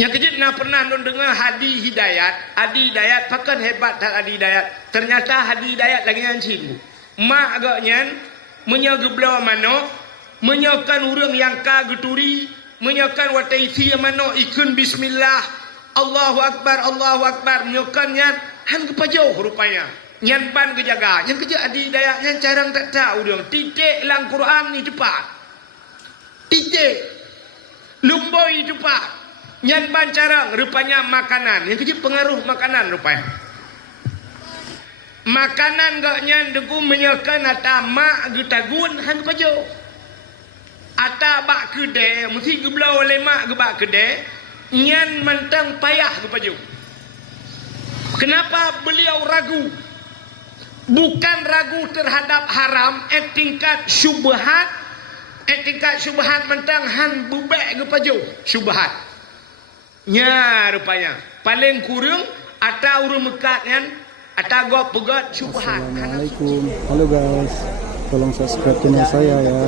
Yang kejut nak pernah dengar Hadi Hidayat. Hadi Hidayat pakan hebat tak Hadi Hidayat. Ternyata Hadi Hidayat lagi yang cipu. Mak agaknya menyageblau mano, menyakan urang yang kageturi, menyakan wataisi mano ikun bismillah, Allahu akbar, Allahu akbar, menyakannya han kepajau rupanya. Nyan ban kejaga, yang kejut Hadi Hidayat yang carang tak tahu urang. Titik lang Quran ni cepat. Titik. Lumboi cepat. Nyan bancarang rupanya makanan. Yang kecil pengaruh makanan rupanya. Makanan gak nyan degu menyakan ata mak getagun han pajo. Ata bak kedai mesti geblau oleh mak ge bak kedai. Nyan mentang payah ge pajo. Kenapa beliau ragu? Bukan ragu terhadap haram, tingkat syubhat. Tingkat syubhat mentang han bubek ge pajo. Syubhat. Nya rupanya paling kurang ata urang mekat kan ata gop pegat syubhat. Assalamualaikum. Halo guys, tolong subscribe channel saya ya.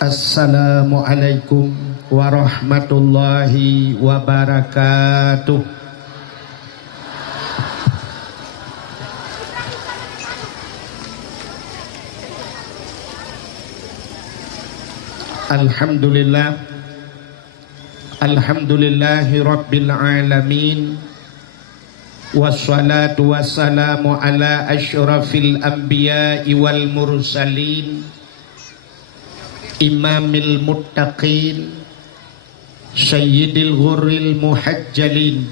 Assalamualaikum warahmatullahi wabarakatuh. Alhamdulillah. Alhamdulillahi rabbil alamin. Wassalatu wassalamu ala asyrafil anbiya'i wal mursalin, imamil muttaqin, sayyidil ghurril muhajjalin,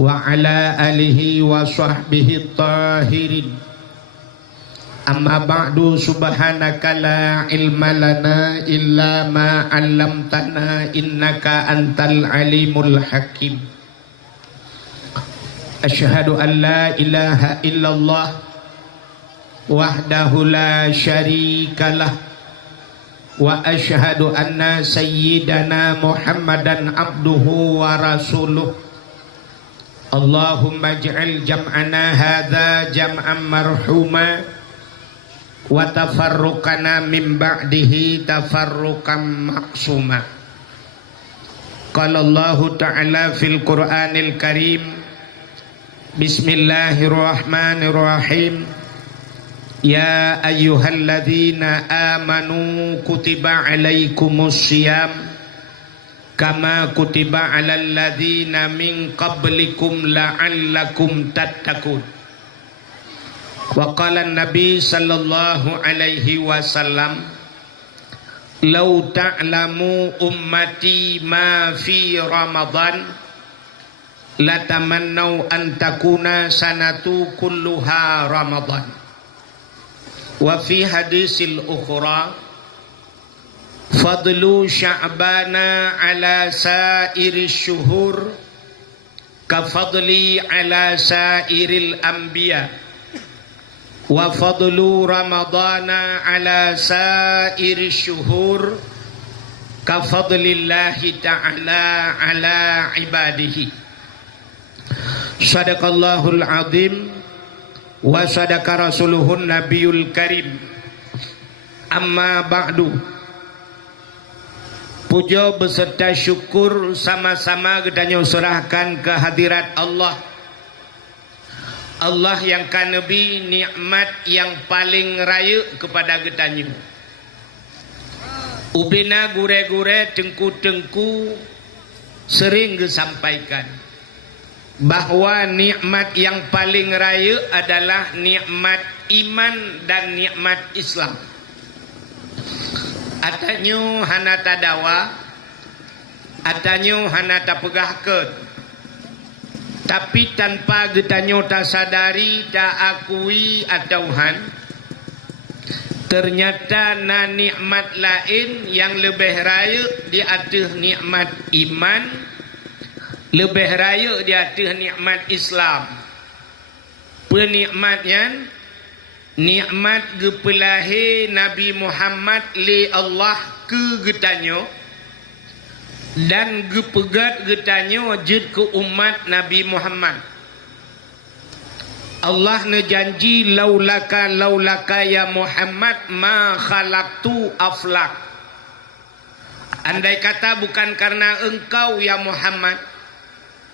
wa ala alihi wa sahbihi tahirin. Amma ba'du, subhanaka la ilma lana illa ma 'allamtana innaka antal alimul hakim. Asyhadu an la ilaha illallah wahdahu la syarikalah, wa asyhadu anna sayyidana Muhammadan abduhu wa rasuluh. Allahumma ij'al jam'ana hadza jam'an marhuma wa tafarruqana min ba'dihi tafarruqan maqsuma. Qala Allah ta'ala fil Qur'anil Karim, bismillahirrahmanirrahim. Ya ayyuhalladzina amanu kutiba alaikumus syiyam kama kutiba alal ladzina min qablikum la'allakum tattaqun. Wa qala an-nabi sallallahu alaihi wasallam, law ta'lamu ummati ma fi ramadan latamannau an takuna sanatu kulluha ramadan. Wa fi hadisil ukhra, fadlu sya'bana ala sairi syuhur kafadli ala sairil anbiya, wa fadlu ramadana ala sairi syuhur kafadlillahi ta'ala ala ibadihi. Sadaqallahul azim wa sadaqa rasuluhun nabiyul karim. Amma ba'du. Puja beserta syukur sama-sama kita serahkan ke hadirat Allah. Allah yang kan Nabi nikmat yang paling raya kepada kita. Ubina gure-gure tengku-tengku sering disampaikan bahwa nikmat yang paling raya adalah nikmat iman dan nikmat Islam. Atanyo hana tadawa, atanyo hana tapegahkeun. Tapi tanpa getanyo tak sadari, tak akui atau han, ternyata na nikmat lain yang lebih raya di atas nikmat iman, lebih raya di atas nikmat Islam. Penikmatnya nikmat gepelahe Nabi Muhammad li Allah ke getanyo dan gepegat getanyo jid ke umat Nabi Muhammad. Allah ne janji laulaka ya Muhammad ma khalaqtu aflak. Andai kata bukan karena engkau ya Muhammad,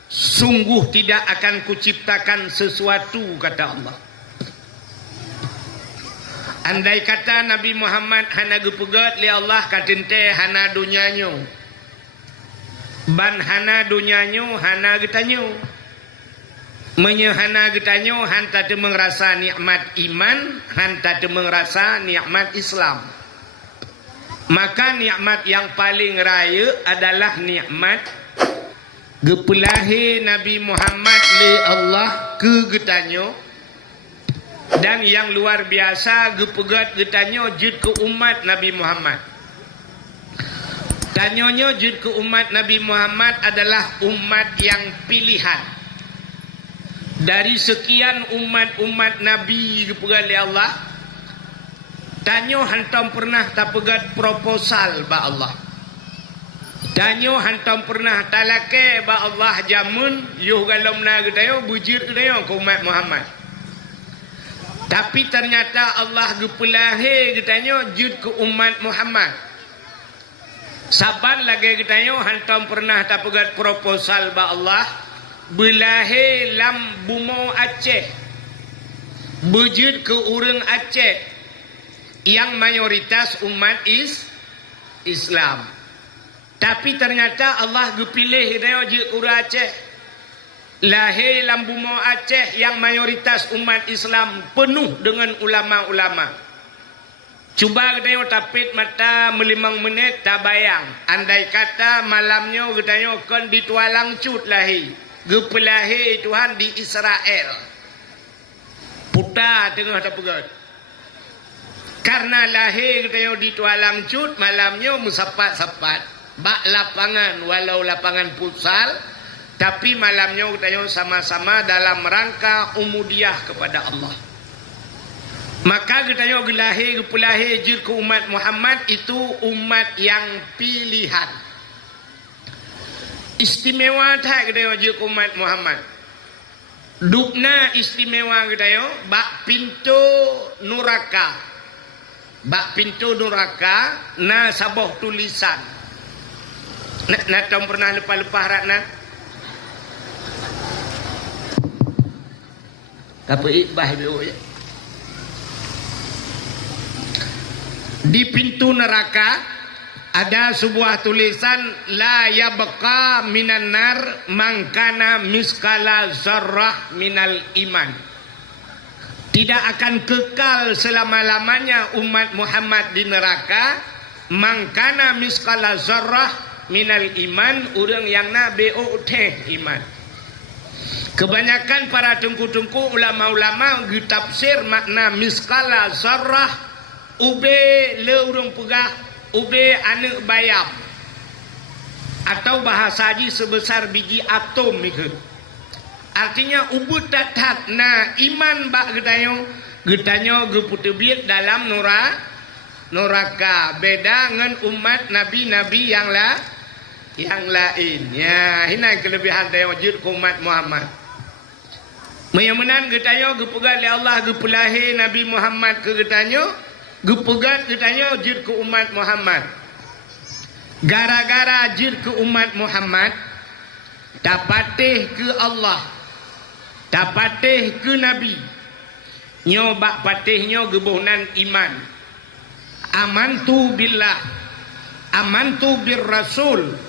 sungguh tidak akan kuciptakan sesuatu, kata Allah. Andai kata Nabi Muhammad hana gepegat li Allah katente hana dunyanyo, ban hana dunyanyo hana getanyo, menyehana getanyo hanta te mengrasa nikmat iman, hanta te mengrasa nikmat Islam. Maka nikmat yang paling raya adalah nikmat gepelahe Nabi Muhammad li Allah ke getanyo, dan yang luar biasa gepegat getanyo jid ke umat Nabi Muhammad. Tanyonyo jid ke umat Nabi Muhammad adalah umat yang pilihan dari sekian umat-umat Nabi gepegat li Allah. Tanyo hantam pernah tak pegat proposal ba Allah. Tanyo hantam pernah talake ba Allah jamun yuh galom na gedayo bujir gedayo ke umat Muhammad. Tapi ternyata Allah gepelahe getanyo jud ke umat Muhammad. Saban lagi getanyo hantam pernah tak pegat proposal ba Allah belahe lam bumo Aceh. Bujud ke urang Aceh yang mayoritas umat Islam. Tapi ternyata Allah gepilih dia je urang Aceh. Lahir lambumo Aceh yang mayoritas umat Islam penuh dengan ulama-ulama. Cuba dia tapit mata melimang menit tak bayang. Andai kata malamnya dia kan ditualang cut lahir. Gepelahi Tuhan di Israel. Putar tengah tak pegat. Karena lahir kita ditualang cut, malamnya musapat-sapat. Bak lapangan, walau lapangan futsal, tapi malamnya kita sama-sama dalam rangka umudiah kepada Allah. Maka kita lahir gepelahi jid ke umat Muhammad itu umat yang pilihan. Istimewa tak kita jid ke umat Muhammad. Dukna istimewa kita bak pintu neraka. Bak pintu neraka na saboh tulisan. Nak tahu pernah lepas-lepas ratna? Apa ibah bio ya? Di pintu neraka ada sebuah tulisan la yabqa minan nar man kana miskala zarrah minal iman. Tidak akan kekal selama-lamanya umat Muhammad di neraka mangkana miskala zarrah minal iman, orang yang nabi teh iman. Kebanyakan para tengku-tengku ulama-ulama ditafsir makna miskala zarrah ube le urang pegah ube anak bayam atau bahasa haji sebesar biji atom itu. Artinya ubud tatat na iman bak getanyo geputebit dalam neraka. Beda dengan umat nabi-nabi yang lain. Ya, ini kelebihan dia wujud umat Muhammad. Menyamanan getanyo gepegat oleh Allah gepelahi Nabi Muhammad ke getanyo, gepegat getanyo wujud ke umat Muhammad. Gara-gara wujud ke umat Muhammad, dapatih ke Allah. Dapatih ke Nabi nyobak patihnya gebuhnan iman. Amantu billah, amantu bir rasul.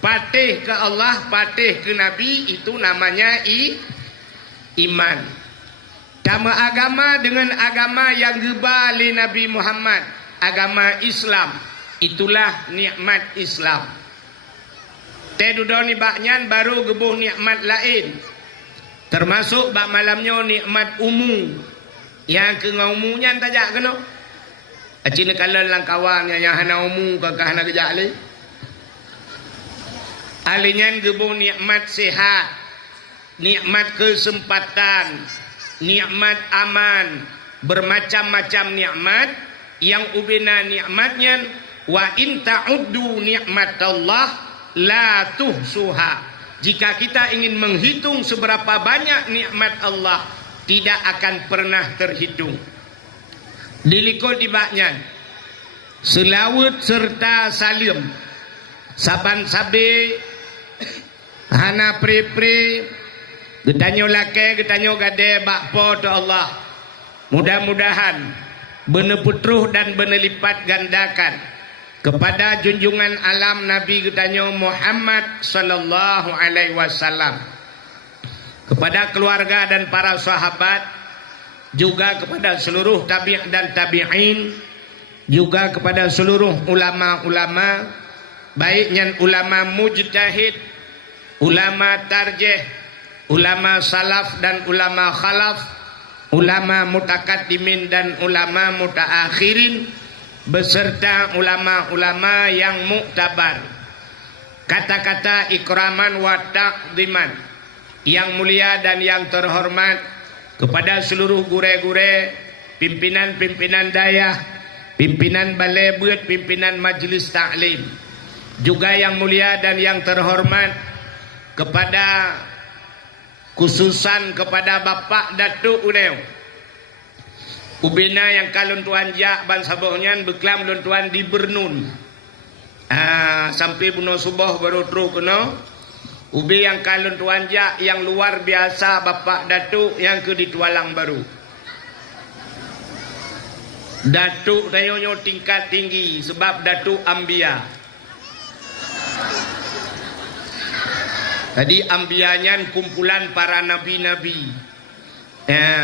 Patih ke Allah, patih ke Nabi, itu namanya iman. Sama agama dengan agama yang gebali Nabi Muhammad, agama Islam, itulah nikmat Islam. Tedudoni baknyan baru gebuh nikmat lain. Termasuk bak malamnya nikmat umum. Yang ke ngumunya tajak kena. Acina kalau langkawan yang hana umum ke hana kejak le. Alinyan gebuh nikmat sehat, nikmat kesempatan, nikmat aman, bermacam-macam nikmat yang ubina nikmatnya wa in ta'uddu nikmatallah la tuhsuha. Jika kita ingin menghitung seberapa banyak nikmat Allah, tidak akan pernah terhitung. Dilikul dibaknya selawat serta salim saban sabe hana pri-pri getanyo lake getanyo gade bakpo to Allah. Mudah-mudahan bener putruh dan bener lipat gandakan kepada junjungan alam Nabi getanyo Muhammad sallallahu alaihi wasallam, kepada keluarga dan para sahabat, juga kepada seluruh tabi' dan tabi'in, juga kepada seluruh ulama-ulama, baiknya ulama mujtahid, ulama tarjih, ulama salaf dan ulama khalaf, ulama mutakaddimin dan ulama mutaakhirin, beserta ulama-ulama yang muktabar. Kata-kata ikraman wa taqdiman yang mulia dan yang terhormat kepada seluruh gure-gure, pimpinan-pimpinan dayah, pimpinan balai buat, pimpinan majlis taklim, juga yang mulia dan yang terhormat kepada khususan kepada Bapak Datuk Uneu ubina yang kalun tuan jak ban sabohnya beklam lun tuan di Bernun sampai buno subuh baru tru kena ubi yang kalun tuan jak yang luar biasa Bapak Datuk yang ke di Tualang Baru. Datuk tanyonyo tingkat tinggi sebab Datuk Ambia. Tadi ambianya kumpulan para nabi-nabi.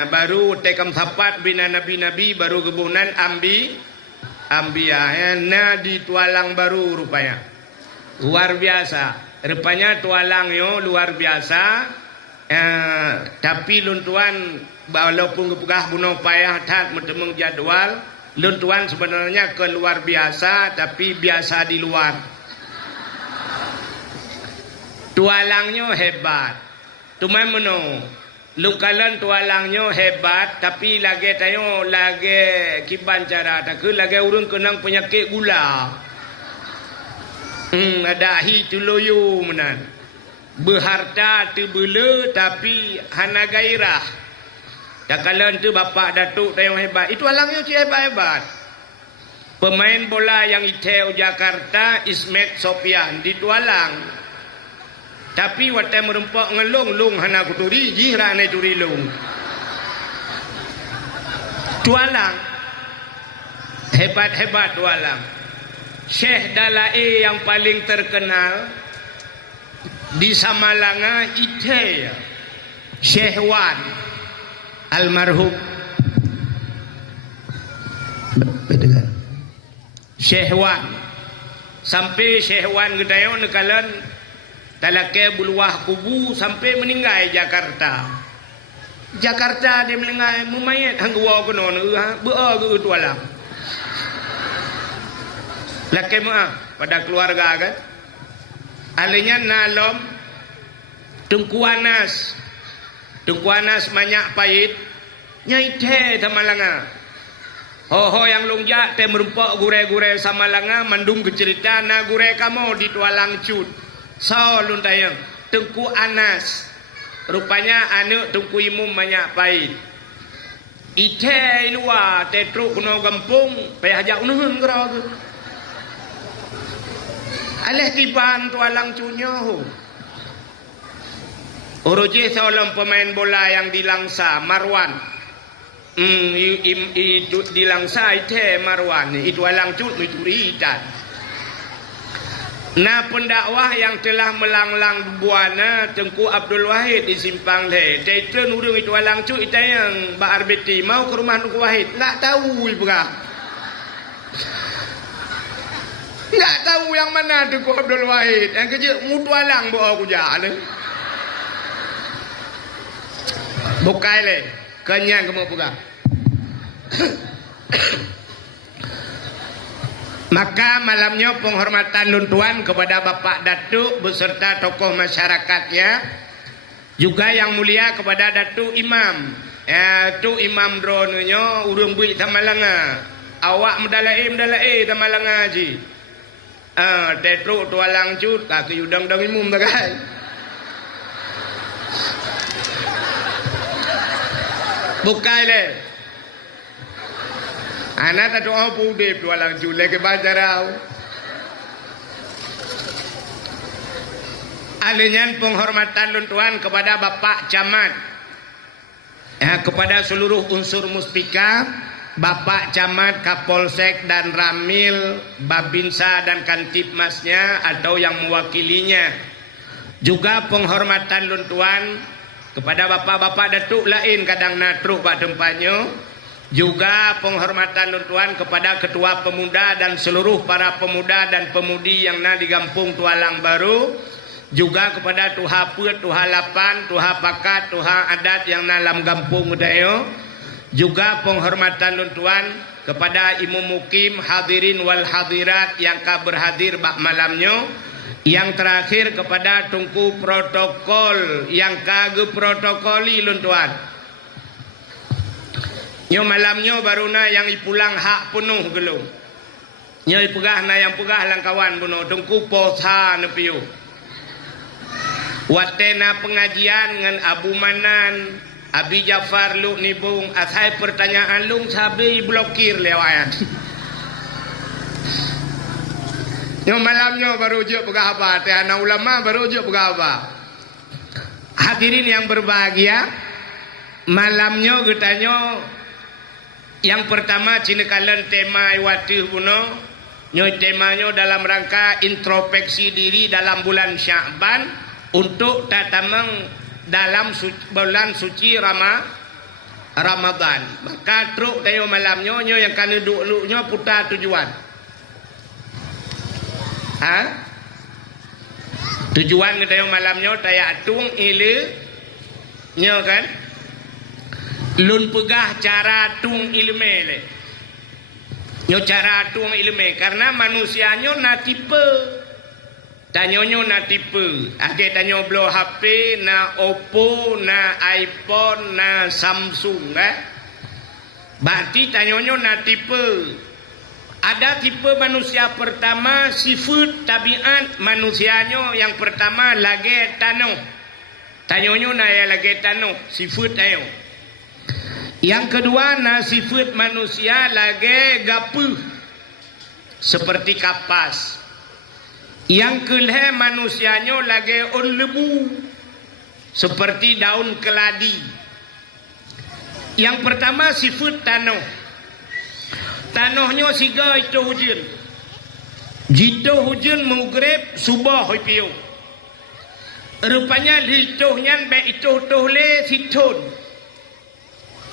Baru tekam sapat bina nabi-nabi, baru kebunan ambia. Nah di Tualang Baru rupanya. Luar biasa. Rupanya Tualang yo luar biasa. Tapi luntuan walaupun kepegah bunuh payah tak mentemung jadwal, luntuan sebenarnya ke luar biasa, tapi biasa di luar. Tualangnya hebat. Tumai meno. Lukalan tualangnya hebat, tapi lagi tayo lagi kiban cara tak lagi urun kenang penyakit gula. Ada hi tuloyo menan. Berharta tu bela tapi hana gairah. Tak kalan tu Bapak Datuk tayo hebat. Itu alangnya si hebat-hebat. Pemain bola yang iteu Jakarta Ismet Sofian di Tualang. Tapi waktu merempak ngelung hana kuturi jihra ne turi lung. Tualang hebat-hebat Tualang. Syekh Dalai yang paling terkenal di Samalanga ite Syekh Wan almarhum. Syekh Wan sampai Syekh Wan gedayo nekalan talake buluah kubu sampai meninggal Jakarta. Jakarta dia meninggal memayat hangguwa kono bea ke Tualang. Lake maaf pada keluarga kan. Alinya nalom Tungku Anas banyak pahit nyai te Samalanga. Ho yang lungjak te merumpak gure-gure Samalanga mandung kecerita na gure kamu di Tualang cut. So luntayang Tungku Anas rupanya anak Tungku Imum banyak pahit. Ite luar te truk kuno kampung payah ajak nuhun kerana alih tiban Tualang cunyo. Uruji seorang pemain bola yang di Langsa Marwan. Di Langsa ite Marwan itu alang cut mituritan. Nah pendakwah yang telah melanglang buana Tengku Abdul Wahid di Simpang Le. Teten urung itu alang cut ite yang Mbak Arbeti mau ke rumah Tengku Wahid. Nak tahu ibra. Nak tahu yang mana Tengku Abdul Wahid. Yang kerja mutu alang bawa aku jalan. Bukai le, kenyang kamu pegang. Maka malamnya penghormatan luntuan kepada Bapak Datuk beserta tokoh masyarakatnya, juga yang mulia kepada Datuk Imam tu imam dronenya urung bui tamalanga. Awak medalai tamalanga ji. Tetru tualang cut kaki udang dang imum tagai. Bukai le. Anak tak doa pudip tualang cut le ke bajarau. Alinyan penghormatan luntuan kepada Bapak Camat, kepada seluruh unsur Muspika, Bapak Camat, Kapolsek dan Ramil, Babinsa dan Kantipmasnya atau yang mewakilinya. Juga penghormatan luntuan kepada bapak-bapak datuk lain kadang natruk pak tempatnya. Juga penghormatan luntuan kepada Ketua Pemuda dan seluruh para pemuda dan pemudi yang di Kampung Tualang Baru. Juga kepada Tuha Put, Tuha Lapan, Tuha Pakat, Tuha Adat yang dalam kampung Udayo. Juga penghormatan luntuan kepada Imam Mukim, hadirin wal hadirat yang berhadir bak malamnya. Yang terakhir kepada tungku protokol yang kage protokoli luntuan. Nyo malamnya baruna yang ipulang hak penuh gelung. Nyo ipegah na yang pegah lang kawan buno tungku posa nepiu. Watena pengajian dengan Abu Manan, Abi Jafar Luk Nibung, asai pertanyaan lung sabi blokir lewat. Yang malamnya baru je pegah apa? Teh anak ulama baru je pegah apa? Hadirin yang berbahagia, malamnya getanya yang pertama cinekalan tema iwati buno, nyoy temanya dalam rangka introspeksi diri dalam bulan Sya'ban. Untuk tatamang dalam bulan suci Ramadan. Maka truk tayo malamnya nyo yang kan duduk-duduknya putar tujuan. Tujuan tayo malamnya tayo atung ile nyo kan. Lun pegah cara atung ilme le. Nyo cara atung ilme karena manusianya na tipe. Tanyonyo na tipe, ake tanyo blow HP na Oppo, na iPhone, na Samsung, Berarti tanyonyo na tipe. Ada tipe manusia pertama, sifat tabiat manusianya yang pertama lagi tanoh. Tanyonyo na ya lagi tanoh, sifat ayo. Yang kedua na sifat manusia lagi gapuh, seperti kapas. Yang kelih manusianya lagi on lebu seperti daun keladi. Yang pertama sifat tanah. Tanahnya siga itu hujan. Jika hujan maghrib subah piu. Rupanya litohnya be itu tohle siton.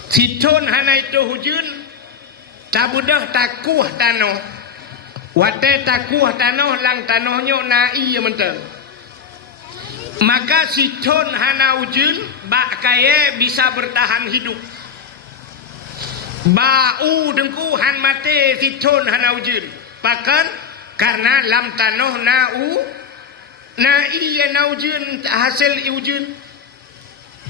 Siton hana itu hujan. Tak mudah takuh tanah. Wate takuh tanah lang tanahnya nai mentang. Maka siton hana ujun bak kaya bisa bertahan hidup. Bau dengku han mate siton hana ujun. Bahkan karena lam tanah nai na ujun hasil ujun.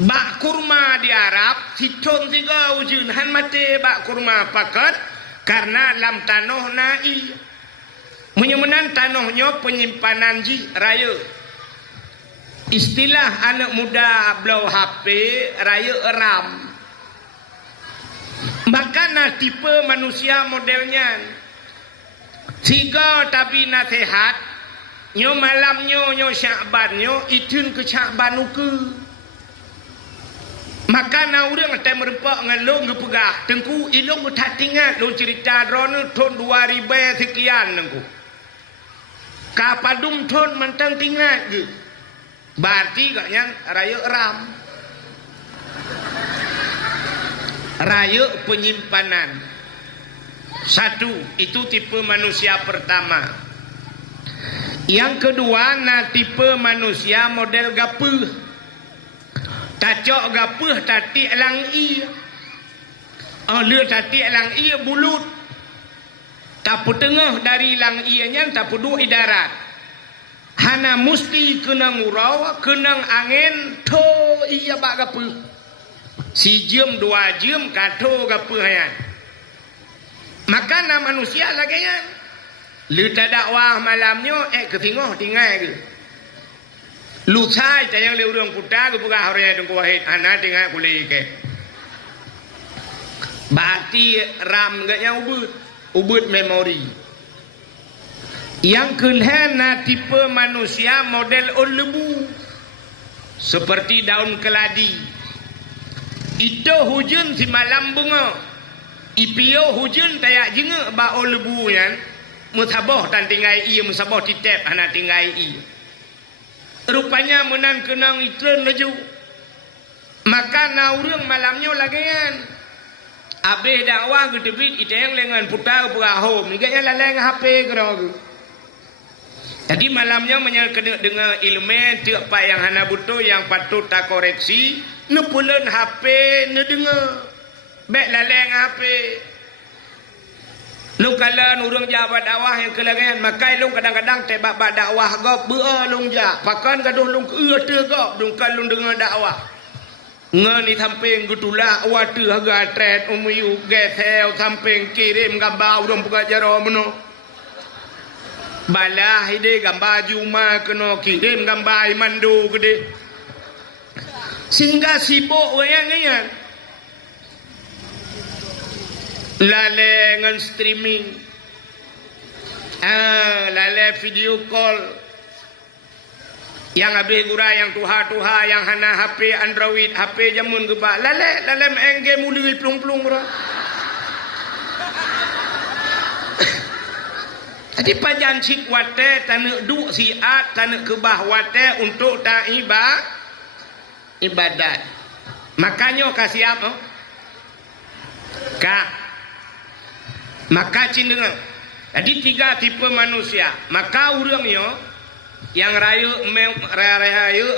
Bak kurma di Arab siton tiga ujun han mate bak kurma pakat karena lam tanah nai. Menyemenan tanahnya penyimpanan ji raya. Istilah anak muda blow HP raya eram. Maka na tipe manusia modelnya. Tiga tapi nasihat. Nyo malamnya nyo Sya'bannya itun ke Sya'ban uke. Maka na urang tak merempak dengan lo ngepegah. Tengku ilong tak tinggal lo cerita drone tahun 2000 sekian tengku. Kapadum thon mentang tinggal je. Berarti katnya raya ram. Raya penyimpanan. Satu, itu tipe manusia pertama. Yang kedua, na tipe manusia model gapuh. Tacok gapuh tatik lang i. Leu tatik lang i bulut. Tapu tengah dari lang ianya tapu dua idarat. Hana musti kena ngurau, kena angin, to iya bak gapuh. si jam 2 jam kato gapahan makan manusia lagi kan lu tak dakwah malamnya ketinggoh tinggal ke lu sai tayang le urang putar ke pura harian dengku wahid anak tinggal boleh ke berarti ram gaknya ubud memori yang kelihatan tipe manusia model lebu seperti daun keladi itu hujan si malam bunga ipio hujan tayak jenga ba lebu yan mutabah tan tinggai ia musabah titep anak tinggai ia rupanya menan kenang itren laju maka naurang malamnya lagian abe dakwah gedebit iteng lengan putar perahu miganya laleng HP gerogu jadi malamnya menyangkut dengan ilmu tiap apa yang hana butuh yang patut tak koreksi nepulen HP nedengar bek laleng HP lu kalan urang jabat dakwah yang kelagian makai lu kadang-kadang tebak dakwah gop bea lung ja pakan gaduh lung te gop dung kalung dengar dakwah ngani samping gutula watu haga tret umuyu gesel samping kirim gambar urang buka jaro meno bala hide gambar juma kena kirim gambar mandu gede sehingga sibuk wayang lale ngan streaming lale video call yang habis gura yang tuha yang hana HP Android HP jamun gebak lale mengge muli plung-plung bro jadi pajan cik wate tanek du siat tanek kebah wate untuk tak ibadat makanya kasih apa kak maka cindengang jadi 3 tipe manusia maka urangnya yang rayu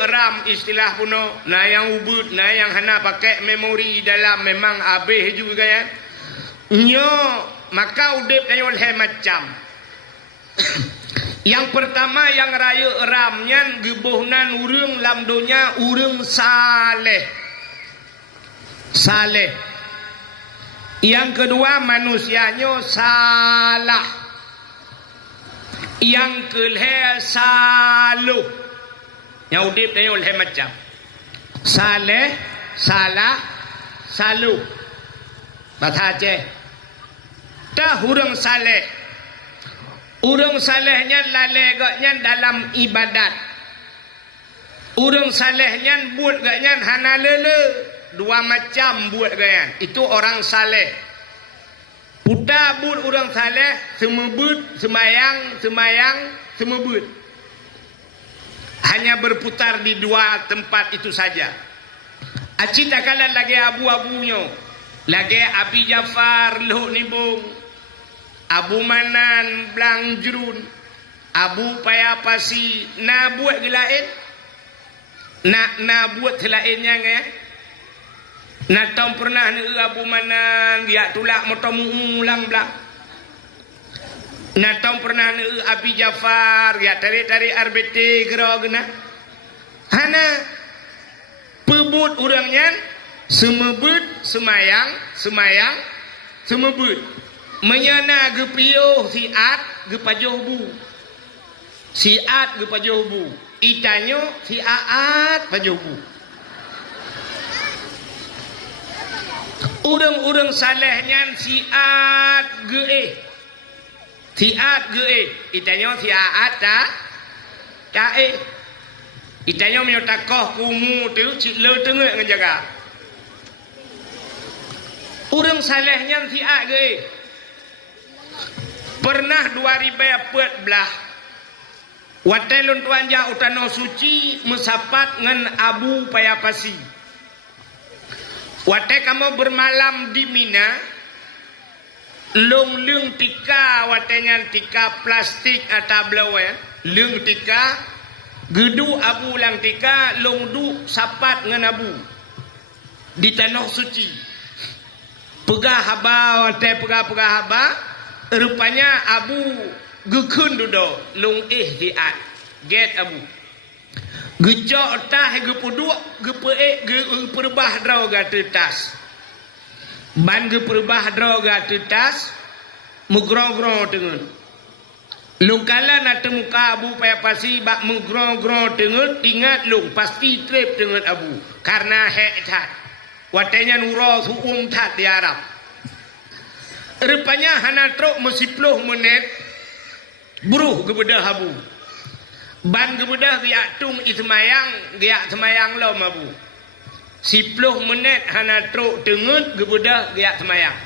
ram istilah puno nah yang ubud nah yang hana pakai memori dalam memang abeh juga ya nyo maka udip na oleh macam yang pertama yang rayu ramnya gebuhnan urang lamdonya urang saleh yang kedua manusianya salah yang kelih saluh yang udip na oleh macam saleh salah saluh bahasa Aceh dah urang salehnya lalegaknya dalam ibadat urang salehnya buat gaknya hana lele 2 macam buat gaknya itu orang saleh putar buat orang saleh semebut semebut hanya berputar di 2 tempat itu saja aci takalan lagi abu-abunya lagi Abi Jafar Luhuk Nibung Abu Manan Blang Jerun Abu Payapasi na buat gelain na buat lainnya nge na tom pernah ni Abu Manan dia tulak motomu ulang belak na tom pernah ni Abi Jafar dia tarik RBT gerogna hana pebut urangnya semebut semayang semebut menyana gepio siat gepajohbu siat gepajohbu itanyo siat pajohbu urang salehnya siat ge itanyo siat ta itanyo menyotakoh kumu tu cik le tengok ngejaga urang salehnya siat ge pernah 2014 watelun tuanja utano suci mesapat ngan Abu Payapasi wate kamu bermalam di Mina lung tika watenya tika plastik atau blawe lung tika gedu Abu lang tika lung du sapat ngan Abu di tanah suci pegah haba wate pegah haba rupanya Abu gekun dudo lung ihtiat get Abu Gecok tah gepuduk gepeek geperbah draw gatetas. Ban geperbah draw gatetas mugrong-grong tengen. Lungkala na temuka abu paya pasi bak mugrong-grong tengen ingat lung pasti trip tengen abu karena hek tat. Watenya nuro hukum tat di Arab. Rupanya hana truk mesipluh menit buruh gebedah abu. Ban gebedah giak tung ismayang giak semayang lo mabu. 10 menit hana truk tengut gebedah giak semayang.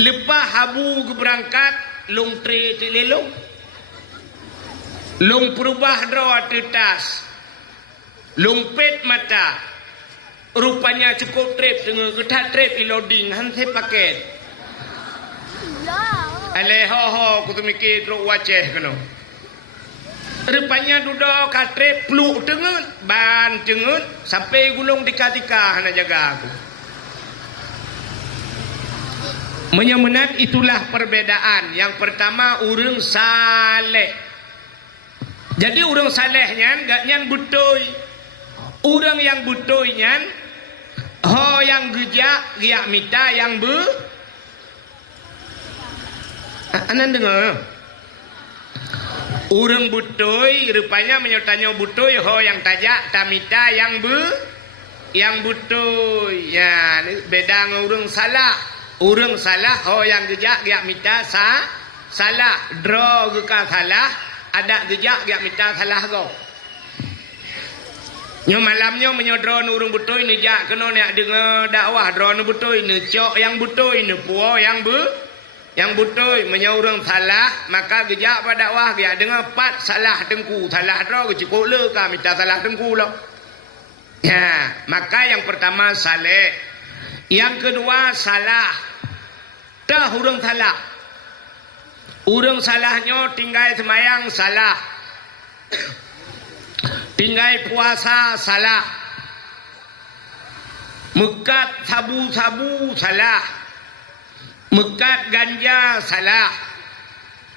Lepas habu geberangkat long tre telelong. Long perubah draw tetas. Long pet mata. Rupanya cukup trip dengan ketat trip loading hanse paket. Ale ho ho ku tu mikir truk waceh kena. Rupanya duduk katre peluk tengut ban tengut sampai gulung tika-tika hana jaga aku. Menyemenat itulah perbedaan. Yang pertama urang saleh. Jadi urang saleh nyan gak nyan butoy. Urang yang butoy nyan ho yang gejak giak mita yang anan dengar. Urang butoy rupanya menyertanya butoy ho yang tajak tamita yang butoy. Ya, beda dengan urang salah. Urang salah ho yang gejak giak mita salah. Draw geka salah, ada gejak giak mita salah go. Nyo malamnya menyodron urang butoy ni jak kena nak dengar dakwah draw nu butoy ni cok yang butoy ni puo yang butoy menyaurang salah maka gejak pada dakwah dia dengar pat salah tengku salah draw ke cukup le ka minta salah tengku lo. Ya, maka yang pertama saleh. Yang kedua salah. Dah urang salah. Urang salahnya tinggal semayang salah. Tinggal puasa salah. Mekat sabu-sabu salah. Mekat ganja salah.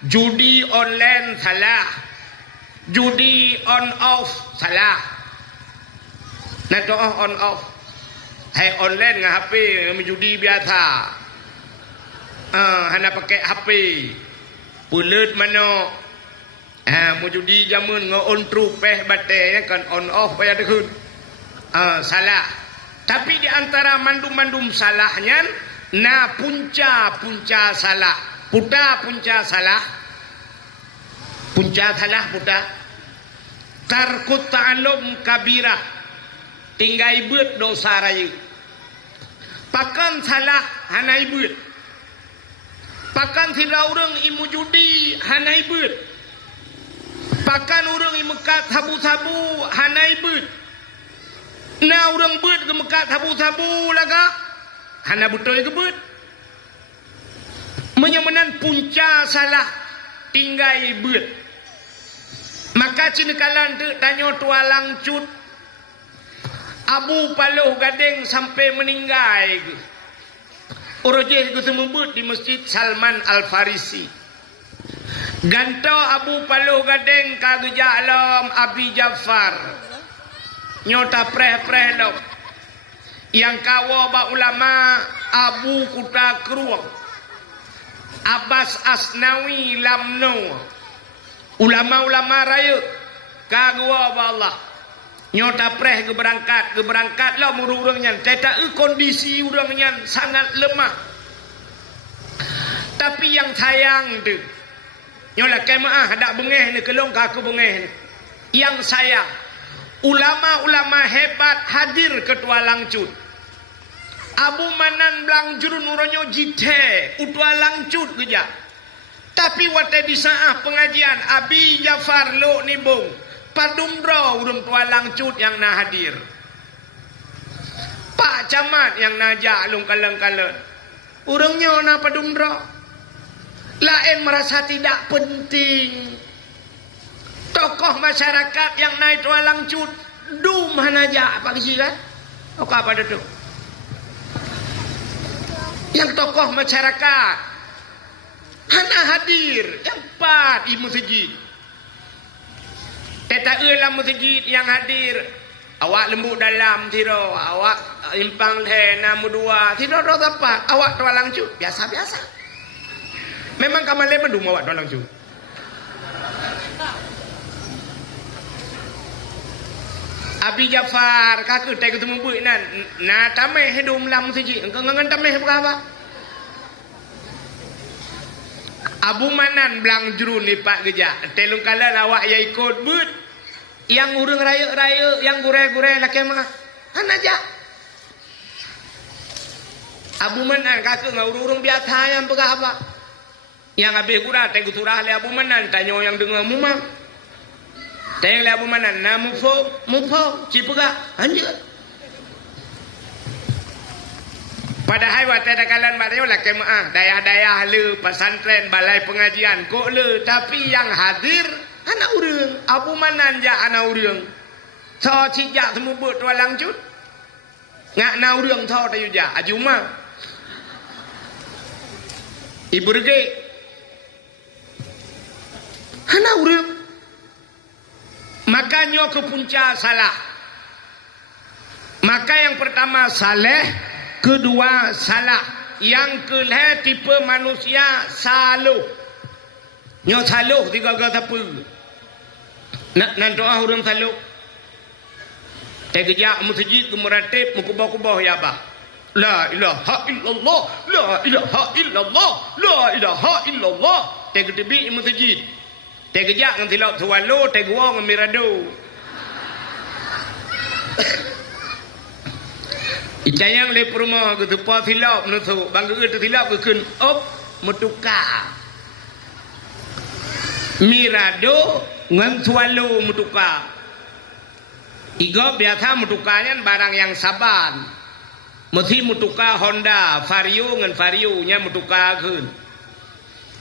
Judi online salah. Judi on off salah. Nah tu on off. Hai online dengan HP menjudi biasa. Hana pakai HP. Pulut mana? Mau judi jamun on true peh batai kan on off payah dekun. Salah. Tapi di antara mandum-mandum salahnya na punca salah. Punca salah puta. Tarkut ta'alum kabirah. Tinggai beut dosa raya. Pakan salah hanai beut. Pakan tidak orang imu judi hanai beut. Pakan orang imu mekat sabu-sabu hanai beut. Na orang beut ke mekat sabu-sabu laga hana betul ke beut. Menyemenan punca salah tinggai beut. Maka cinekalan tu tanya tualang cut Abu Paloh Gading sampai meninggal. Orojeh itu membut di Masjid Salman Al-Farisi. Gantau Abu Paloh Gading kagejak alam Abi Jafar. Nyota preh-preh lo. Yang kawa ba ulama Abu Kuta Keruang. Abbas Asnawi Lamno. Ulama-ulama raya kagwa ba Allah. Nyota preh keberangkat lah mururangnya. Tidak kondisi urangnya sangat lemah. Tapi yang sayang tu, nyola kemaah ada bengeh ni kelong kaku bengeh ni. Yang sayang, ulama-ulama hebat hadir ketua Langcut. Abu Manan Blang Jurun uronyo jite utua Langcut keja. Tapi waktu di saat pengajian Abi Jafar lo nibung padumro urung tua Langcut yang na hadir. Pak Camat yang najak lung kaleng-kaleng. Urungnya na padumro. Lain merasa tidak penting. Tokoh masyarakat yang naik tua Langcut dum hanajak apa kesilan? Oke apa itu? Yang tokoh masyarakat hana hadir yang 4 di masjid. Teta dalam masjid yang hadir, awak lembut dalam tiro, awak impang teh namu dua, tiro do apa? Awak tualang cu, biasa-biasa. Memang kamale mendung awak tualang cu. Abi Jafar kakak teh ketemu buik nan, na tameh hidum lam masjid, engkau ngan tameh berapa? Abu Manan belang juru ni pak geja. Telung kala awak ya ikut but. Yang urang raya-raya, yang gure-gure laki mah. Aja. Abu Manan kakak ngau urang biasa yang pegah apa? Yang habis gura teh guturah le Abu Manan tanya yang dengar mumah. Teh le Abu Manan na mufo cipegah anjeun. Padahal waktu ada kalian baru lah kemah daya-daya le pesantren balai pengajian kok le tapi yang hadir anak urang Abu Manan ja anak urang so cijak semua buat walang cut ngak na urang so tayu ja ajuma ibu rege anak urang makanya ke punca salah maka yang pertama saleh, kedua salah, yang kelih tipe manusia saluh. Nyo saluh tiga kata apa? Nak doa orang saluh. Tegejak masjid ke meratib mukubah-kubah ya bah. La ilaha illallah, la ilaha illallah, la ilaha illallah. Tegedebi masjid. Tegejak ngan tilak tuwalo, tegwa ngan mirado. Icayang le rumah ke tempat silap menutup bangga ke silap ke kun op metukar mirado ngan swallow metukar iga biasa metukarnya barang yang saban mesti metukar Honda Vario ngan Vario nya metukar kun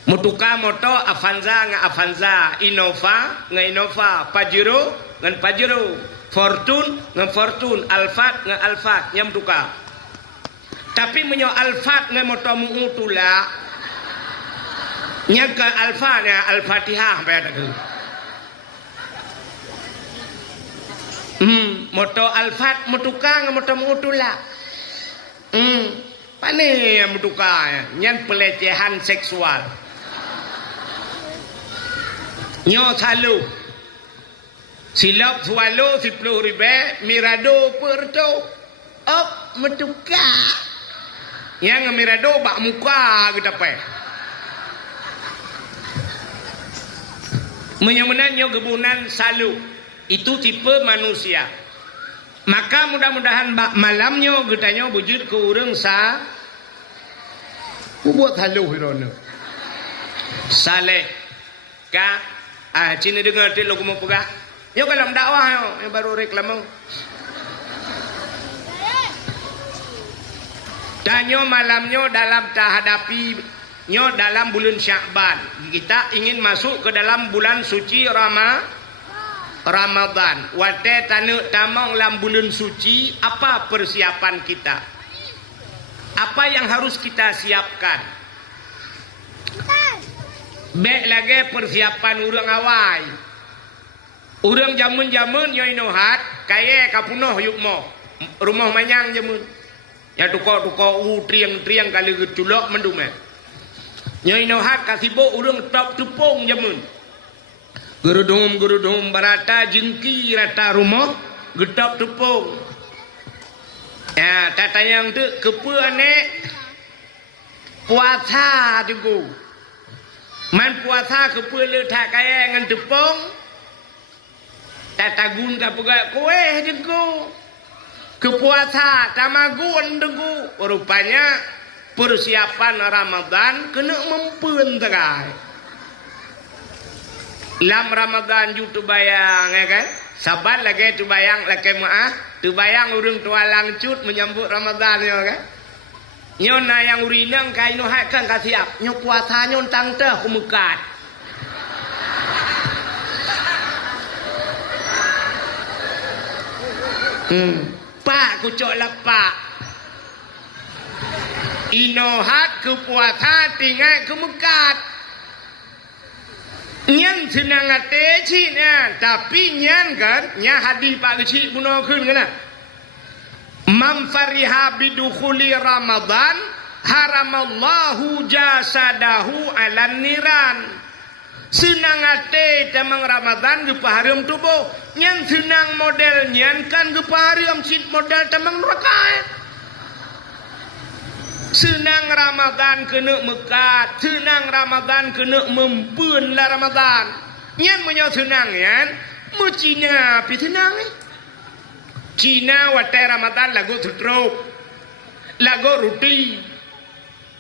metukar motor Avanza ngan Avanza Innova ngan Innova Pajero ngan Pajero Fortune ngan Fortune, Alphard ngan Alphard yang tukar. Tapi menyo Alphard ngan motor mengutula. Nya ke Alphard nya Al-Fatihah pada tu. Motor Alphard mutukar ngan motor mengutula. Pane yang mutukar nyan pelecehan seksual. Nyo salu silap swallow 10 ribu mirado perto op metuka yang mirado bak muka kita pe menyemenannya kebunan salu itu tipe manusia maka mudah-mudahan bak malamnya getanya wujud ke urang sa buat salu hirona saleh ka cina dengar tu lo mau pegah. Yo kalau dakwah yo baru reklamo. Danyo malamnya dalam tahadapi nyo dalam bulan Sya'ban. Kita ingin masuk ke dalam bulan suci Ramadan. Wate tanu tamang dalam bulan suci apa persiapan kita? Apa yang harus kita siapkan? Baik lagi persiapan urang awai. Urang jamun-jamun yo inohat kaya kapunoh yuk mo rumah manyang jamun ya tuko triang kali geculok mendume yo inohat kasibo urang top tupung jamun gerudum barata jengki rata rumah getop tupung ya tatayang tu kepuane puasa tuku man puasa kepule tak kaya ngan tupung tatagun ka pegak kowe jengku kepuasa tamagun dengku rupanya persiapan Ramadan kena mempeun tegai lam Ramadan ju tu bayang ya kan sabar lagi tu bayang lagi maah tu bayang urang tua langcut menyambut Ramadan ya kan nyona yang urinang kai no hak kan ka siap nyo puasa nyon tang teh kumekat Pak kucok lepak inohat ke puasa tinggal ke mekat nyan nyan senang ate cina tapi nyan kan nya hadis pak kecil bunuh kun kan man fariha bidukhuli ramadan haramallahu jasadahu alan niran. Senang ate tamang ramadan ge pahareum tubuh nyan senang model nyan kan ge pahareum sit model tamang neraka. Senang Ramadan kena mekat, senang Ramadan kena mempeun lah Ramadan. Nyan menyo senang yan, mu Cina pi senang ni. Cina watai Ramadan lagu tutruk, lagu ruti.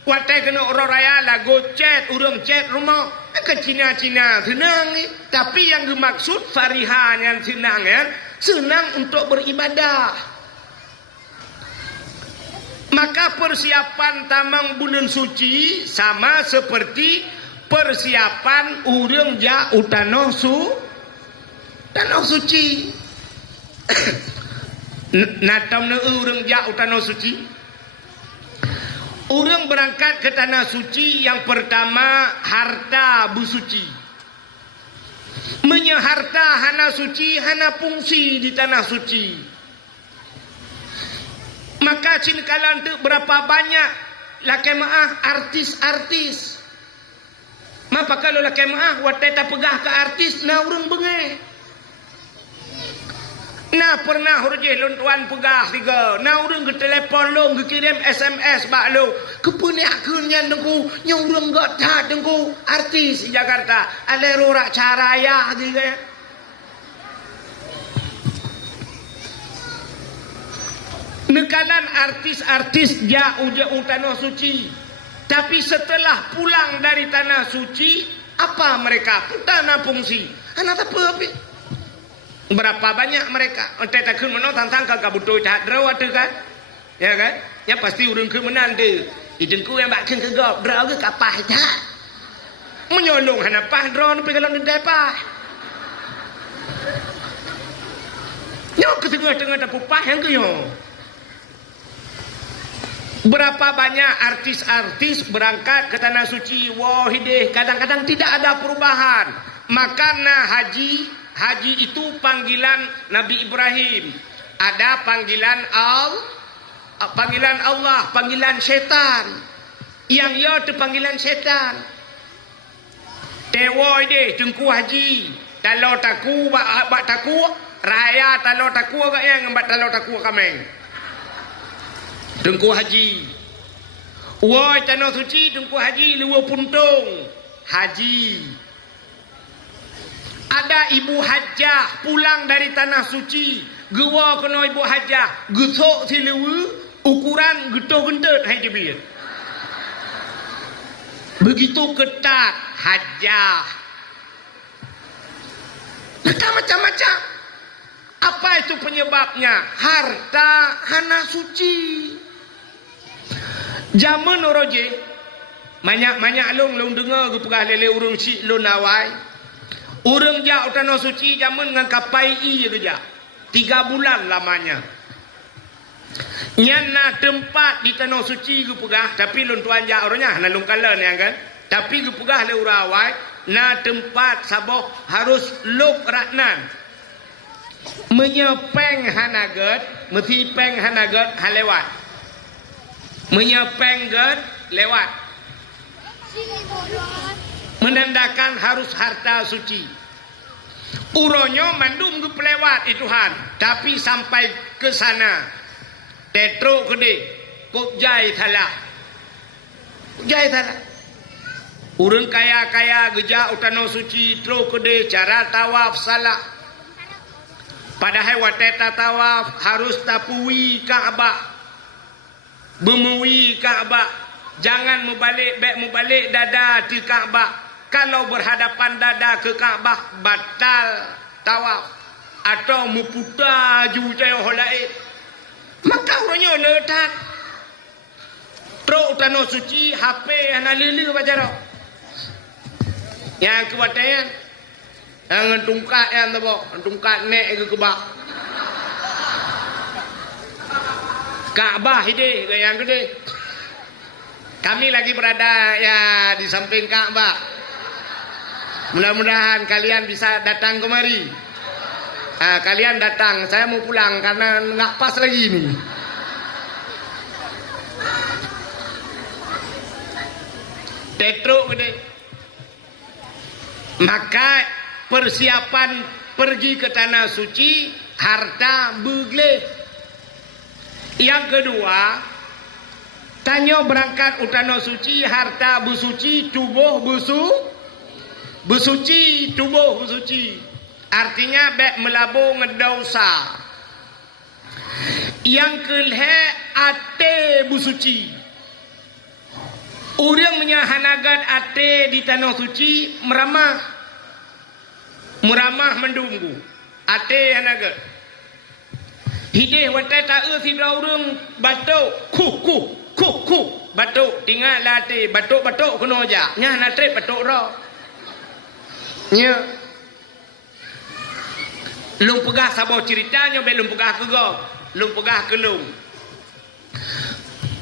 Watai kena orang raya lagu chat, urang chat rumah. Ke Cina senang ni. Tapi yang dimaksud farihan yang senang yan, senang untuk beribadah. Maka persiapan tamang bulan suci sama seperti persiapan urang ja utanoh tanah suci. Natam ne urang ja utanoh suci. Urang berangkat ke tanah suci yang pertama harta busuci. Harta hana suci hana fungsi di tanah suci. Maka cinkalan tu berapa banyak lakai maah artis-artis. Maka kalau lakai maah watai tak pegah ke artis na urang bengai. Na pernah urang lontuan pegah tiga. Na urang ke telefon long ke kirim SMS bak lo. Kepunyaknya dengku nya urang gak tak dengku artis di Jakarta. Ale rorak caraya gitu. Nekalan artis-artis jauh tanah suci. Tapi setelah pulang dari tanah suci, apa mereka? Tanah fungsi. Anak apa? Berapa banyak mereka? Entah tak kun menang tantang kagak butuh tak draw ada kan? Ya kan? Ya pasti urang kun menang tu. Idengku yang bak kun kagak draw ke kapah tak? Menyolong hanapah draw ni pegalang dendai pah. Nyok ke tengah-tengah tak pupah yang ke yo. Berapa banyak artis-artis berangkat ke tanah suci wahideh kadang-kadang tidak ada perubahan. Makana haji itu panggilan Nabi Ibrahim. Ada panggilan Allah, panggilan setan. Yang ya tu panggilan setan. Tewoi deh jengku haji. Talau taku bak taku raya talau taku agak yang bak talau taku kameng. Dengku haji. Woi tanah suci dengku haji luar puntung. Haji. Ada ibu hajjah pulang dari tanah suci. Gewa kena ibu hajjah. Getok si lewu ukuran getok gendut hai jebir. Begitu ketat hajjah. Mereka macam-macam. Apa itu penyebabnya? Harta hana suci. Zaman oroje banyak long dengar ke pegah lele urang si lon awai. Urang ja tanah suci zaman ngan kapai i kerja. 3 bulan lamanya. Nyana tempat di tanah suci ke pegah tapi lon tuan ja orangnya na long kalan yang kan. Tapi ke pegah le urang awai na tempat saboh harus lop ratnan. Menyepeng hanaget, mesti peng hanaget halewat. Menyepeng ged lewat. Menandakan harus harta suci. Uronyo mandum ke pelewat itu han. Tapi sampai ke sana tetro kede kok jai thalah. Jai thalah. Urang kaya-kaya geja utano suci tro kede cara tawaf salah. Padahal wateta tawaf harus tapui Ka'bah. Bermui Ka'bah. Jangan mubalik dada di Ka'bah. Kalau berhadapan dada ke Ka'bah batal tawaf atau muputar jujai holai. Maka orangnya letak truk tanah suci HP ana lele bajaro. Yang kewataian yang tungkat yang tabo, tungkat nek ke kebak. Ka'bah ide yang gede. Kami lagi berada ya di samping Ka'bah. Mudah-mudahan kalian bisa datang kemari. Kalian datang, saya mau pulang karena nggak pas lagi ini. Tetruk gede. Maka persiapan pergi ke tanah suci, harta begleh. Yang kedua, tanya berangkat ke tanah suci, harta bersuci, tubuh bersuci, tubuh bersuci. Artinya bek melabur ngedosa. Yang kelih ate bersuci. Orang menyahanagan ate di tanah suci meramah mendunggu ate hanaga hidih watai ta'u sidra orang batuk ku batuk tinggal ate batuk kena aja nyah natre batuk roh nya lung pegah sabar ceritanya be lung pegah ke go lung pegah ke lung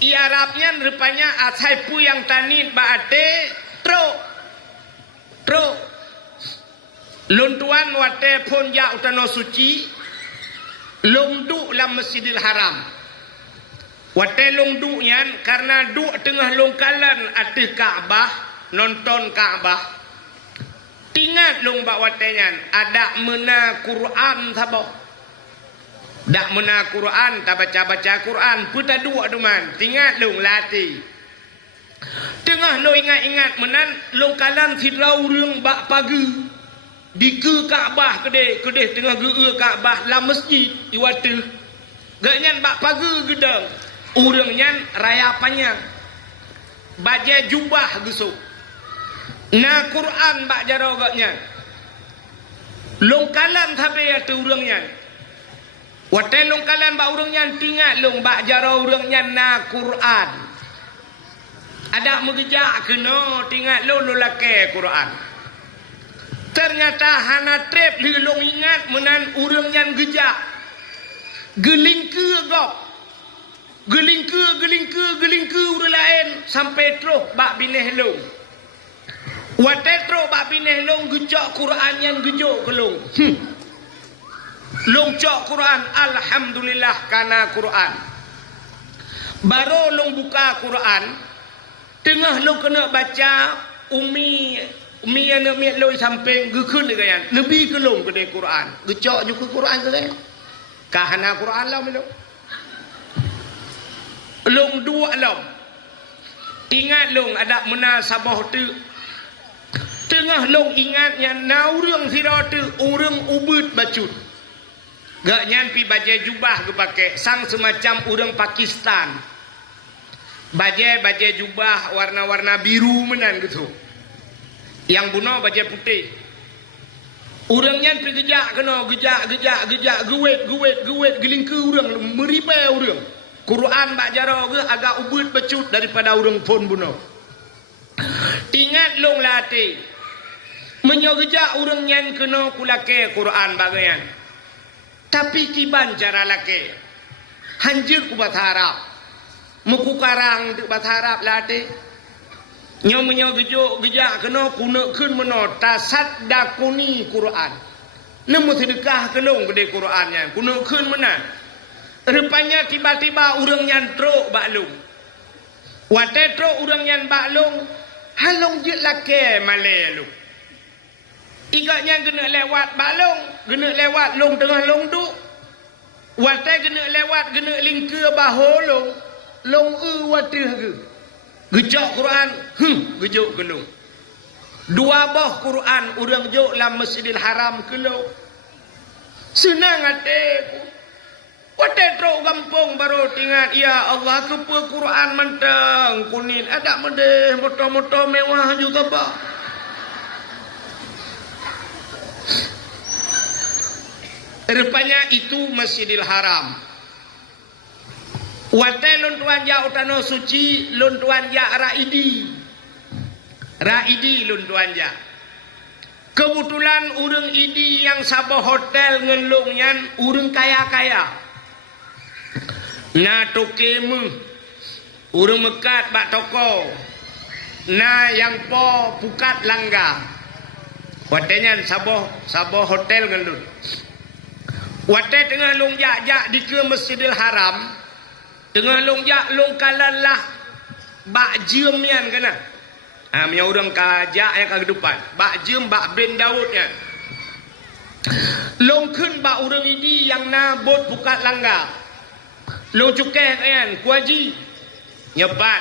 I Arabnya rupanya asai pu yang tanit baate tro luntuan wate pun ya utano suci lungdu lam Masjidil Haram wate lungdu yan karena du tengah lungkalan atih Ka'bah nonton Ka'bah tingat lung bak wate yan ada mena Quran sabah dak mena Quran tak baca Quran puta dua duman tingat lung lati tengah lo ingat menan long kalan sidrau reung bak pagi di ke Kaabah kedeh tengah ge Kaabah la masjid iwatu ganyan bak pagi gedang urang nyan raya panjang baje jubah gesuk na Quran bak jaro gaknya long kalan thabe atu urang nyan wate long kalan ba urang nyan tingat long bak jaro urang nyan na Quran ada megejak kena tingat lo lake Quran ternyata hana trep li long ingat menan urang nyan gejak gelingke gok gelingke urang lain sampai terus bak bineh long wate terus bak bineh long gejak Quran nyan gejuk kelong long cok Quran alhamdulillah kana Quran baru long buka Quran tengah long kena baca umi anak miat long samping gekun le gayan lebih ke long ke Quran gecok juga Quran ke gayan kahana Quran lah melo long dua long ingat long ada munasabah tu tengah long ingatnya naurang sira tu urang ubud bacut gak nyampi baja jubah ke pakai sang semacam orang Pakistan baja jubah warna-warna biru menan gitu yang bunuh baja putih orangnya pergejak kena gejak gewet gelingke orang meripai orang Quran bak jaro ke agak ubud becut daripada orang pun bunuh ingat long latih menyogejak orang yang kena kulake Quran bagayan tapi kiban cara laki hanjir ku bahasa Arab muku karang untuk bahasa Arab lati nyomenyo gejak kena kunekeun meno tasad dakuni Quran nemu sedekah kelong gede Qurannya kunekeun menan rupanya tiba-tiba urang nyantruk baklung wate truk urang nyan baklung halong je laki malelu igaknya kena lewat balong, kena lewat long tengah long duk. Watai kena lewat, kena lingke bahu long watih ke. Gejak Quran, gejok ke long. Dua bah Quran, orang jok dalam Masjidil Haram ke long. Senang hati ku. Watai truk gampung baru tingat, ya Allah kepa Quran mantang kunin. Ada medeh, motor-motor mewah juga bah. Rupanya itu Masjidil Haram. Watai luntuan ya utano suci, luntuan ya raidi luntuan ya. Kebetulan urang idi yang sabah hotel ngelungnya urang kaya-kaya. Na tokemu urang mekat bak toko. Na yang po pukat langga. Watenya Sabah hotel ngendun. Wate tengah long jak di ke Masjidil Haram. Tengah long jak long kalalah bak jiem yan kana. Punya orang kajak yang ke depan. Bak jiem bak ben Daud yan. Long kun bak orang ini yang nabot buka langgar. Long cukai yan kuaji. Nyepat.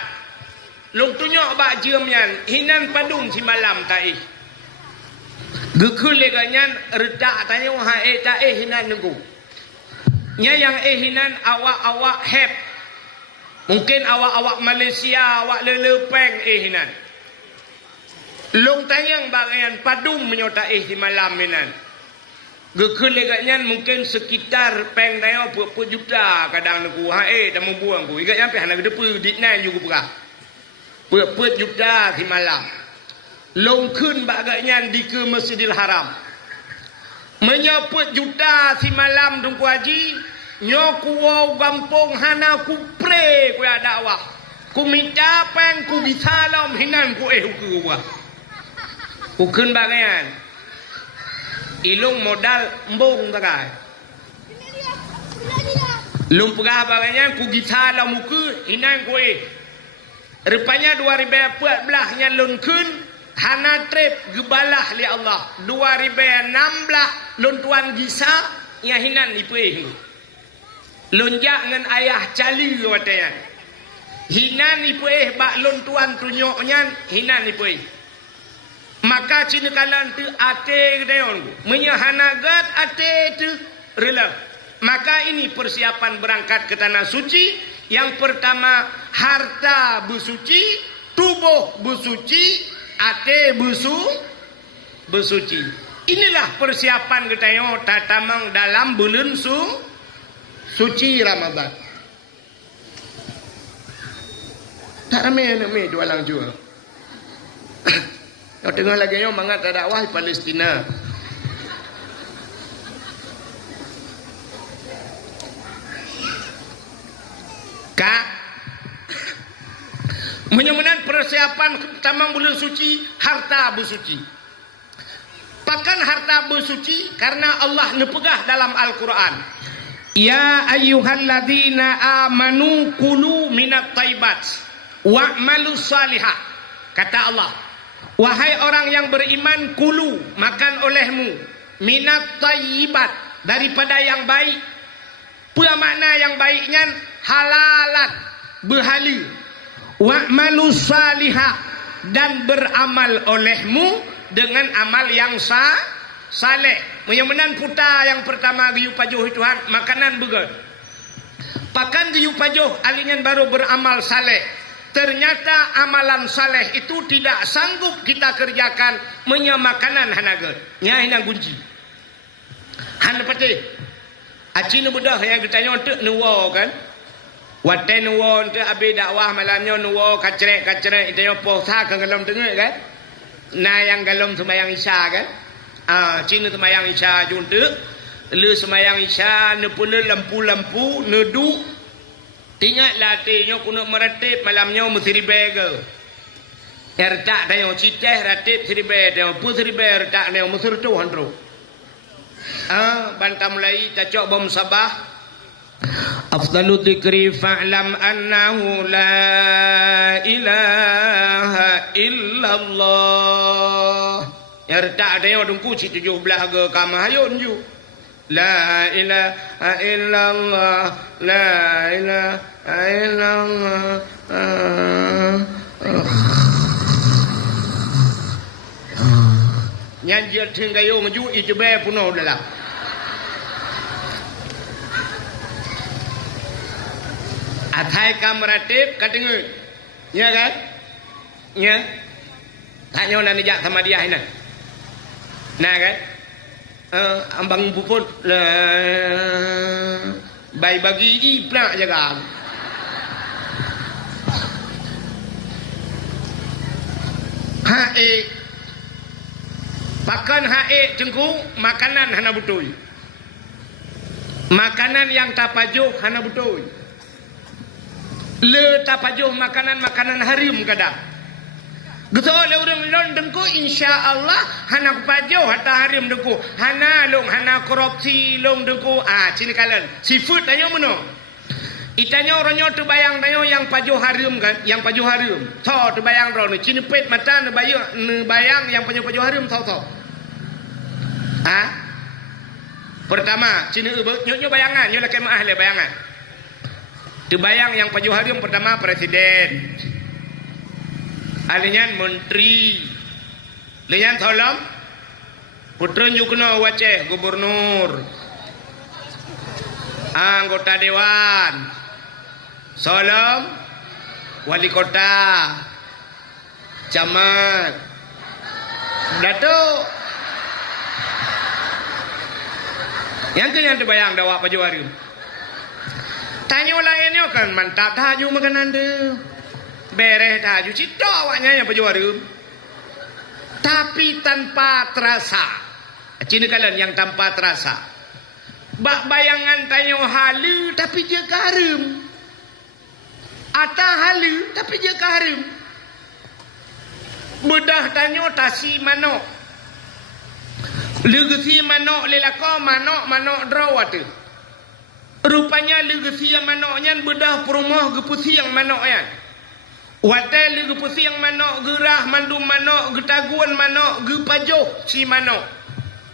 Long tunjuk bak jiem yan. Hinan padung si malam taih. Gekul leganyan redak tanya tak hinan nunggu. Nya yang hinan awak heb. Mungkin awak Malaysia, awak lelepeng hinan. Long tanyang bagian padum menyotai di malam hinan. Gekul leganyan mungkin sekitar peng tayo put juta kadang nunggu dah mau buang ku. Ikat nyampe hana gedepu ditnan juga berah. Put juta di malam. Long kun bagainya di ke Masjidil Haram. Menyebut juta si malam dungku haji. Nyoku wau gampung hana ku pre ku ada awak. Ku minta peng ku bisa lam hinan ku ku wah. Ku kun bagaian. Ilung modal mbong takai. Lung pegah bagainya ku bisa lam ku hinan ku Rupanya 2014 nya lun kun. Hana trip gebalah li Allah 2016 lon tuan gisa nya hinan ipuih lonjak ngan ayah cali wataya hinan ipuih bak lon tuan tunyoknya hinan ipuih maka cina kalan tu ate gedeon menyahana gat ate tu rela maka ini persiapan berangkat ke tanah suci yang pertama harta bersuci tubuh bersuci ate bersuci. Inilah persiapan kita yang tatamang dalam bulan suci Ramadan. Tak ramai dua lang jual. Kau tengah lagi yang mangat dakwah Palestina. Menyamakan persiapan tamang bulan suci harta bersuci. Pakan harta bersuci karena Allah nepegah dalam Al-Quran. Ya ayyuhalladzina amanu kulu minat taibat wa'malu salihah. Kata Allah, wahai orang yang beriman, kulu makan olehmu minat taibat daripada yang baik. Apa makna yang baiknya? Halalat berhala. Wa'malu salihah dan beramal olehmu dengan amal yang saleh. Menyamanan puta yang pertama giyu pajuh Tuhan makanan begal. Pakan giyu pajuh alingan baru beramal saleh. Ternyata amalan saleh itu tidak sanggup kita kerjakan menyamakanan hanaga. Nya hina kunci. Han pati. Acina bedah yang ditanya untuk nuwa kan. Waten nuwa untuk abi dakwah malamnya nuwa kacrek itu yang posa ke galom tengah kan. Nah yang galom semayang isya kan. Cina semayang isya juntuk. Lu semayang isya nepula lampu-lampu nedu. Tinggal latihnya kuna meratip malamnya mesti ribega. Ertak tanya ciceh ratip seribe tanya pu seribe ertak tanya mesti tu handro. Bantah mulai cacok bom sabah. Afdalu dzikri fa'lam annahu la ilaha illallah. Ertak tanya dungku ci 17 ke kamahayun ju. La ilaha illallah, la ilaha illallah. Nyanjir tinggayo maju itu be puno dalam. Athai kamratip katengu. Ya kan? Ya. Tanya nak dijak sama dia ini. Nah kan? Ambang puput bayi bagi iprak jaga. Hae pakan hae cengku makanan hana betul. Makanan yang tapajuh hana betul. Le tapajuh makanan harim kadang. Gitu oleh orang lon dengku insya-Allah hana pajo hatta harim dengku. Hana long hana korupsi long dengku. Sini kalian. Seafood tanya mana? Itanya orangnya tu bayang tanya yang pajo harim kan, yang pajo harim. Tho tu bayang ro ni cini pet mata ni bayang yang pajo harim tho. Pertama, cini nyo bayangan, nyo lah kemah le bayangan. Tu bayang yang pajo harim pertama presiden. Alinyan menteri. Linyan tolong putra nyo kena waceh gubernur. Anggota dewan. Solom wali kota, camat, datuk. Yang kalian terbayang dawa Pajo Harim. Tanya lainnya kan mantap tahaju makanan dia. Bereh tahaju cita awaknya yang Pajo Harim. Tapi tanpa terasa. Cina kalian yang tanpa terasa. Bak bayangan tanya halu tapi dia karim. Ata halu tapi dia karim. Bedah tanya tasi manok. Legasi manok lelaka manok drawat. Rupanya legasi manoknya bedah perumah gepusi yang manoknya. Watel gepusi yang manok gerah mandum manok getaguan manok gepajo si manok.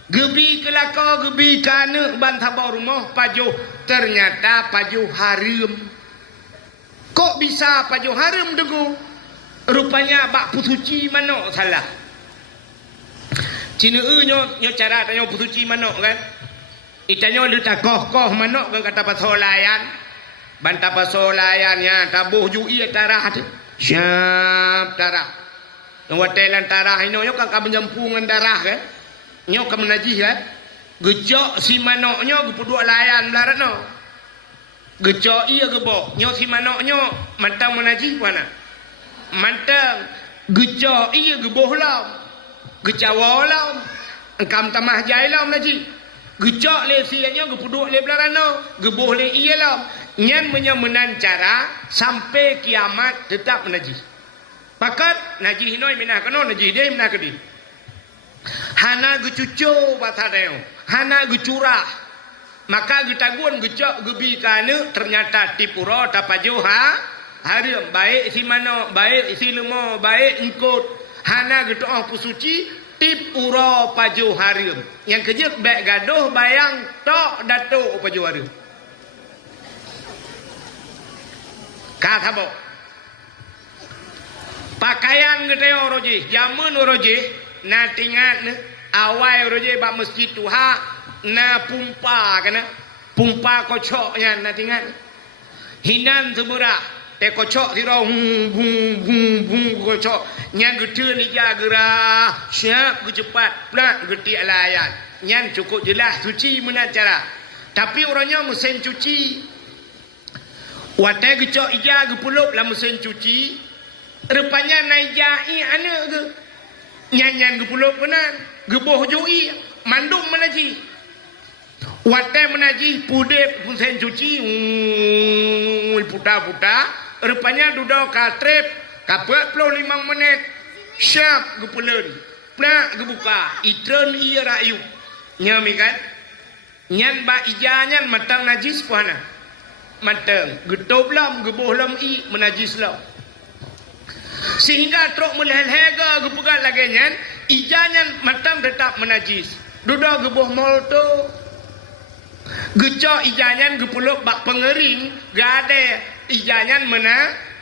Gebi kelaka gebi kana bantabau rumah pajo ternyata pajo harim. Kok bisa pajo harim degu? Rupanya bak pusuci manok salah. Cina nyo cara tanya pusuci manok kan. Itanya letak koh manok kan kata pasal layan. Banta pasal layan ya tabuh jui tarah tu. Siap darah. Watelan darah ini nyo kan menjampungan darah kan. Nyo kan menajih kan. Gejok si manoknya gepuduk layan melarat no. Gejok iya gebok. Nyo si manoknya mantang menajih mana? Mantang gejok iya geboh lam. Gecawa lam. Engkam tamah jai lam menajih. Gejok le sianya gepuduk le melarat no. Geboh le iya lam. Nyan menyemenan cara sampai kiamat tetap menajih. Pakat najih noi minah kano najih dia minah kedi. Hana gecucu batadeo. Hana gecurah. Maka getaguan gecok gebi kana ternyata tipuro tapajo harim baik si mano baik si lemo baik engkot. Hana getoah pusuci tipuro pajo harim. Yang kejut baik gaduh bayang tok datuk pajo harim. Kata bo. Pakaian geteo roji, jamun roji, na tingat awai roji ba masjid tuha na pumpa kana. Pumpa kocoknya na tingat. Hinan sebura te kocok siro bung kocok nyan gede ni jagera siap cepat plat gede layan. Nyan cukup jelas suci menacara. Tapi orangnya mesin cuci. Watai gecok ija gepulup lah mesin cuci. Rupanya naijai ana ke. Nyanyan gepulup benar. Geboh jui. Mandum menaji. Watai menaji pudep mesin cuci. Puta-puta. Rupanya duduk katrep. Kapet 45 menit. Siap gepulun. Plak gebuka. Itren iya rayu. Nyami kan. Nyan ba ija nyan matang najis puana. Matang getup lam geboh lam i menajis lam sehingga truk melelhega gepegat lagi nyan ijanyan matang tetap menajis duduk geboh molto gecok ijanyan gepuluk bak pengering gade ijanyan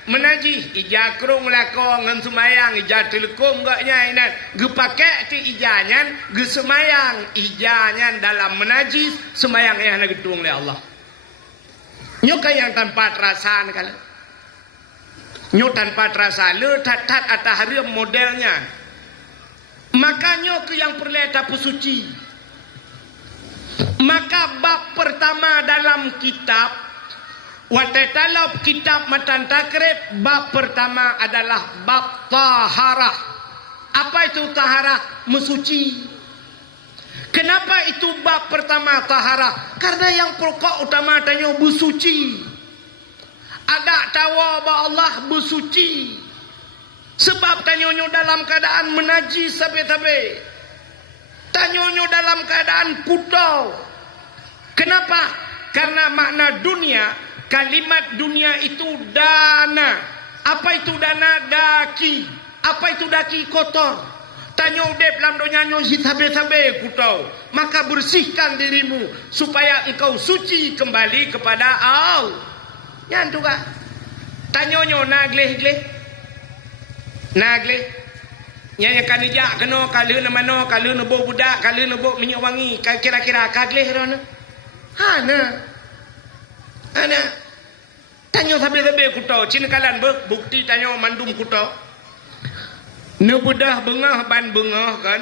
menajis ija krung lako ngan sumayang ija telekom gak nyainan gepake ti ijanyan gesemayang ijanyan dalam menajis semayang yang nak getung oleh Allah. Nyoka yang tanpa terasa kan. Nyok tanpa terasa le tat atah harim modelnya. Maka nyok yang perleta pusuci. Maka bab pertama dalam kitab watetalab kitab matan takrib bab pertama adalah bab taharah. Apa itu taharah? Mesuci. Kenapa itu bab pertama taharah? Karena yang pokok utama tanya bersuci. Ada tawa ba Allah bersuci. Sebab tanyonyo dalam keadaan menajis sabe-sabe. Tanyonyo dalam keadaan kutau. Kenapa? Karena makna dunia, kalimat dunia itu dana. Apa itu dana? Daki. Apa itu daki? Kotor. Tanyo udep dalam dunianyo sabe-sabe kutau. Maka bersihkan dirimu supaya engkau suci kembali kepada Allah. Yang tu kah? Tanyonyo nagleh-gleh. Nagle nyanya kanijak kena kala na mano kala na bo budak kala na bo minyak wangi kira-kira kagleh rona hana tanyo sabe-sabe kuto cin kalan bukti tanyo mandum kuto ne budah bengah ban bengah kan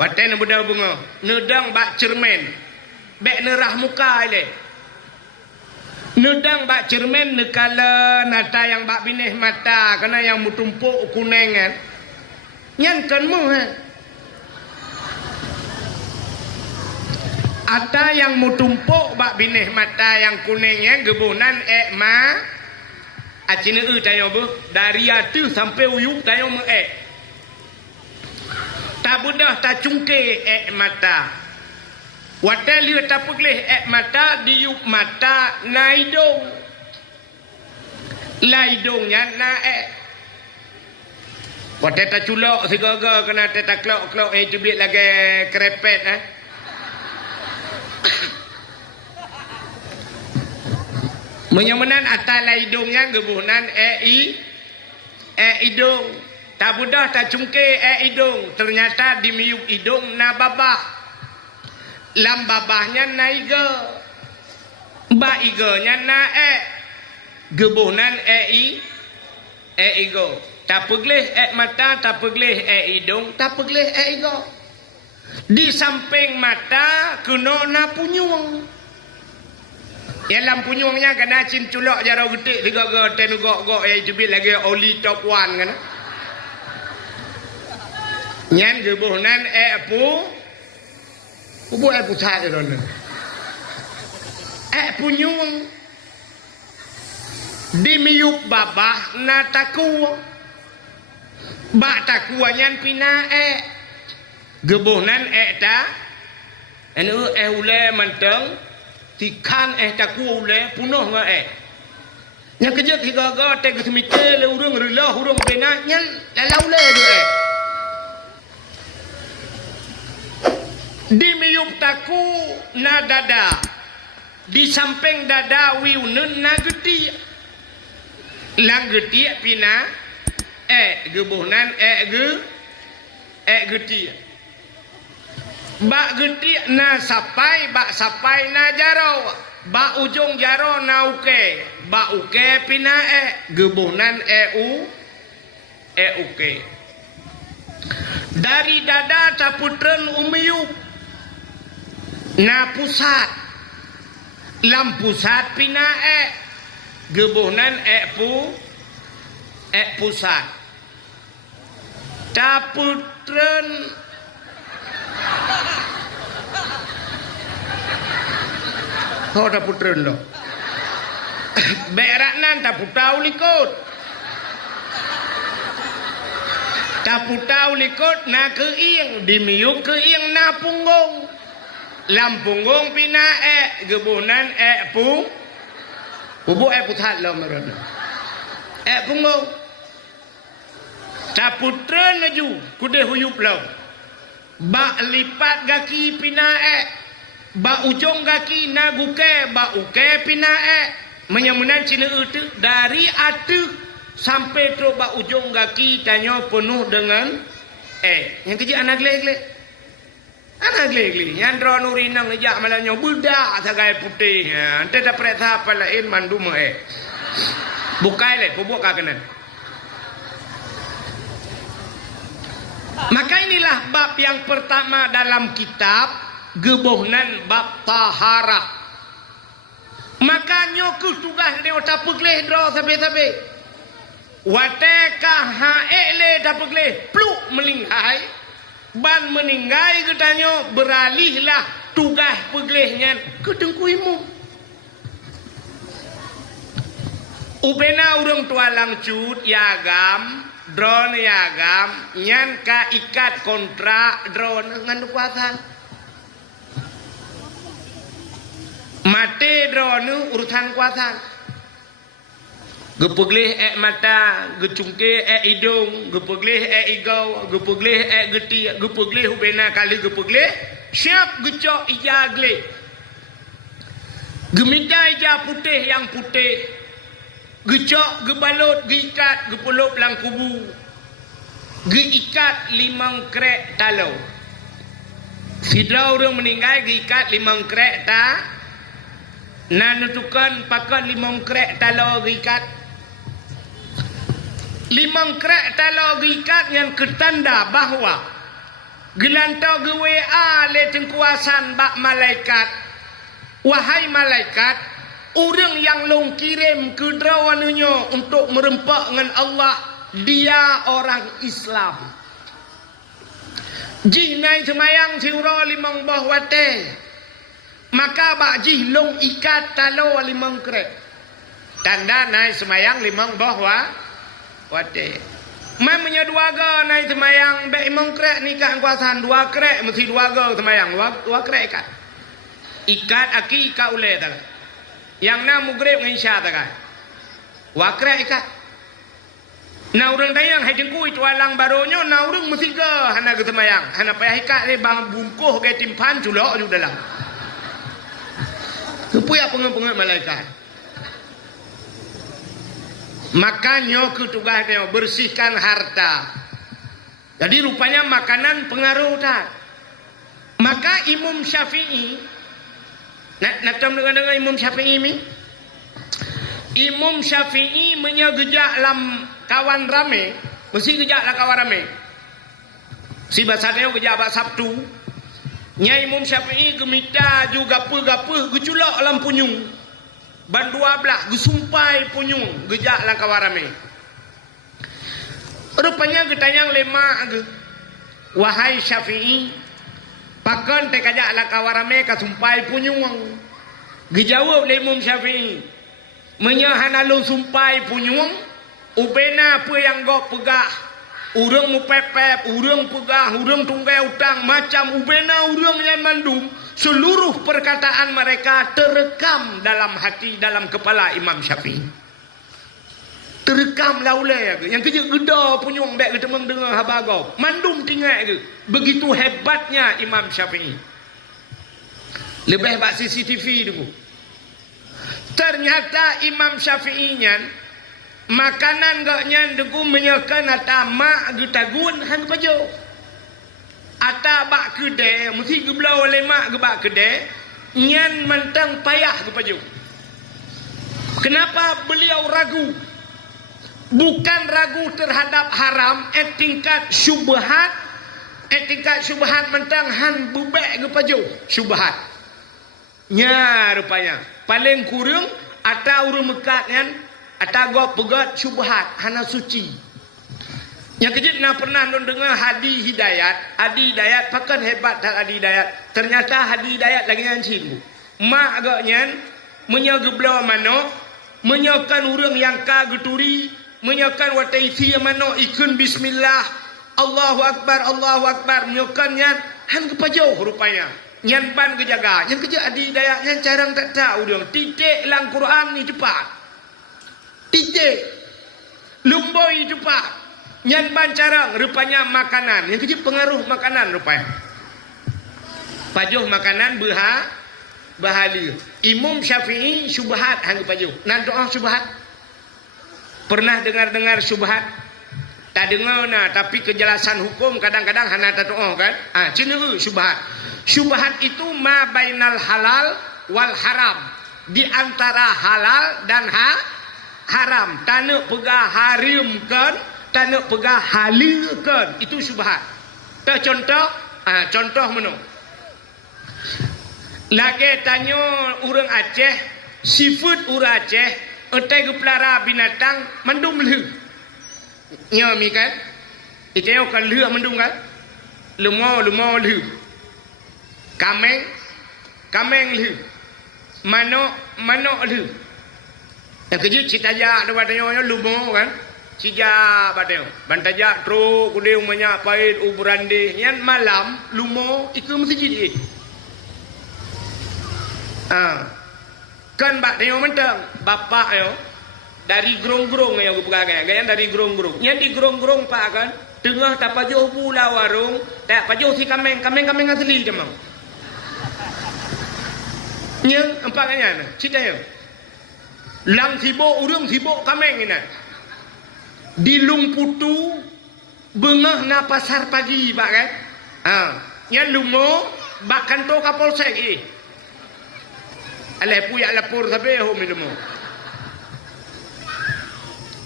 wate ne budah bengah nedang bak cermen bek ne rah muka ile nedang bak cermen ne kala nata yang bak binih mata kena yang mutumpuk kuning kan nyan kan mu ada yang mutumpuk bak binih mata yang kuning yang gebunan ma acine tayo bu dari atu sampai uyuk tayo me tak budah tak cungke mata Wadah lihat tapuk leh mata diuk mata naidong laidongnya na wadah tak culok segaga kena tak klok cubit lagi kerepet menyamanan atas laidongnya gebunan idong tak budah tak cungke idong ternyata dimiuk idong na babah lam babahnya naiga ba iganya na gebunan igo tapegleh mata tapegleh idong tapegleh igo di samping mata kena na punyung dalam punyungnya kena cin culok jaro gede digaga ten gok jubit lagi oli top 1 kan nyan gebunan Ubu pucat itu nih. Punyung dimiuk babah na taku. Bak takuanyan pina gebunan ta. Anu ule menteng tikan taku ule punuh nga Yang kerja tiga-tiga tek semite le urang relah urang pena nyan lalau le tu di miyuk taku na dada di samping dada wiunun na geti lang geti pina gebunan geti bak geti na sapai na jaro bak ujung jaro na uke bak uke pina gebunan uke dari dada taputren umiyuk na pusat lam pusat pina gebunan pusat taputren taputren lo beraknan taputau likut na keiing dimiuk keiing na punggung lam punggung pina gebunan pubu putat lo merana punggung taputren laju kude huyup lo bak lipat gaki pina bak ujung gaki naguke bak uke pina menyamunan cina itu dari atu sampai tu bak ujung gaki tanyo penuh dengan yang kerja anak lelek anak geli yang drone urinang ngejak malahnya budak sagai putih ente dah perintah apa lain mandum bukai le kubuk kakenan maka inilah bab yang pertama dalam kitab gebuhnan bab taharah makanya tugas dia tapegleh draw sabe-sabe wateka haele tapegleh pluk melinghai ban meninggai katanya beralihlah tugas peglehnya ke dengkuimu upena urang tua langcut yagam drone agam nyan ka ikat kontrak drone ngan kuatan mate drone urusan kuatan gepeglih mata gecungke hidung gepeglih igau gepeglih geti gepeglih ubena kali gepeglih siap gecok ija gle gemita ija putih yang putih gecok, gebalut, geikat, gepulup lang kubu. Geikat 5 krek talau. Sidra orang meninggal geikat 5 krek ta. Nanutukan pakai 5 krek talau geikat. 5 krek talau geikat yang ketanda bahawa gelantau ge WA le tengkuasan bak malaikat. Wahai malaikat, orang yang long kirim ke drawanunya untuk merempak dengan Allah, dia orang Islam. Jih nai semayang siura 5 bah wate. Maka bak jih long ikat talo 5 krek. Tanda nai semayang 5 bah wate. Mai punya 2 ga nai semayang bek 5 krek nikah kuasaan 2 krek mesti 2 ga semayang 2 krek ikat. Ikat aki ikat ule tak. Yang na mugrib dengan isya tak kan? Wakra ikat. Na orang tayang hai jengkui tualang baronyo na orang mesti ke hana ke semayang. Hana payah ikat ni bang bungkuh ke timpan culok ju dalam. Kepuya pengen-pengen malaikat. Makanya ketugas dia bersihkan harta. Jadi rupanya makanan pengaruh tak. Maka Imam Syafi'i nak dengan Imam Syafi'i ni. Imam Syafi'i menyegejak lam kawan rame, mesti gejak lah kawan rame. Si bahasa dia gejak bak Sabtu. Nya Imam Syafi'i gemita juga gapa-gapa geculak lam punyung. Ban 12 gesumpai punyung gejak lah kawan rame. Rupanya getanyang lemak ge. Wahai Syafi'i, pakan te kajak la kawarame ka sumpai punyung. Gejawab le Imam Syafi'i. Menyahan alun sumpai punyung, ubena apa yang gok pegah. Urang mu pepep, urang pegah, urang tunggai utang macam ubena urang yang mandum. Seluruh perkataan mereka terekam dalam hati, dalam kepala Imam Syafi'i. Terekam laulai ke yang kerja geda punyung bek kita mendengar habagau mandum tinggal ke begitu hebatnya Imam Syafi'i. Lebih hebat CCTV dulu. Ternyata Imam Syafi'i nyan makanan gak nyan degu menyakan ata mak getagun hang pajo ata bak kedai mesti geblau oleh mak ge bak kedai nyan mentang payah ge pajo. Kenapa beliau ragu? Bukan ragu terhadap haram, tingkat syubhat, tingkat syubhat mentang han bubek ke paju syubhat. Nya rupanya paling kurang ata urang mekat kan, ata gop pegat syubhat hana suci. Yang kejut na pernah dengar Hadi Hidayat, Adi Hidayat pakan hebat tak Adi Hidayat. Ternyata Hadi Hidayat lagi ngancin. Mak agaknya menyageblau mano, menyakan urang yang ka geturi menyakan wataisi mano ikun bismillah Allahu akbar menyakannya han kepajau rupanya nyan ban kejaga yang kerja Adi Hidayat yang carang tak tahu dia titik lang Quran ni cepat titik lumboi cepat nyan ban carang rupanya makanan yang kerja pengaruh makanan rupanya pajuh makanan bahali Imam Syafi'i syubhat han kepajau nan doa syubhat. Pernah dengar syubhat? Tak dengar nah, tapi kejelasan hukum kadang-kadang hana tak tahu kan? Cina syubhat. Syubhat itu ma bainal halal wal haram. Di antara halal dan haram. Tanuk pegah harimkan, tanuk pegah halilkan. Itu syubhat. Tak contoh? Contoh mana? Lagi tanya orang Aceh, seafood orang Aceh, entai gepelara binatang mandum leh. Nya mi kan? Iteo kan leh mandum kan? Lemau leh. Kameng leh. Manok leh. Yang kerja cita ja ada wadanya lemau kan? Cija badeo. Bantaja tro kude umanya pait ubrande. Yan malam lumo iku masjid. Kan badeo mentang bapak yo dari grong-grong yo bukan gaya dari grong-grong. Yan di grong-grong pak kan. Tengah tak pajuh pula warung, tak pajuh si kameng asli je mau. Nya empat kanya cerita yo. Lang sibuk urang sibuk kameng ina. Di Lungputu bengah na pasar pagi pak kan. Nya lumo bakkan to kapolsek alai puyak lapor sabe ho minumo.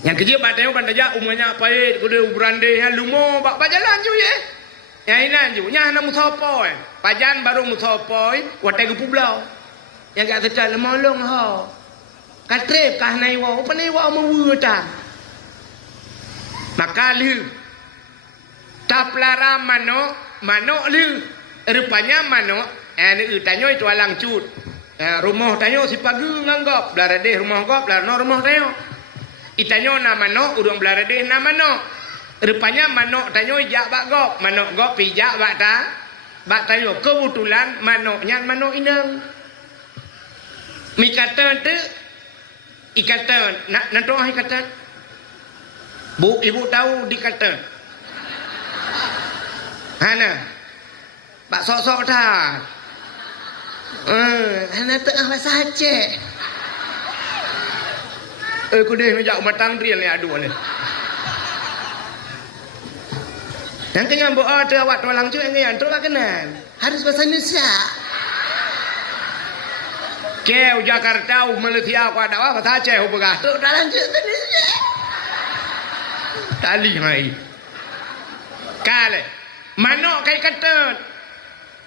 Yang kerja bateo bandaja umanya pait kude ubrande ha lumo bak bajalan ju ye. Ya ina ju nya na musopoi. Pajan baru musopoi watai gupu blau. Yang gak sedar lemolong ho. Katrep kah nai wa panai wa mu ta. Maka lu taplara mano lu rupanya mano ni tanyo itu alang cut. Rumah tanyo si pagi nganggap belarade rumah gop belar no rumah tanyo. Itanyo na manok urang belarade na manok. Rupanya manok tanyo ijak bak gop, manok gop pijak bak ta. Bak tanyo kebetulan manoknya manok inang. Mikatan tu ikatan nak doa ikatan. Bu ibu tahu dikatan. Hana. Bak sok-sok dah. Hana tengah bahasa Aceh. Aku deh menjak matang real ni adu ni. Yang kenyang buat awak tolong cuy yang tu kenan. Harus bahasa Indonesia. Kau Jakarta Malaysia aku ada bahasa Aceh ubah. Tu dah lanjut Indonesia. Tali hai. Kale. Manok kai kata.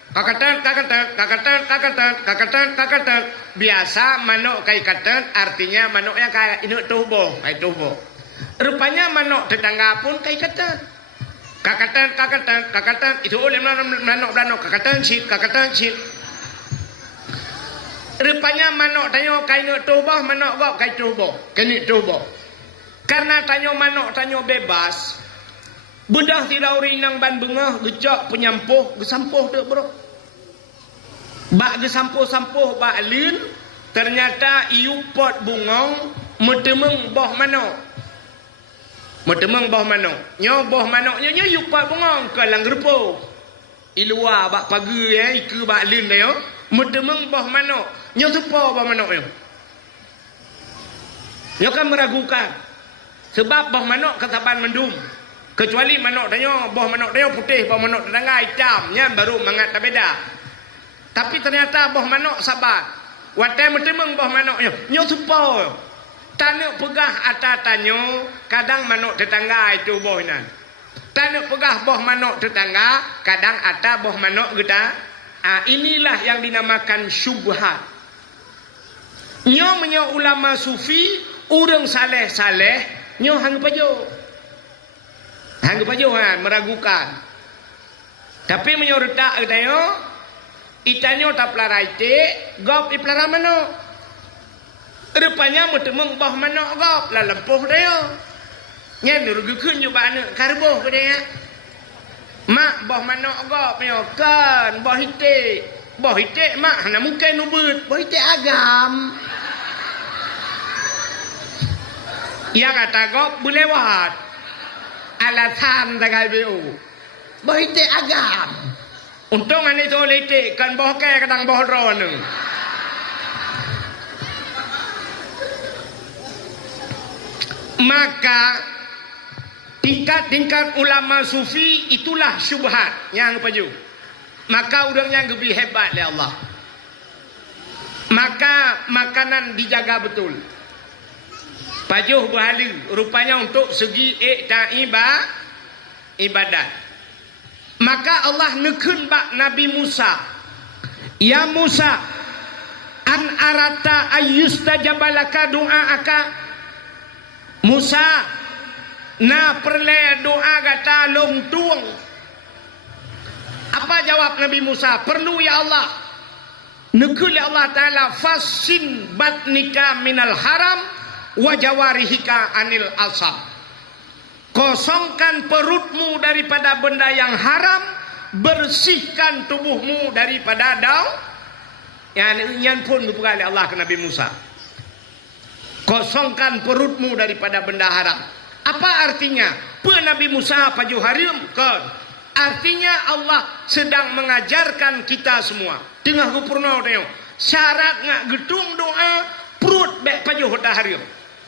Kakatan. Biasa manok kai katan artinya manoknya kayak ini tubuh. Rupanya manok tetangga pun kai katan. Kakatan itu oleh manok kakatan cip. Rupanya manok tanyo kai ini tubuh, manok gok kai tubuh. Kini tubuh. Karena tanyo manok tanyo bebas. Bedah tidak rinang ban bengah gejak penyampuh gesampuh tu bro. Bak gesampuh-sampuh bak lin ternyata iu pot bungong metemeng boh manok. Nyo boh manoknya nyo iu pot bungong kalang gerpo. Ilua bak pagi iku bak lin dah yo. Metemeng boh manok. Nyo sepo boh manok yo. Nyo kan meragukan. Sebab boh manok ketaban mendum. Kecuali manok tanyo, boh manok tanyo putih, boh manok tetangga hitamnya baru mangat tak beda. Tapi ternyata boh manok sabar. Watai metemeng boh manoknya, nyo supo. Tanuk pegah atas tanyo, kadang manok tetangga itu boh nan. Tanuk pegah boh manok tetangga, kadang atas boh manok kita. Inilah yang dinamakan syubhat. Nyo ulama sufi, urang saleh-saleh, nyo hang pajo. Anggap aja meragukan. Tapi menyorota tayo itanyo tak pelarai te gop iplara manok. Rupanya mutemeng boh manok gop la lempuh tayo. Nyen rugukeun nyoba anu karboh dia. Mak boh manok gop yo kan boh hite. Boh hite mak hana mungkin ubut, boh hite agam. Yang kata gop bulewat. Alasan tagai BU. Bohite agam. Untung ani to lete kan boh ke kadang boh ron. Maka tingkat-tingkat ulama sufi itulah syubhat yang paju. Maka urang yang lebih hebat oleh Allah. Maka makanan dijaga betul. Pajuh berhala rupanya untuk segi ibadat. Maka Allah nekun bak Nabi Musa. Ya Musa, an arata ayyustajabalaka doa'aka. Musa, na perle doa gata long tuang. Apa jawab Nabi Musa? Perlu ya Allah. Nekun ya Allah Ta'ala fasin batnika minal haram wa jawarihika anil asab. kosongkan perutmu daripada benda yang haram, bersihkan tubuhmu daripada yang pun dipegang oleh Allah ke Nabi Musa. Kosongkan perutmu daripada benda haram. Apa artinya? Nabi Musa paju harim kan? Artinya Allah sedang mengajarkan kita semua. Tengah kupurna tengok. Syarat ngak gedung doa perut bek paju hoda harim.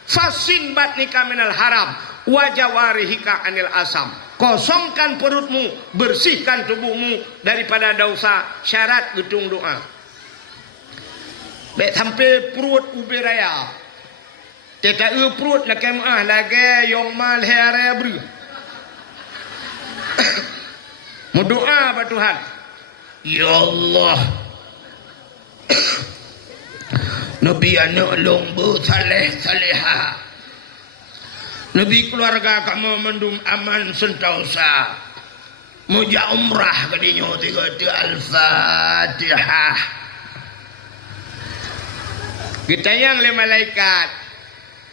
Fasin batnika minal haram wa jawarihika anil asam. Kosongkan perutmu, bersihkan tubuhmu daripada dosa. Syarat gedung doa. Bek sampai perut ubi raya. Tidak perut nak kemah lagi yang mal hari beri. Berdoa pada Tuhan. Ya Allah. Nabi anak lombu saleh-saleha. Nabi keluarga kamu mendum aman sentosa. Muja umrah kadinya 3 Al-Fatihah. Kita yang le malaikat.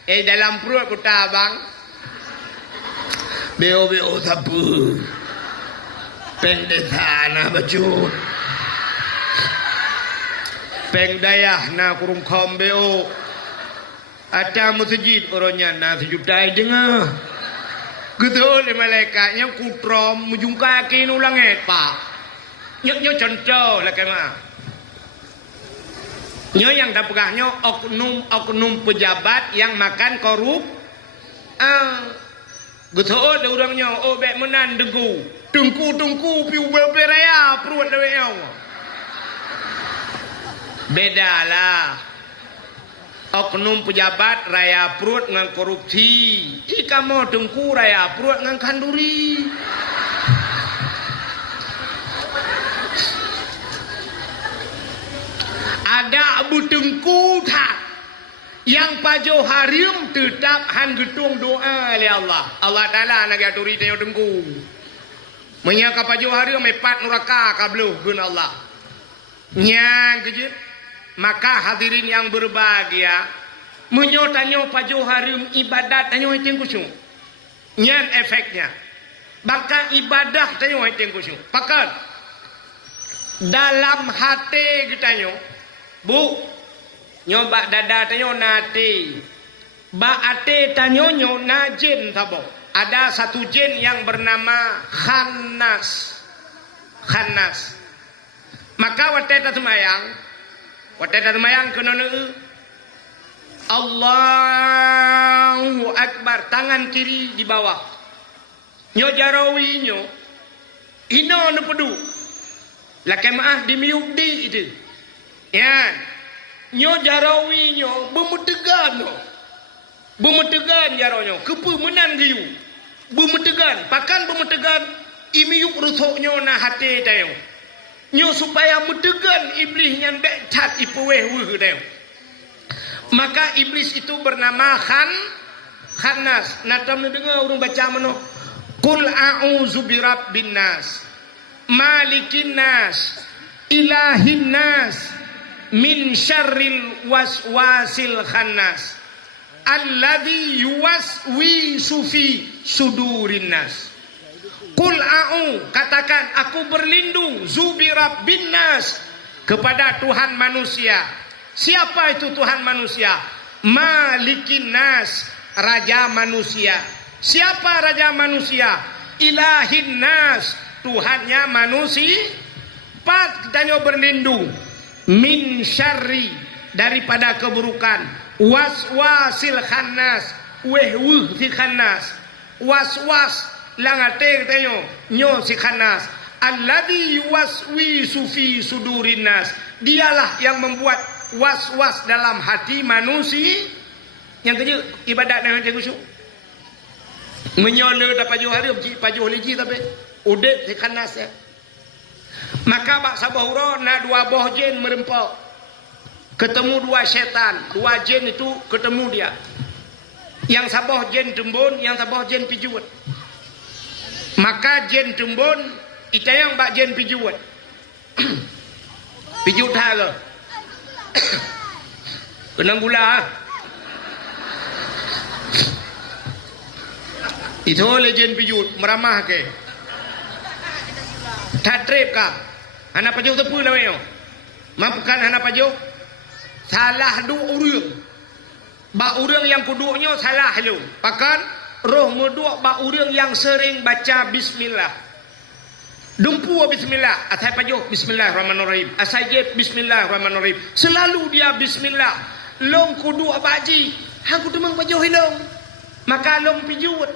Dalam perut kita abang. Beo-beo sapu. Pengdesa na baju. Pengdayah na kurung kombeo. Ada masjid orangnya na sejutai dengar. Gitu le malaikatnya kutrom mujung kaki nulang pak. Nyok contoh lah kemah. Nyo yang dah pegahnya oknum pejabat yang makan korup. Betul ada orangnya bek menan dengku piu beraya perut lewat. Bedalah. Oknum pejabat raya perut ngan korupsi. Ika mau dengku raya perut ngan kanduri. Ada abu tengku tak yang pajo harim tetap han gedung doa oleh Allah. Allah Taala nak aturi tengok tengku. Menyaka pajo harim mepat neraka kabluh guna Allah. Nyang kejut. Maka hadirin yang berbahagia, menyotanyo pajo harim ibadat tanyo iting kusyuk. Nyan efeknya. Bahkan ibadah tanyo iting kusyuk. Pakat dalam hati kita nyo. Bu, nyoba dada tanyo nati. Ba ate tanyo nyo na jin tabo. Ada satu jin yang bernama Khannas. Khannas. Maka wateta semayang. Wateta semayang kena Allahu Akbar. Tangan kiri di bawah. Nyo jarawi nyo. Ino no pedu. Lakai maaf di miuk di itu. Ya, nyo jarawi nyo bemetegan no, bemetegan jaronyo, kepu menan giyu, bemetegan, pakan bemetegan, imiyuk rusuk nyo na hati tayo, nyo supaya metegan iblis yang dekat ipuweh wuh tayo. Maka iblis itu bernama Khannas. Natam dengar urung baca mano, Qul a'udzu birabbin nas, malikin nas, ilahin nas. Min syarril waswasil khannas alladzi yuwaswisu fi sudurin nas. Qul a'u, katakan aku berlindung zubi rabbin nas, kepada Tuhan manusia. Siapa itu Tuhan manusia? Malikin nas, raja manusia. Siapa raja manusia? Ilahin nas, Tuhannya manusia. Pat kita berlindung min syarri, daripada keburukan, waswasil khannas, wehwuh si khannas, waswas langate tanyo nyo si khannas, alladzi yuwaswisu fi sudurin nas, dialah yang membuat waswas dalam hati manusia. Yang kerja ibadat dengan khusyuk, menyola dapat pajuh hari pajuh liji tapi udet si khannas ya. Maka bak sabahura na 2 boh jin merempok. Ketemu 2 syaitan, 2 jin itu ketemu dia. Yang sabah jin tembun, yang sabah jin pijuat. Maka jin tembun itayang bak jin pijuat. Pijut haga. Kenang gula. Itu legend pijut meramah ke. Tak trip ka. Anak pajuh tepu lah yo. Mampukan anak pajuh. Salah dua orang. Ba orang yang keduanya salah lu. Pakan roh medua ba orang yang sering baca bismillah. Dumpu bismillah, asai pajuh bismillahirrahmanirrahim. Asai je bismillahirrahmanirrahim. Selalu dia bismillah. Long kudu abaji. Aku demang pajuh hilong. Maka long pijut.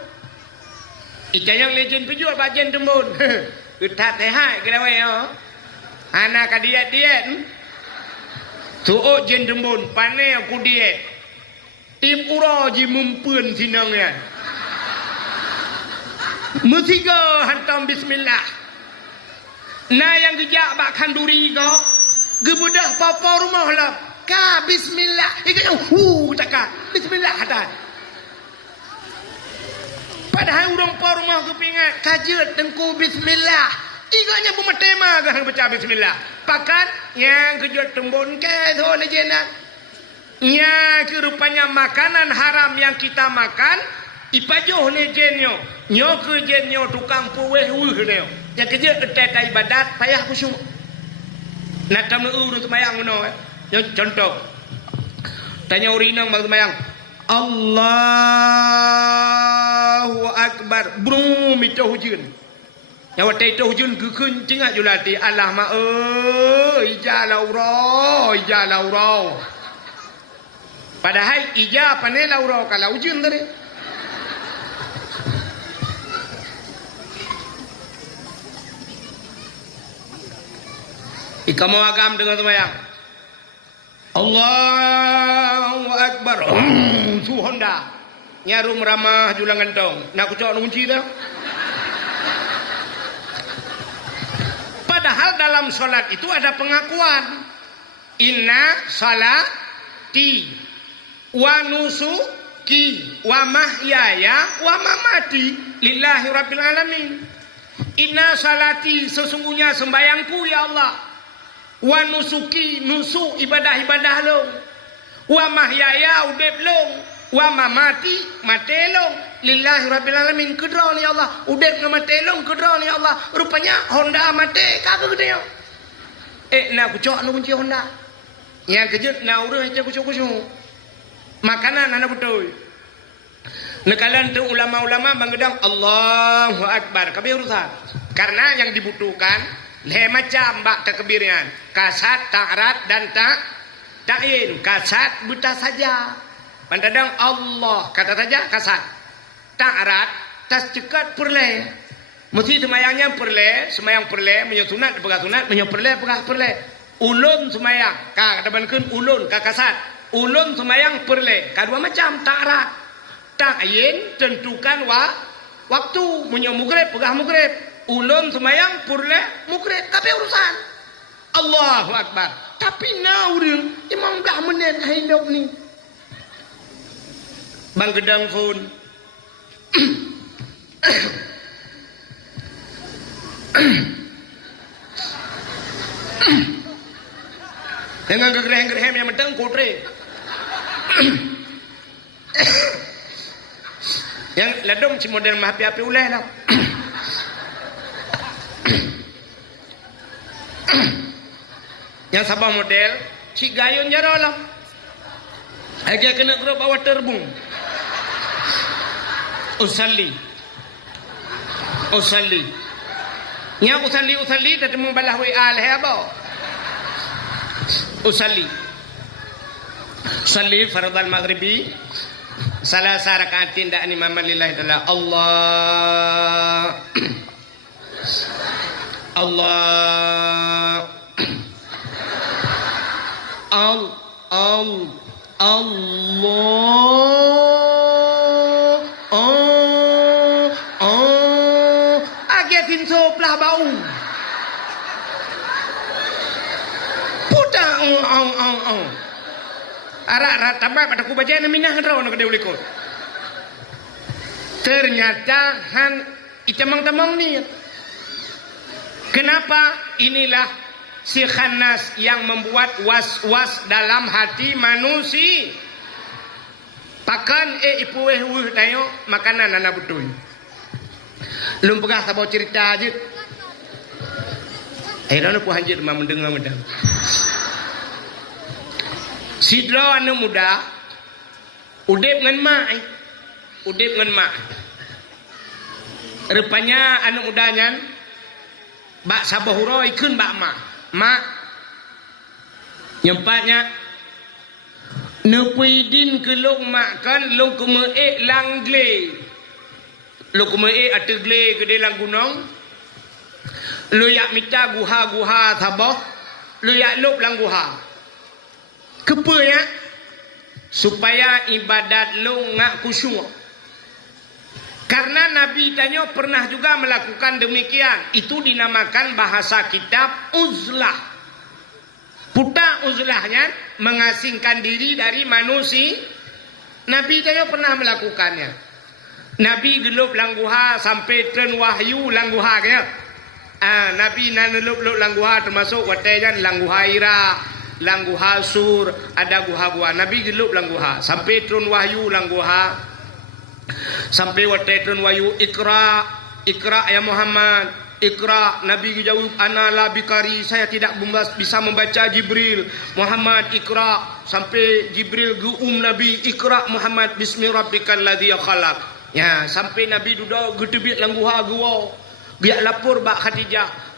Ijayang legend pijut bajen tembun. Utat tehai kira yo. Anak diet. Tuo jen tembun pane aku diet. Tim uro ji mumpeun sinangnya. Musiga hantam bismillah. Nah yang gejak bak kanduri kau. Gebedah papa rumah lah. Ka bismillah. Ikatnya takkan. Bismillah hadan. Padahal orang pa rumah kepingat kajet tengku bismillah. Iganya pemetema kan baca bismillah. Pakan yang kejut tembun ke tu lejenak. Nya kerupanya makanan haram yang kita makan ipajoh lejenyo. Nyo kejenyo tukang puweh nyo. Yang kejut ketetai ibadat payah khusyuk. Nak tamu urut mayang ngono. Contoh. Tanya urinang bang mayang. Allahu Akbar. Brum itu hujun. Yang waktu itu hujun kekun cengak julati. Allah ma ijalau roh. Padahal ija panelau roh kalau hujun tadi. Ikamu agam dengan semayang. Allahu Akbar. Honda. Nyarum ramah julang gantong. Nak kucok kunci dah. Padahal dalam solat itu ada pengakuan. Inna salati wa nusuki wa mahyaya wa mamati lillahi rabbil alamin. Inna salati sesungguhnya sembayangku ya Allah. Wa nusuki nusuk ibadah-ibadah lo. Wa mahyaya udep long. Wa mamati matelong lillahi rabbil alamin. Kedra ni Allah udep dengan matelong kedra ni Allah. Rupanya Honda mate kagak gede yo. Nak kucok nu kunci Honda. Yang kejut nak urus aja kucuk-kucuk. Makanan anak betul. Nekalan tu ulama-ulama mengedang Allahu Akbar. Kabeh urusan. Karena yang dibutuhkan le macam bak takbirnya. Kasat, ta'rat dan ta'in. Kasat buta saja. Pandadang Allah kata saja kasat. Ta'rat tas cekat perle. Mesti semayangnya perle, semayang perle, menyusunat pegah sunat, menyuperle pegah perle. Ulun semayang, kata bankeun ulun ka kasat. Ulun semayang perle, kadua macam ta'rat. Ta'in tentukan waktu menyo mugrib pegah mugrib. Ulun semayang perle mugrib kabeh urusan. Allahu Akbar. Tapi naurung imam dah menit hidup ni. Bang gedang phone. Dengan gegerem-gegerem yang medang kotre. Yang ladom si model mahapi-api uleh lah. Yang sabah model si gayun jaro lah. Agak kena grup bawa terbung. Usalli. Nya usalli tadi membalah WA leh apa? Usalli fardal maghribi salasa rakaatin da ni mama lillahi taala Allah agetin soplah bau puta arak tambah pada ku baca minah raw nak dia ulikut. Ternyata han itamang-tamang ni. Kenapa? Inilah si khannas yang membuat was-was dalam hati manusia. Pakan ipueh tayo makanan anak betul. Lum pegah sabau cerita je. Akhirnya aku hanjit mah mendengar. Sidra anu muda udip ngan mak. Udip ngan mak. Rupanya anu mudanya bak sabahuro ikun bak mak. Mak nyempatnya nepuidin ke long makan long kumeek lang gle. Long kumeek ate gle ke dalam gunung. Lu yak minta guha-guha tabah. Lu yak lop lang guha. Kepanya supaya ibadat lu ngak kusyuk. Karena Nabi tanya pernah juga melakukan demikian. Itu dinamakan bahasa kitab uzlah. Puta uzlahnya mengasingkan diri dari manusia. Nabi tanya pernah melakukannya. Nabi gelup langguha sampai tren wahyu langguha kaya. Nabi nanelup langguha termasuk watejan langguha ira, langguha sur, ada guha-guha. Nabi gelup langguha sampai tren wahyu langguha. Sampai watai tren wahyu ikra, ikra ya Muhammad. Ikra, Nabi jawab, ana la bikari, saya tidak bisa membaca Jibril. Muhammad ikra, sampai Jibril Nabi, ikra Muhammad bismi rabbikal ladzi khalaq. Ya, sampai Nabi duduk gedebit langguha gua. Biar lapor bak Khadijah.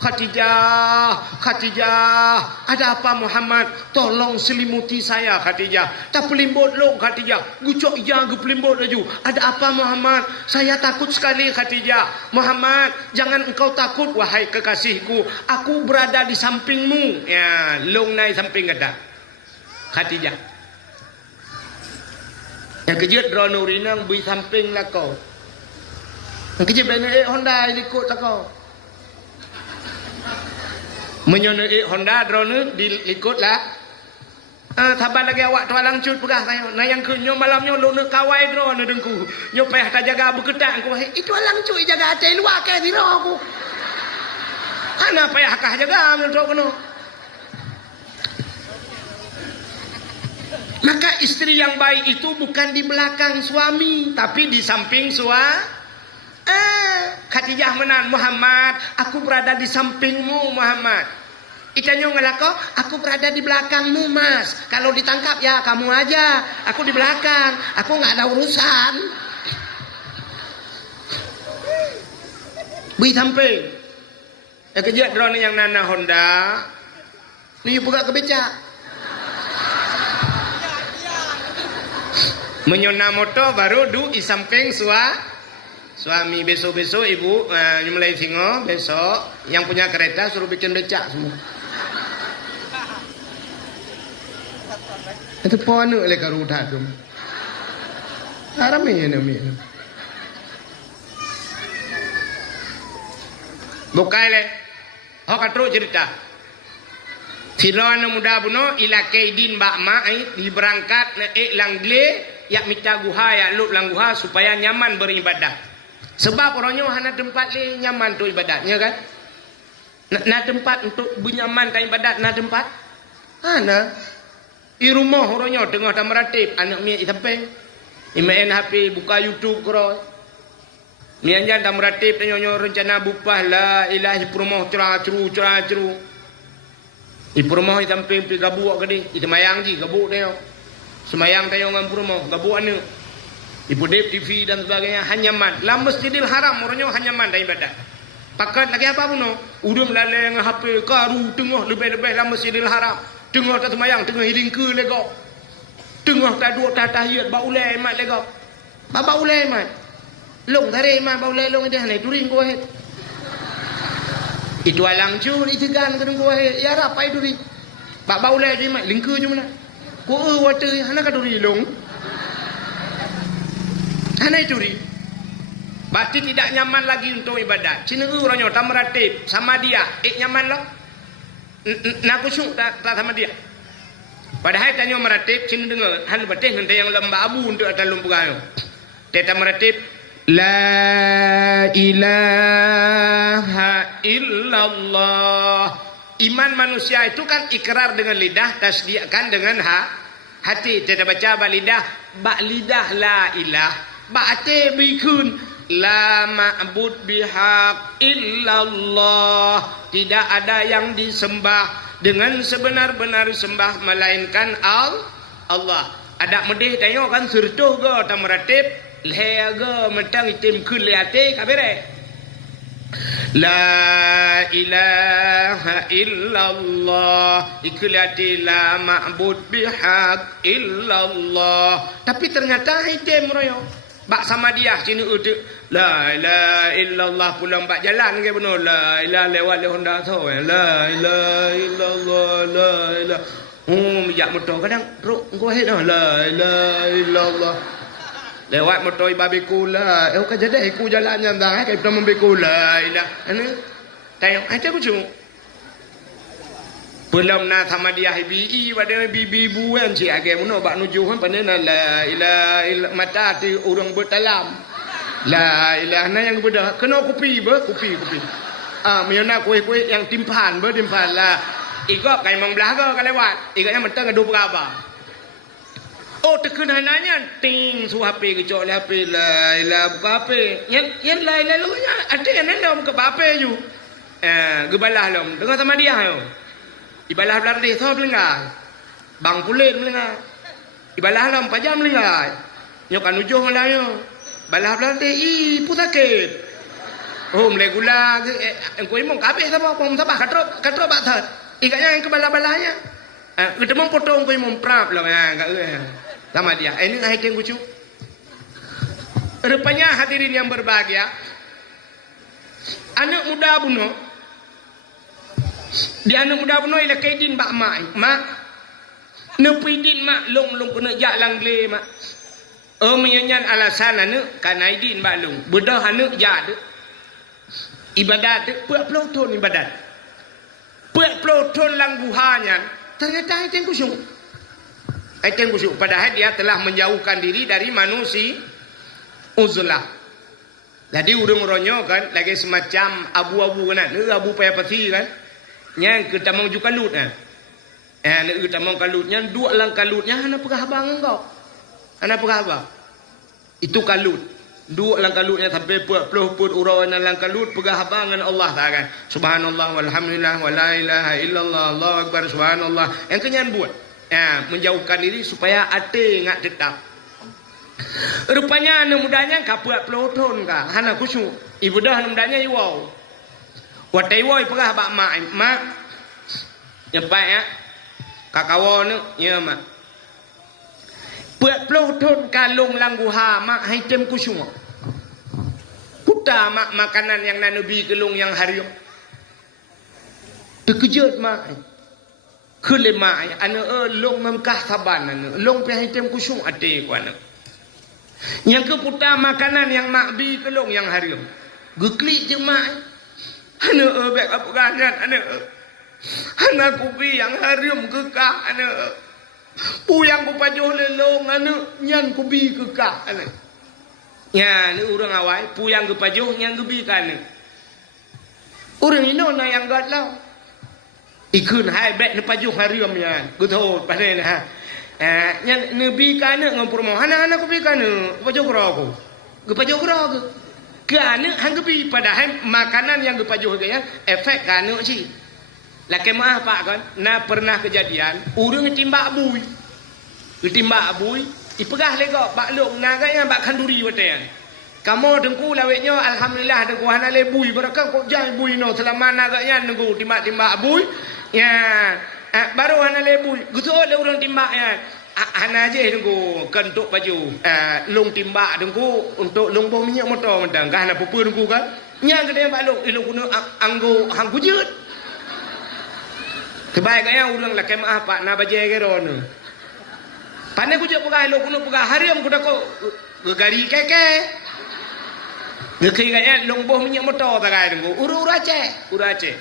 Khadijah, ada apa Muhammad? Tolong selimuti saya Khadijah. Tak pelimbut lo Khadijah. Gucok ya gu pelimbut laju. Ada apa Muhammad? Saya takut sekali Khadijah. Muhammad, jangan engkau takut wahai kekasihku. Aku berada di sampingmu. Ya, long nai samping ada Khadijah. Yang kejut dronurinang bui samping lah kau. Yang kejut benda Honda ikut tak kau. Menyonoi Honda drone dilikut lah. Sabar lagi awak tuan langcut pegah saya. Nah yang ke nyo malam nyo lu nak kawai drone dengku. Nyo payah tak jaga berketak aku. Itu langcut jaga hati luar ke diri aku. Ana payah kah jaga mentok kena. Maka istri yang baik itu bukan di belakang suami, tapi di samping suami. Khadijah menan, Muhammad, aku berada di sampingmu Muhammad. Ikannya ngelako, aku berada di belakangmu mas. Kalau ditangkap ya kamu aja, aku di belakang, aku nggak ada urusan. Bui samping. Ya kejut drone yang nana Honda, ni buka kebeca. Menyona motor baru du di samping suami. Besok-besok ibu nyemulai singo. Besok yang punya kereta suruh bikin becak semua. Itu pohon oleh karudah tu. Arami ni. Bukai le. Hok katru cerita. Silawan muda buno ila kaidin bak mai diberangkat na langle yak mita guha ya lup langguha supaya nyaman beribadah. Sebab orangnya hana tempat le nyaman tu ibadatnya kan. Na tempat untuk bernyaman tak ibadat na tempat. Hana di rumah orangnya tengah tak meratib anak mi samping. Main HP buka YouTube kro. Ni anjan tak meratib tanya rencana bupah la ilaha illallah cerah-ceru. Di rumah di samping pi gabuk ke di. Itu mayang ji gabuk dia. Semayang tayo ngam rumah gabuk anu. Ibu Dep TV dan sebagainya hanyaman. Lah Masjidil Haram orangnya hanyaman dah ibadat. Pakat lagi apa pun udah melalui HP karu tengah lebih-lebih lah Masjidil Haram. Tengah tak semayang, tengah hiling ke legok. Tengah tak duduk tak tahiyat ba ulai mat legok. Ba ulai mat. Long tare mat ba ulai long dia hanai turing ko het. Itu alang cu itu gan ke ko het. Ya rapai duri. Ba ulai di mat lingku je mana. Ko water hana ka duri long. Hana curi. Berarti tidak nyaman lagi untuk ibadat. Cina orangnya tak meratib sama dia. Nyaman lah. Nak kusuk tak sama dia. Padahal tanya meratib, cina dengar. Hal betul nanti yang lembah abu untuk atas lumpuran. Teta meratib. La ilaha illallah. Iman manusia itu kan ikrar dengan lidah, tasdiqkan dengan hati. Teta baca bak lidah la ilah. Bak hati bikun La ma'bud bihaq illallah. Tidak ada yang disembah dengan sebenar-benar sembah melainkan Allah. Ada medih tengok kan surtuh ke tamratib leha mentang itim kun leate kabere. La ilaha illallah. Ikulati la ma'bud bihaq illallah. Tapi ternyata itim royo. Bak sama dia sini udah la ilaha illallah pulang bak jalan ke benar la ilaha lewat le Honda tu la ilaha illallah la ilaha minyak motor kadang ruk kau dah la ilaha illallah lewat motor babiku la kan jadi aku jalan yang dah kai pernah membiku la ilaha ini tengok ada aku cuma belum na sama dia bibi pada bibi buan si age muno bak nuju kan panena la ilaha mata ti orang bertalam la ilaha na yang beda kena kopi miona kuih yang timpan lah iko kai mang belah ke lewat iko yang mentang adu berapa oh tekena nanya ting su HP ke cok HP la ilaha buka HP yang la ilaha lu ada yang nenda buka HP ju gebalah lom dengan sama dia yo ibalah belar deh so melengah bang pulen melengah ibalah lam pajam melengah nyokan ujuh melayu balah belar deh pusakit mulai gula engkau imong kabe sama pom sabah katro batat ikatnya yang kebalah-balahnya kita mau potong engkau imong prap lah enggak sama dia ini ngahit yang kucu rupanya hadirin yang berbahagia anak muda bunuh di anak muda bunuh ila kaidin bak mak nepidin mak long kena jak langle mak menyanyan alasan anak kana idin bak long bedah anak jak ibadat puak peloton ibadat puak peloton lang buhanya ternyata itu yang kusyuk padahal dia telah menjauhkan diri dari manusia uzlah jadi urung ronyo kan lagi semacam abu-abu kan abu payah peti kan yang kita mau juga kalut kita mau kalutnya dua lang kalutnya anak pegah abang engkau anak pegah abang itu kalut dua lang kalutnya sampai puluh urawan lang kalut pegah abangan Allah takkan subhanallah walhamdulillah wala ilaha illallah Allahu akbar subhanallah yang kenyan buat menjauhkan diri supaya ate ngak tetap rupanya anak mudanya kapuat peloton ka hana kusyuk ibu dah anak mudanya iwau watai woi pegah bak mak nyepai kakawo nu ya mak puat peloton kalung langguha mak haitem kusyuk puta mak makanan yang nanubi kelung yang harium terkejut mak kule mak long memkah saban long pi haitem kusyuk ate ku anak yang ke puta makanan yang mak bi kelung yang harium geklik je mak anak bek apa ganyan anak kupi yang harium kekah anak puyang ku pajuh lelong anak nyan kubi kekah anak ni orang awai puyang ke pajuh nyan kubi kan orang ino na yang gatlau ikun hai bek ni pajuh harium ya guto pada nah nyan nebi kan ngampur mo anak kubi kan pajuh kroku ke pajuh kroku kerana hanggepi padahal makanan yang gepajuh gaya efek kanu sih. Laki maaf pak kan, pernah kejadian urang timbak abui. Timbak abui, ipegah lego bak long naganya bak kanduri wate. Kamu dengku laweknya alhamdulillah dengku hana lebui berakang kok jai bui no selama naganya dengku timbak abui. Ya, baru hana lebui. Gitu le urang timbak ya. Hana aja dengku kentuk baju long timbak dengku untuk long bom minyak motor mentang kan hana pupu dengku kan nyang gede bak long ilung guna anggo hang kujut kebaik kaya urang laki maaf pak na baje ke ron pandai kujut pegah ilung guna pegah hariam kuda ko gari keke ngeki kaya long bom minyak motor tak kaya dengku urace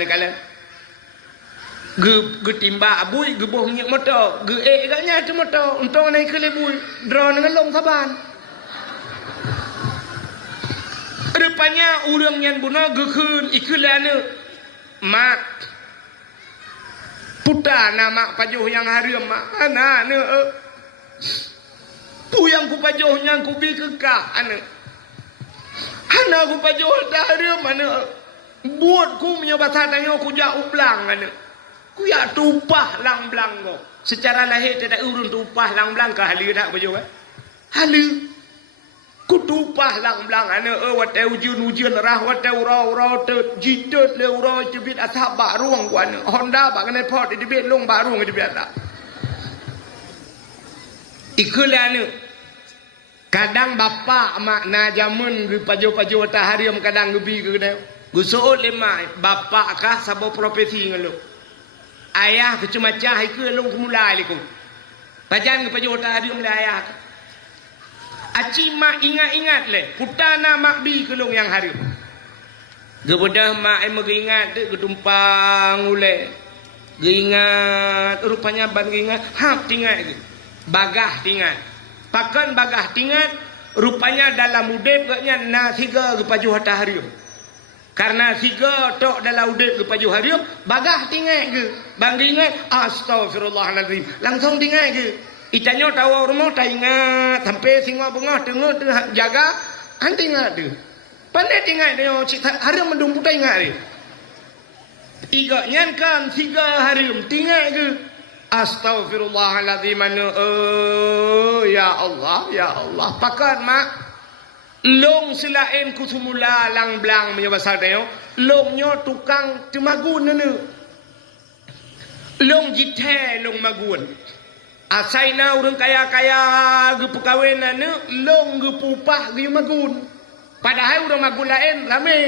ni kala ge timba abui ge boh minyak motor ge gaknya tu motor untung naik ke lebui drone dengan long saban rupanya urang yang bunuh ge keun ikulana mak puta nama pajuh yang harium mak ana ne yang ku pajohnya ku bi kekah ana. Ana ku pajoh tahrim ana. Buat ku punya bahasa tanya ku jak ublang ana. Ku ya tupah lang blang ko. Secara lahir tidak urun tupah lang blang ka halu dak pajoh eh. Halu. Ku tupah lang blang ana wat ujun rah wat ura te jidot le ura jebit asap ba ruang ku ana. Honda ba kena pot di bet long ba ruang di bet dak. Ikulana kadang bapa makna jamun gu pajo-pajo taharium kadang gebi ke dah. Gu soot lemah bapa kah sabo profesi ngelo. Ayah ke cuma cah iku long semula liku. Pajan gu pajo taharium le ayah. Aci mak ingat-ingat le putana mak bi ke long yang harium. Gu bodah mak ai mengingat de gu tumpang ule. Gu ingat rupanya ban ingat hap tinggal gu. Bagah tinggal. Pakan bagah tinggal rupanya dalam udip gaknya na tiga ke paju harium. Karena tiga tok dalam udip ke paju harium bagah tinggal ke. Bang ingat astagfirullahalazim. Langsung tinggal ke. Itanya tahu rumah tak ingat sampai singa bunga tengok tu jaga han tinggal tu. Pandai tinggal dia cik harium mendung putai ingat dia. Tiga nyankan tiga harium tinggal ke. Astaghfirullahaladzim. Ya Allah pakan mak long selain ku semula lang blang punya bahasa dia longnya tukang temagun nene long jithe long magun asaina urang kaya-kaya ge perkawinan ne long ge pupah ge magun padahal urang magun lain rame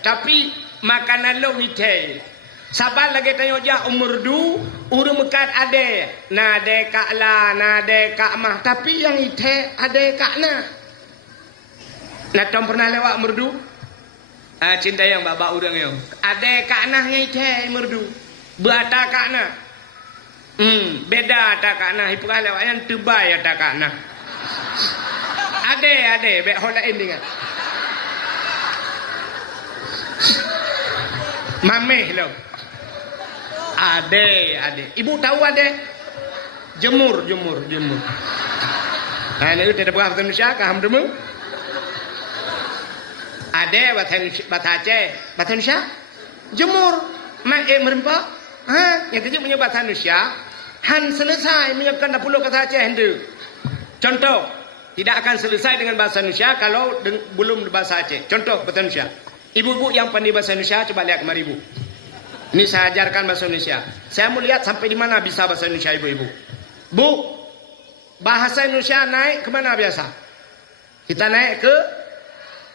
tapi makanan long jithe. Sabar lagi tanya je umur du urang mekat ade na ade kak la na ade kak mah tapi yang ite ade kak na tom pernah lewat merdu cinta yang bapa urang yo ade kak nah ite merdu berata kak na beda tak kak nah ipurah lewat yang tebai ada kak na ade bek holain dengan mameh lo. Ade. Ibu tahu ade? Jemur. Nah, ini tidak bahasa Indonesia, kaham demu? Ade bahasa Aceh, bahasa Indonesia? Jemur. Merempak? Yang kecil punya bahasa Indonesia. Han selesai menyiapkan 10 bahasa Aceh hendak. Contoh, tidak akan selesai dengan bahasa Indonesia kalau belum bahasa Aceh. Contoh bahasa Indonesia. Ibu-ibu yang pandai bahasa Indonesia coba lihat kemari ibu. Ini saya ajarkan bahasa Indonesia. Saya mau lihat sampai di mana bisa bahasa Indonesia ibu-ibu. Bu, bahasa Indonesia naik ke mana biasa? Kita naik ke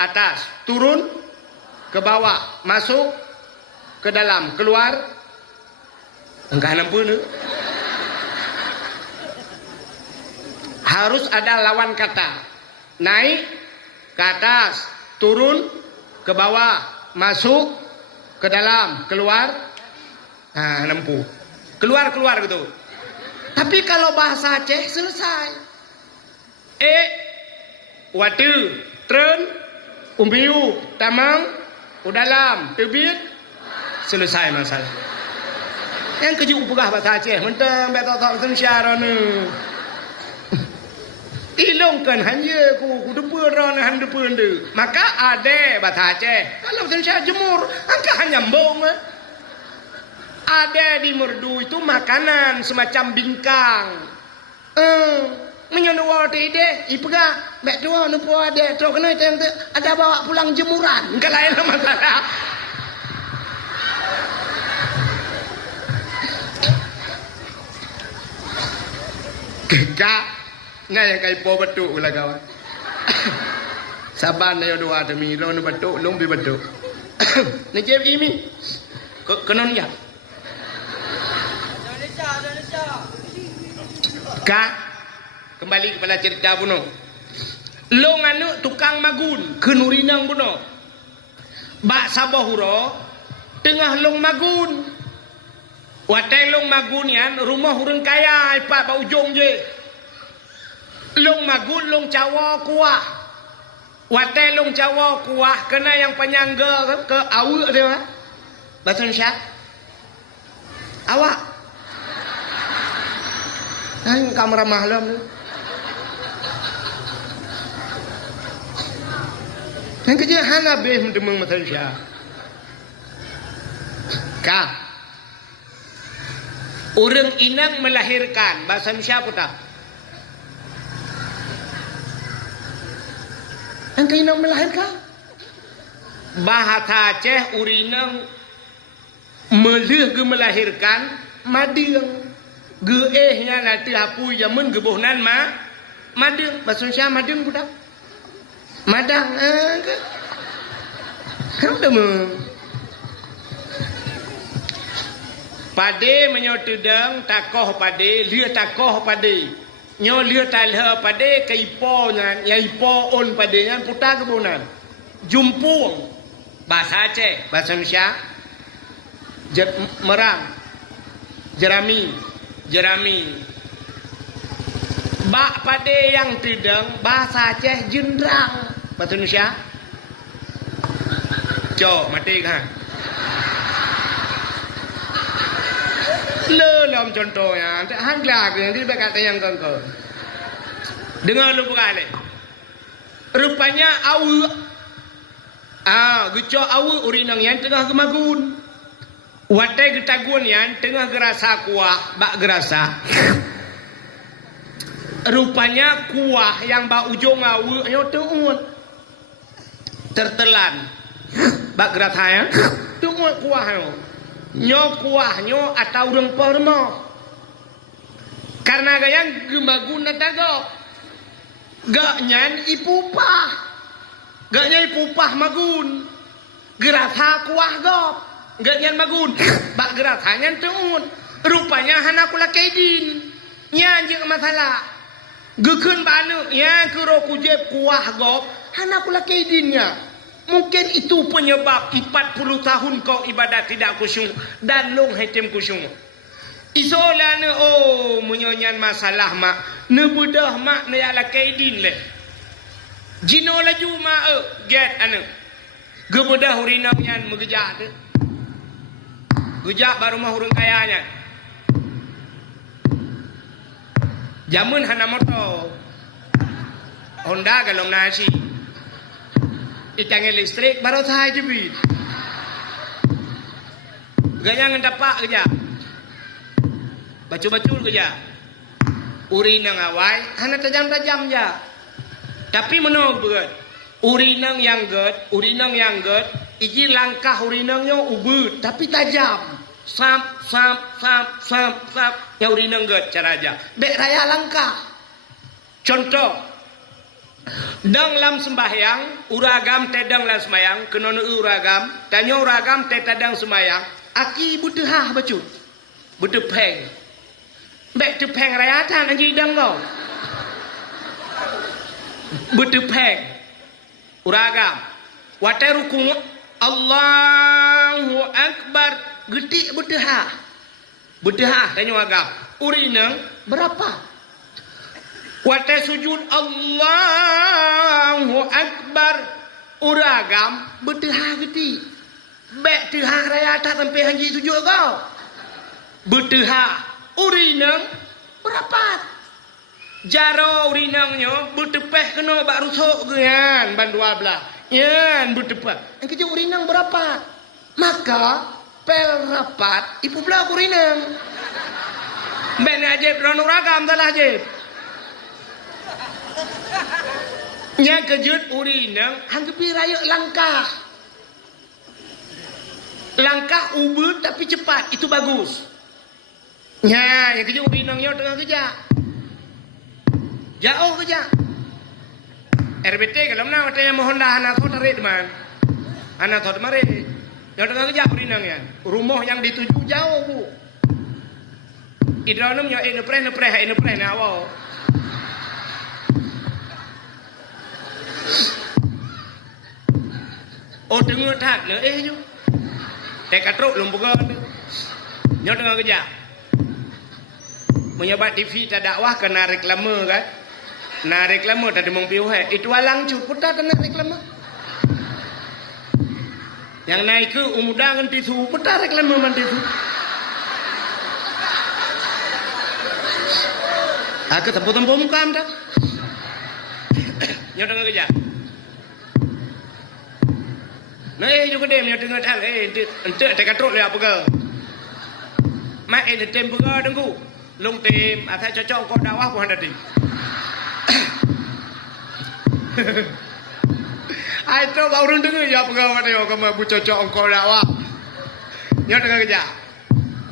atas, turun ke bawah, masuk ke dalam, keluar. Enggak nampu ni. Harus ada lawan kata. Naik ke atas, turun ke bawah, masuk ke dalam, keluar. Lempu. Keluar gitu. Tapi kalau bahasa Aceh selesai. Watu, tren, umbiu, tamang, udalam, tebit, selesai masalah. Yang keju upah bahasa Aceh, mentang betok Indonesia rana. Ilongkan hanya ku depan rana han depan tu. Maka ada bahasa Aceh. Kalau Indonesia jemur, angka hanya mbong. Ada di merdu itu makanan semacam bingkang. Menyenduwa tidak, ipega, mek tua nupu ada, terus kena itu ada bawa pulang jemuran, enggak lain masalah. Kekak, nggak yang kayak po betul lah kawan. Sabar na doa demi lo nu betul, lo bi betul. Ni jeb ini, kenon ya. Kak, kembali kepada cerita buno. Lo nganu tukang magun, kenurinang buno. Bak sabahuro, tengah long magun. Watai long magun yan, rumah orang kaya, ipat ba ujung je. Long magun, long cawa kuah. Watai long cawa kuah, kena yang penyangga ke awak dia. Bahasa Indonesia? Awak. Kamera malam tu. Yang kerja Hanabe mendemeng manusia. Kah? Orang inang melahirkan bahasa Indonesia apa tak? Yang inang melahirkan. Bahasa Aceh urinang melih ge melahirkan mading. Geehnya nanti hapu jamun gebohnan mading. Bahasa Indonesia mading budak. Madang ke? Kan udah Pade menyotudang takoh pade, lia takoh pade. Nyo lia talha pade ke ipo nyan, ya ipo on pade nyan putar kebunan. Jumpung. Bahasa Aceh, bahasa Indonesia. Merang. Jerami. Bak pade yang tidang, bahasa Aceh jendrang. Bahasa Indonesia. Cok, mati kan? Lelom contohnya, hanglah yang tidak kata yang contoh. Dengar lu kali. Rupanya awu, gecok awu urinang yang tengah gemagun. Watai getagun yang tengah gerasa kuah, bak gerasa. Rupanya kuah yang bak ujung awu yang tengah tertelan. Bak gerasa ya, tengah kuah yang. Nyo kuahnya atau urang pormo karena gayang gemaguna tago gaknyan ipupah magun gerasa kuah gop gaknyan magun bak gerasanya teun rupanya hana kula kedin nyanjing masalah gekeun banu ya kuro kujeb kuah gop hana kula kedinnya. Mungkin itu penyebab 40 tahun kau ibadat tidak khusyuk dan long hatim khusyuk. Isolana menyonyan masalah mak nebudah mak ne ala kaidin le. Jino laju mak get anu. Gebudah hurinang yan megejak tu. Gejak baru mah hurung kayanya. Jamun hana motor. Honda galong nasi. Ikangan listrik baru sahai jebit. Gayang dapat kerja. Bacul-bacul kerja. Urinang awai hanya tajam-tajam je. Tapi menurut berat. Urinang yang ged, iji langkah urinangnya ubud tapi tajam. Sam. Ya urinang ged cara aja. Bek raya langkah. Contoh. Dang lam sembahyang, uragam tedang lam sembahyang, kenono uragam, tanyo uragam tedang sembahyang, aki budehah bacu. Budeh peng. Bek tu peng rayatan anji dang no. Budeh peng. Uragam. Watai rukun Allahu Akbar, gedik budehah. Budehah tanyo agam. Urinang berapa? Watai sujud Allahu Akbar uragam bedehah geti. Bek tehah raya tak sampai haji sujud kau. Bedehah urinang berapat. Jaro urinangnya betepeh kena bak rusuk kan ban 12. Yan betepeh. Yang kerja urinang berapat. Maka pel rapat ipu belah urinang. Bek ni ajib ron uragam salah ajib. Yang kejut urinang hanggepi raya langkah ubud tapi cepat itu bagus. Ya, yang kejut urinangnya tengah kerja jauh kerja RBT kalau mana ada yang mohon dah anak thot tarik teman anak thot mari yang tengah kerja urinangnya rumah yang dituju jauh bu idranumnya nepreh na awal. Oh dengar tak le ju. Tek katruk lumpugan. Nyo tengah kerja. Menyebat TV tak dakwah kena reklame kan. Nah reklame tak demong piu he. Itu alang cut putar kena reklame. Yang naik ke umudah ngan tisu putar reklame man tisu. Aku tempo-tempo muka anda. Nyo tengah kerja. Nah, juga dia punya tengah tang. Ente tak katrok le apa ke? Mak tem perga dengku. Long tem atas cocok kau dakwah pun ada tim. Ai tu kau urun dengar ya perga mana yo kamu bu cocok kau dakwah. Nyo dengar kerja.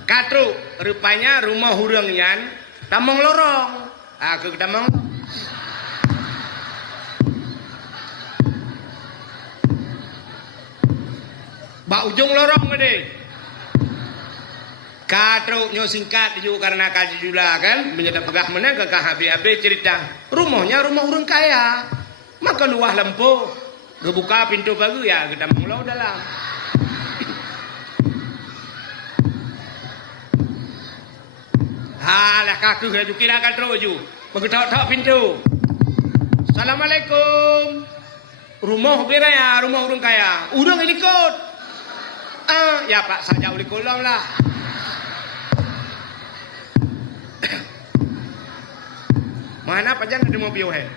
Katrok rupanya rumah hurang yan tamang lorong. Aku tamang Ba ujung lorong gede. Katruk nyo singkat juga karena kaji jula kan. Menyedap pegah mana ke habis-habis cerita. Rumahnya rumah orang kaya. Maka luah lampu. Kebuka pintu baru ya kita mengulau dalam. Halah kaku ke kira katruk ju. Mengetok-tok pintu. Assalamualaikum. Rumah bera ya rumah orang kaya. Urang ini kot. Ya Pak, saja boleh kolong lah. Mana Pak Jan ada mobil he?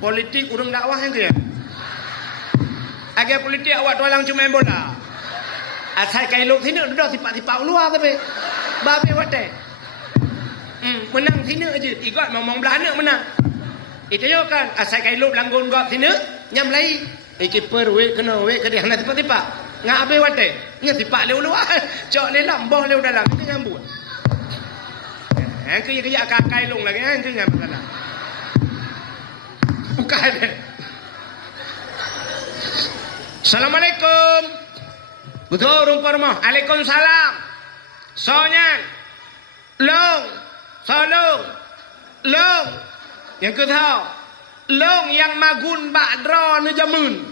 Politik urang dakwah yang dia. Agak politik awak tualang cuma main bola. Asal kailok sini duduk tipak-tipak luar tapi. Babe wate. Menang sini aja. Ikut ngomong belana menang. Itu yo kan asal kailok langgon gap sini nyam lai. Keeper we kena we ke dia nak tipak-tipak. Ngak abe wate. Ngak tipak leu luar. Cok le lambah leu dalam itu nyambut. Ke ya kakai long lagi itu nyambut dalam. Bukan. Assalamualaikum. Betul rumah. Waalaikumsalam. Soalnya long. Solong. Long. Yang kedua long yang magun bak dra ni jamun.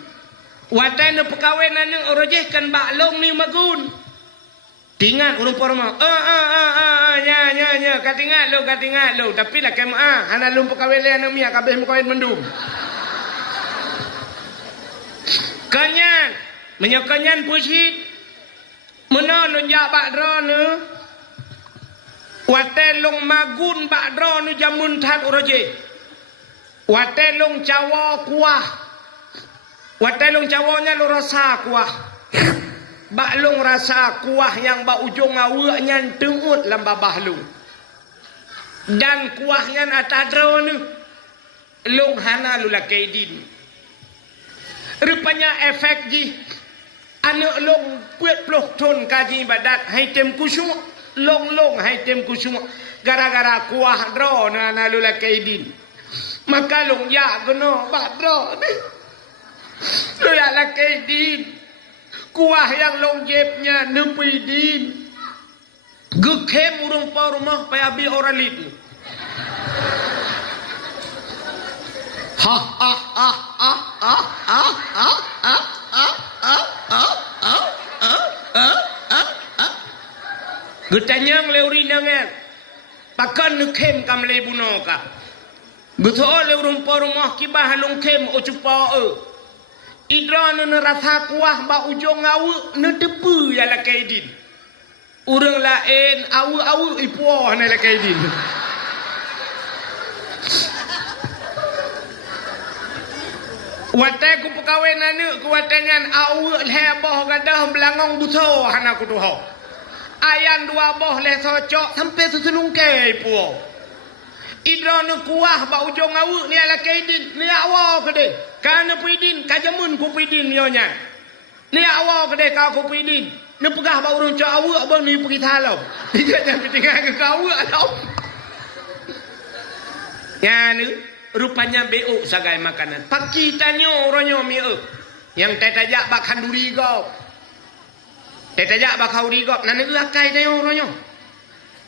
Watai ni perkahwinan ni orojehkan bak long ni magun. Tingat urung porma. Nya. Katingat lo. Tapi lah kema hana lum perkahwinan ni miak kabeh perkahwin mendum. Kanyan, menyakanyan pusit. Mana lo jak bak dra ni. Watai long magun bak dra ni jamun tat orojeh. Watelong cawa kuah. Watelong cawanya lo rasa kuah. Baklong rasa kuah yang bak ujung awaknya tengut lamba bahlu. Dan kuahnya atas drone long hana lu lakaidin. Rupanya efek ji anak long puet ploh ton kaji ibadat hai tem kusyuk long hai tem kusyuk gara-gara kuah drone hana lu lakaidin. Maka long ya kena badro ni. Lo ya lakai din. Kuah yang long jebnya nepi din. Gekem urung pa rumah paya bi oralit. Getanyang leuri nangan. Pakan nekem kam le bunoka. Betul le rumah kibah long kem o cupa Idra ne rasa kuah ba ujung awu ne tepu ya la kaidin. Urang lain awu ipuah ne la kaidin. Watai ku perkahwinan ni ku watangan awu heboh gadah belangong buto hana ku tuho. Ayan dua boh le socok sampai seselung ke ipuah. Idra nu kuah ba ujung awu ni ala kaidin ni awa kede kana puidin kajamun ku puidin nyonya ni awa kede ka ku puidin ni pegah ba urang cak awu abang ni pergi talau tidak nyampe tinggal ke kau alau ya ni rupanya beuk sagai makanan paki tanyo ronyo mi yang tetajak ba kanduri go tetajak ba kauri go nan ni akai tanyo ronyo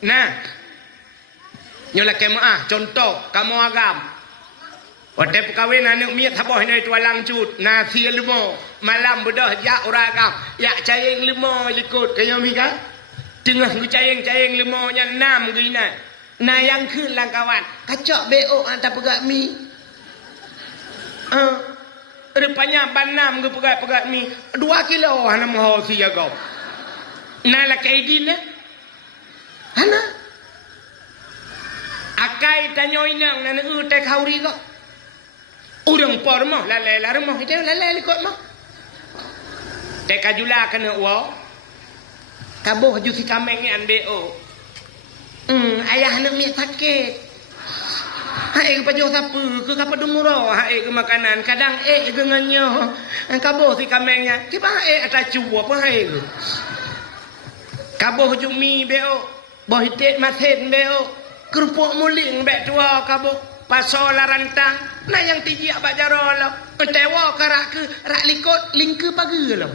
nah nyola kemaah contoh kamu agam. Watai perkahwinan anak miat haboh ni tualang cut nasi limo malam bedah jak uragam yak cayeng limo likut kayo mika tengah cayeng limo nya 6 gina. Nah yang keun lang kawan kacok beok anta pegak mi. Rupanya banam ke pegak mi 2 kilo hana moho sia go. Nah la kaidin hana akai tanyo inang nana te kauri ko Urang por mah lalai la rumah dia lalai ikut mah. Tek kajula kena wa. Kabuh ju si kameng ni ande o. Ayah nak mi sakit. Hai ke pajo siapa ke kapa dumuro hai ke makanan kadang dengannya kabuh si kamengnya tiba atas cuba apa hai ke kabuh jumi beo boh hitet maten beo kerupuk muling bek tua kabuh pasal larantang nah yang tiji abak jaro lo tewa karak ke rak likot lingke pagi lo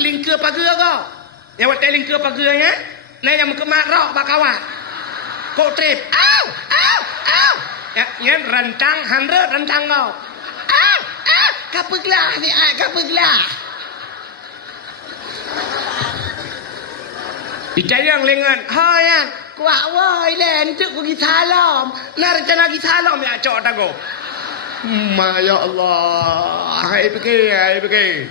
lingke pagi kau yang wat lingke pagi nya nah yang kemak rok bakawat kok trip au ya nyen rantang handre rantang kau kapeglah ni kapeglah dicayang lengan hayan kuat woi len tu pergi salam nak rencana pergi salam ya cok tak kau ya Allah hai pergi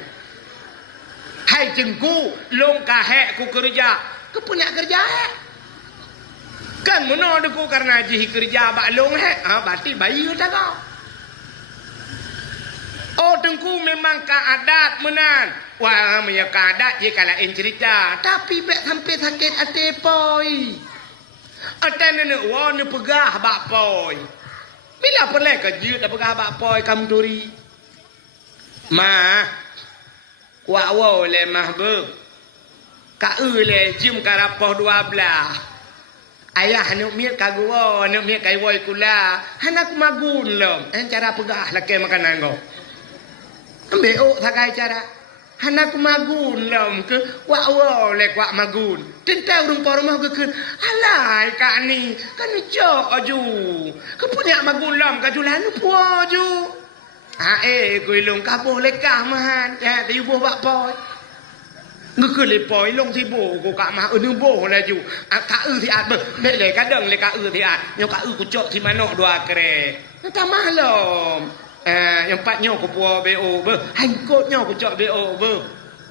hai jengku long kahek ku kerja ku punya kerja kan mana ada ku karena jih kerja bak long berarti bayi tak kau oh tengku memang keadat menan wah punya keadat je kalau cerita tapi bek sampai sakit hati poi atan nenek wah ne pegah bak poi bila pelai kerja dah pegah bak poi kamu turi ma kuat wow le mahbub ka le jim karapoh 12 ayah nuk miet kagua nuk miet kai woi kula hanak magun lom cara pegah laki makanan kau ambil sakai cara hanak magun lom ke wa le kwa magun tentang rumah rumah ke alai kak ni kan jo aju ke punya magun lom ka julan pu aju kuilung kabuh lekah mahan ya ti buh bak poi ngư lì poi long thì bổ của cả mà nương bổ là dù cả thì ăn bực để lấy cá đằng lấy cả thì ăn nhưng cả của chợ thì mà nọ đoà kề nó ta má lò yang pat nhau của bùa bo bơ hành cốt nhau của chợ bo bơ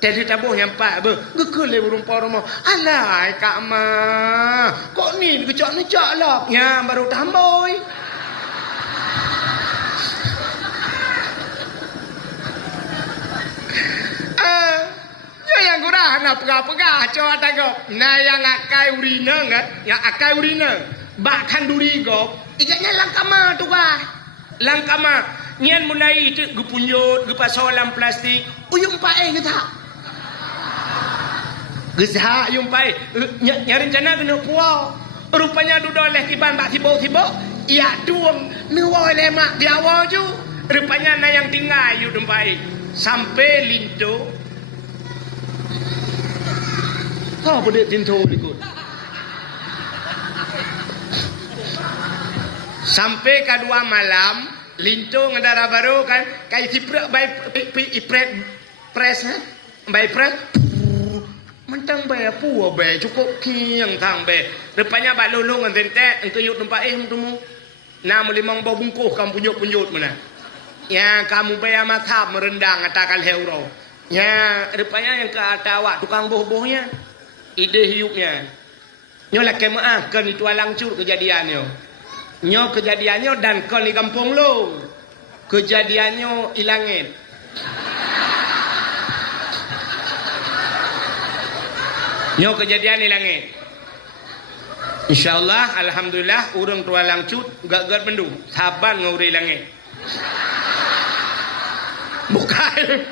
thế thì ta bổ yang pat bơ ngư lì burung poro mo alai cả mà kok ni cái chợ nó chợ lọc nha baru tamboi yang kurang nak pegah coba tangkap nah yang akai urina ngat yang akai urina bahkan duri gop igaknya langkama tu bah langkama nyen mulai itu gupunyot gupasolam plastik uyung pae ngata gezha yung pae nyari rencana kena puau rupanya dudoleh kiban bak tibo iya duang nuwa lemak dia waju rupanya na yang tinggal yu dempai sampai linto apa dia tinto ikut sampai kedua malam linto ngedara baru kan kayak siprak by ipret press by press mentang bay apa bay cukup kiang tang bay depannya bak lolong ngente engko yut tempat temu na melimang bau bungkuh kamu punyut mana ya kamu bay amat merendang atakan heuro ya depannya yang ke atawak tukang boh-bohnya ide hiupnya nyolah kemaafkan itu langsung kejadiannya kejadiannya dan kau di kampung lo kejadiannya ilangin kejadian ilangin insyaallah alhamdulillah urang tua langsung gak bendung saban nguri ilangin bukan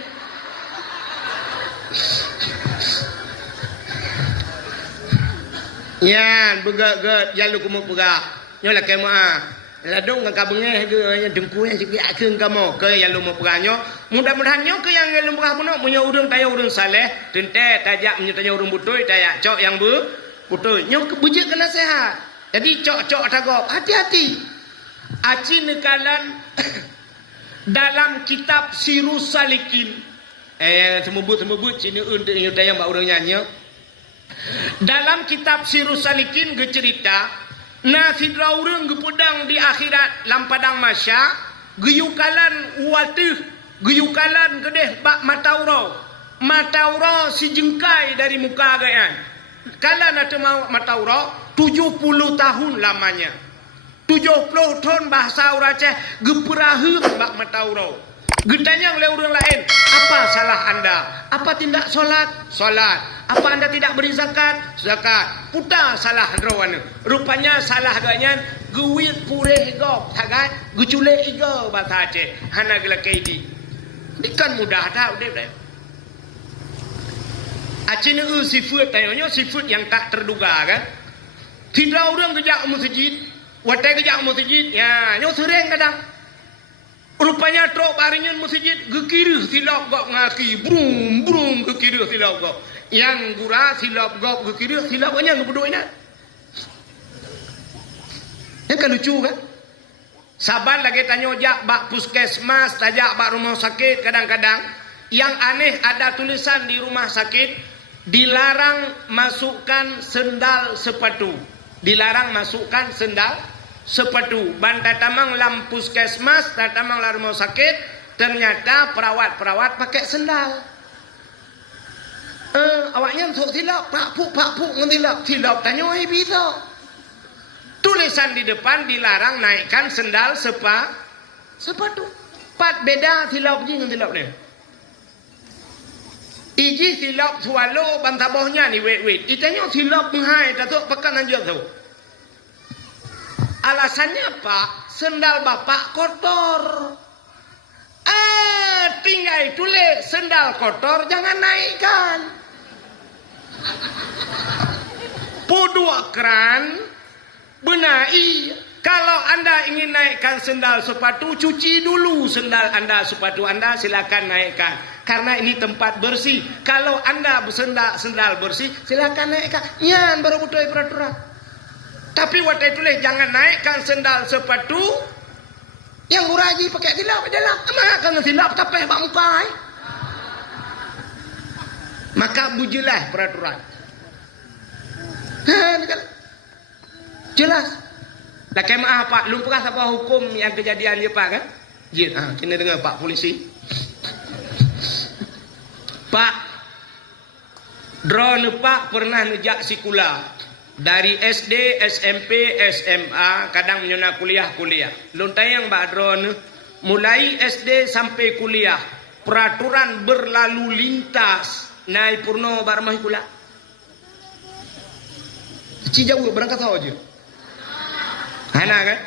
yan begak jalu kumu begak nyola kema ladung ngaka bengeh ke dengku yang sikit akeun kamu ke yang lu pegahnya mudah-mudahan nyo ke yang lu pegah puno punya urang taya urang saleh tente tajak menyetanya urang butoi taya cok yang butoi nyo bujik kena sehat jadi cok tagop hati-hati aci nekalan dalam kitab Sirus Salikin semebut sini untuk taya mbak urang nyanyi dalam kitab Sirus Salikin cerita na sidra urang gepedang di akhirat lampadang masya geyukalan watih geyukalan gedeh bak matauro si jengkai dari muka gayan kala na mau matauro 70 tahun lamanya 70 ton bahasa orang Aceh geperaheuk bak mataurau. Getanya oleh orang lain, apa salah anda? Apa tidak solat? Solat. Apa anda tidak beri zakat? Zakat. Puta salah rawan. Rupanya salah agaknya guwit pureh gop tagat gucule igo bahasa Aceh. Hana gela kaidi. Ikan mudah dah udah dah. Aceh ni seafood tanya seafood yang tak terduga kan. Tidak orang kejak masjid, watai kejak masjid, ya, nyo sering kadang. Rupanya trok baringan masjid gekiri silap gok ngaki brum brum gekiri silap gok. Yang gura silap gok gekiri silap nya ngebedoina. Yang kan lucu kan? Saban lagi tanya jak bak puskesmas, tajak bak rumah sakit kadang-kadang yang aneh ada tulisan di rumah sakit dilarang masukkan sendal sepatu. Dilarang masukkan sendal sepatu. Banta tamang lam puskesmas, tatamang lam rumah sakit, ternyata perawat-perawat pakai sendal. Awaknya untuk silap, pak puk ngelilap silap tanya bisa. Tulisan di depan dilarang naikkan sendal sepatu. Pat beda silap je dengan silap ni. Iji silap swallow bantabohnya ni wait. Itanya silap menghai tatuk pekan aja tu. Alasannya apa? Sendal bapak kotor. Tinggal tulis sendal kotor jangan naikkan. Podua keran benahi. Kalau anda ingin naikkan sendal sepatu, cuci dulu sendal anda, sepatu anda, silakan naikkan. Karena ini tempat bersih. Kalau anda sendal bersih, silakan naikkan. Yan baru betul peraturan. Tapi waktu itu jangan naikkan sendal sepatu yang muraji pakai silap dalam. Makan silap tapi bak muka. Maka bujilah peraturan. Jelas. Dah kemah Pak, lumpah apa hukum yang kejadian dia Pak kan? Jin, kena dengar Pak polisi. Pak, drone Pak pernah nejak sikula dari SD, SMP, SMA, kadang menyona kuliah. Lontayang Mbak drone, mulai SD sampai kuliah, peraturan berlalu lintas naik purno barmah kula. Cijau berangkat tahu aja. Hana kan?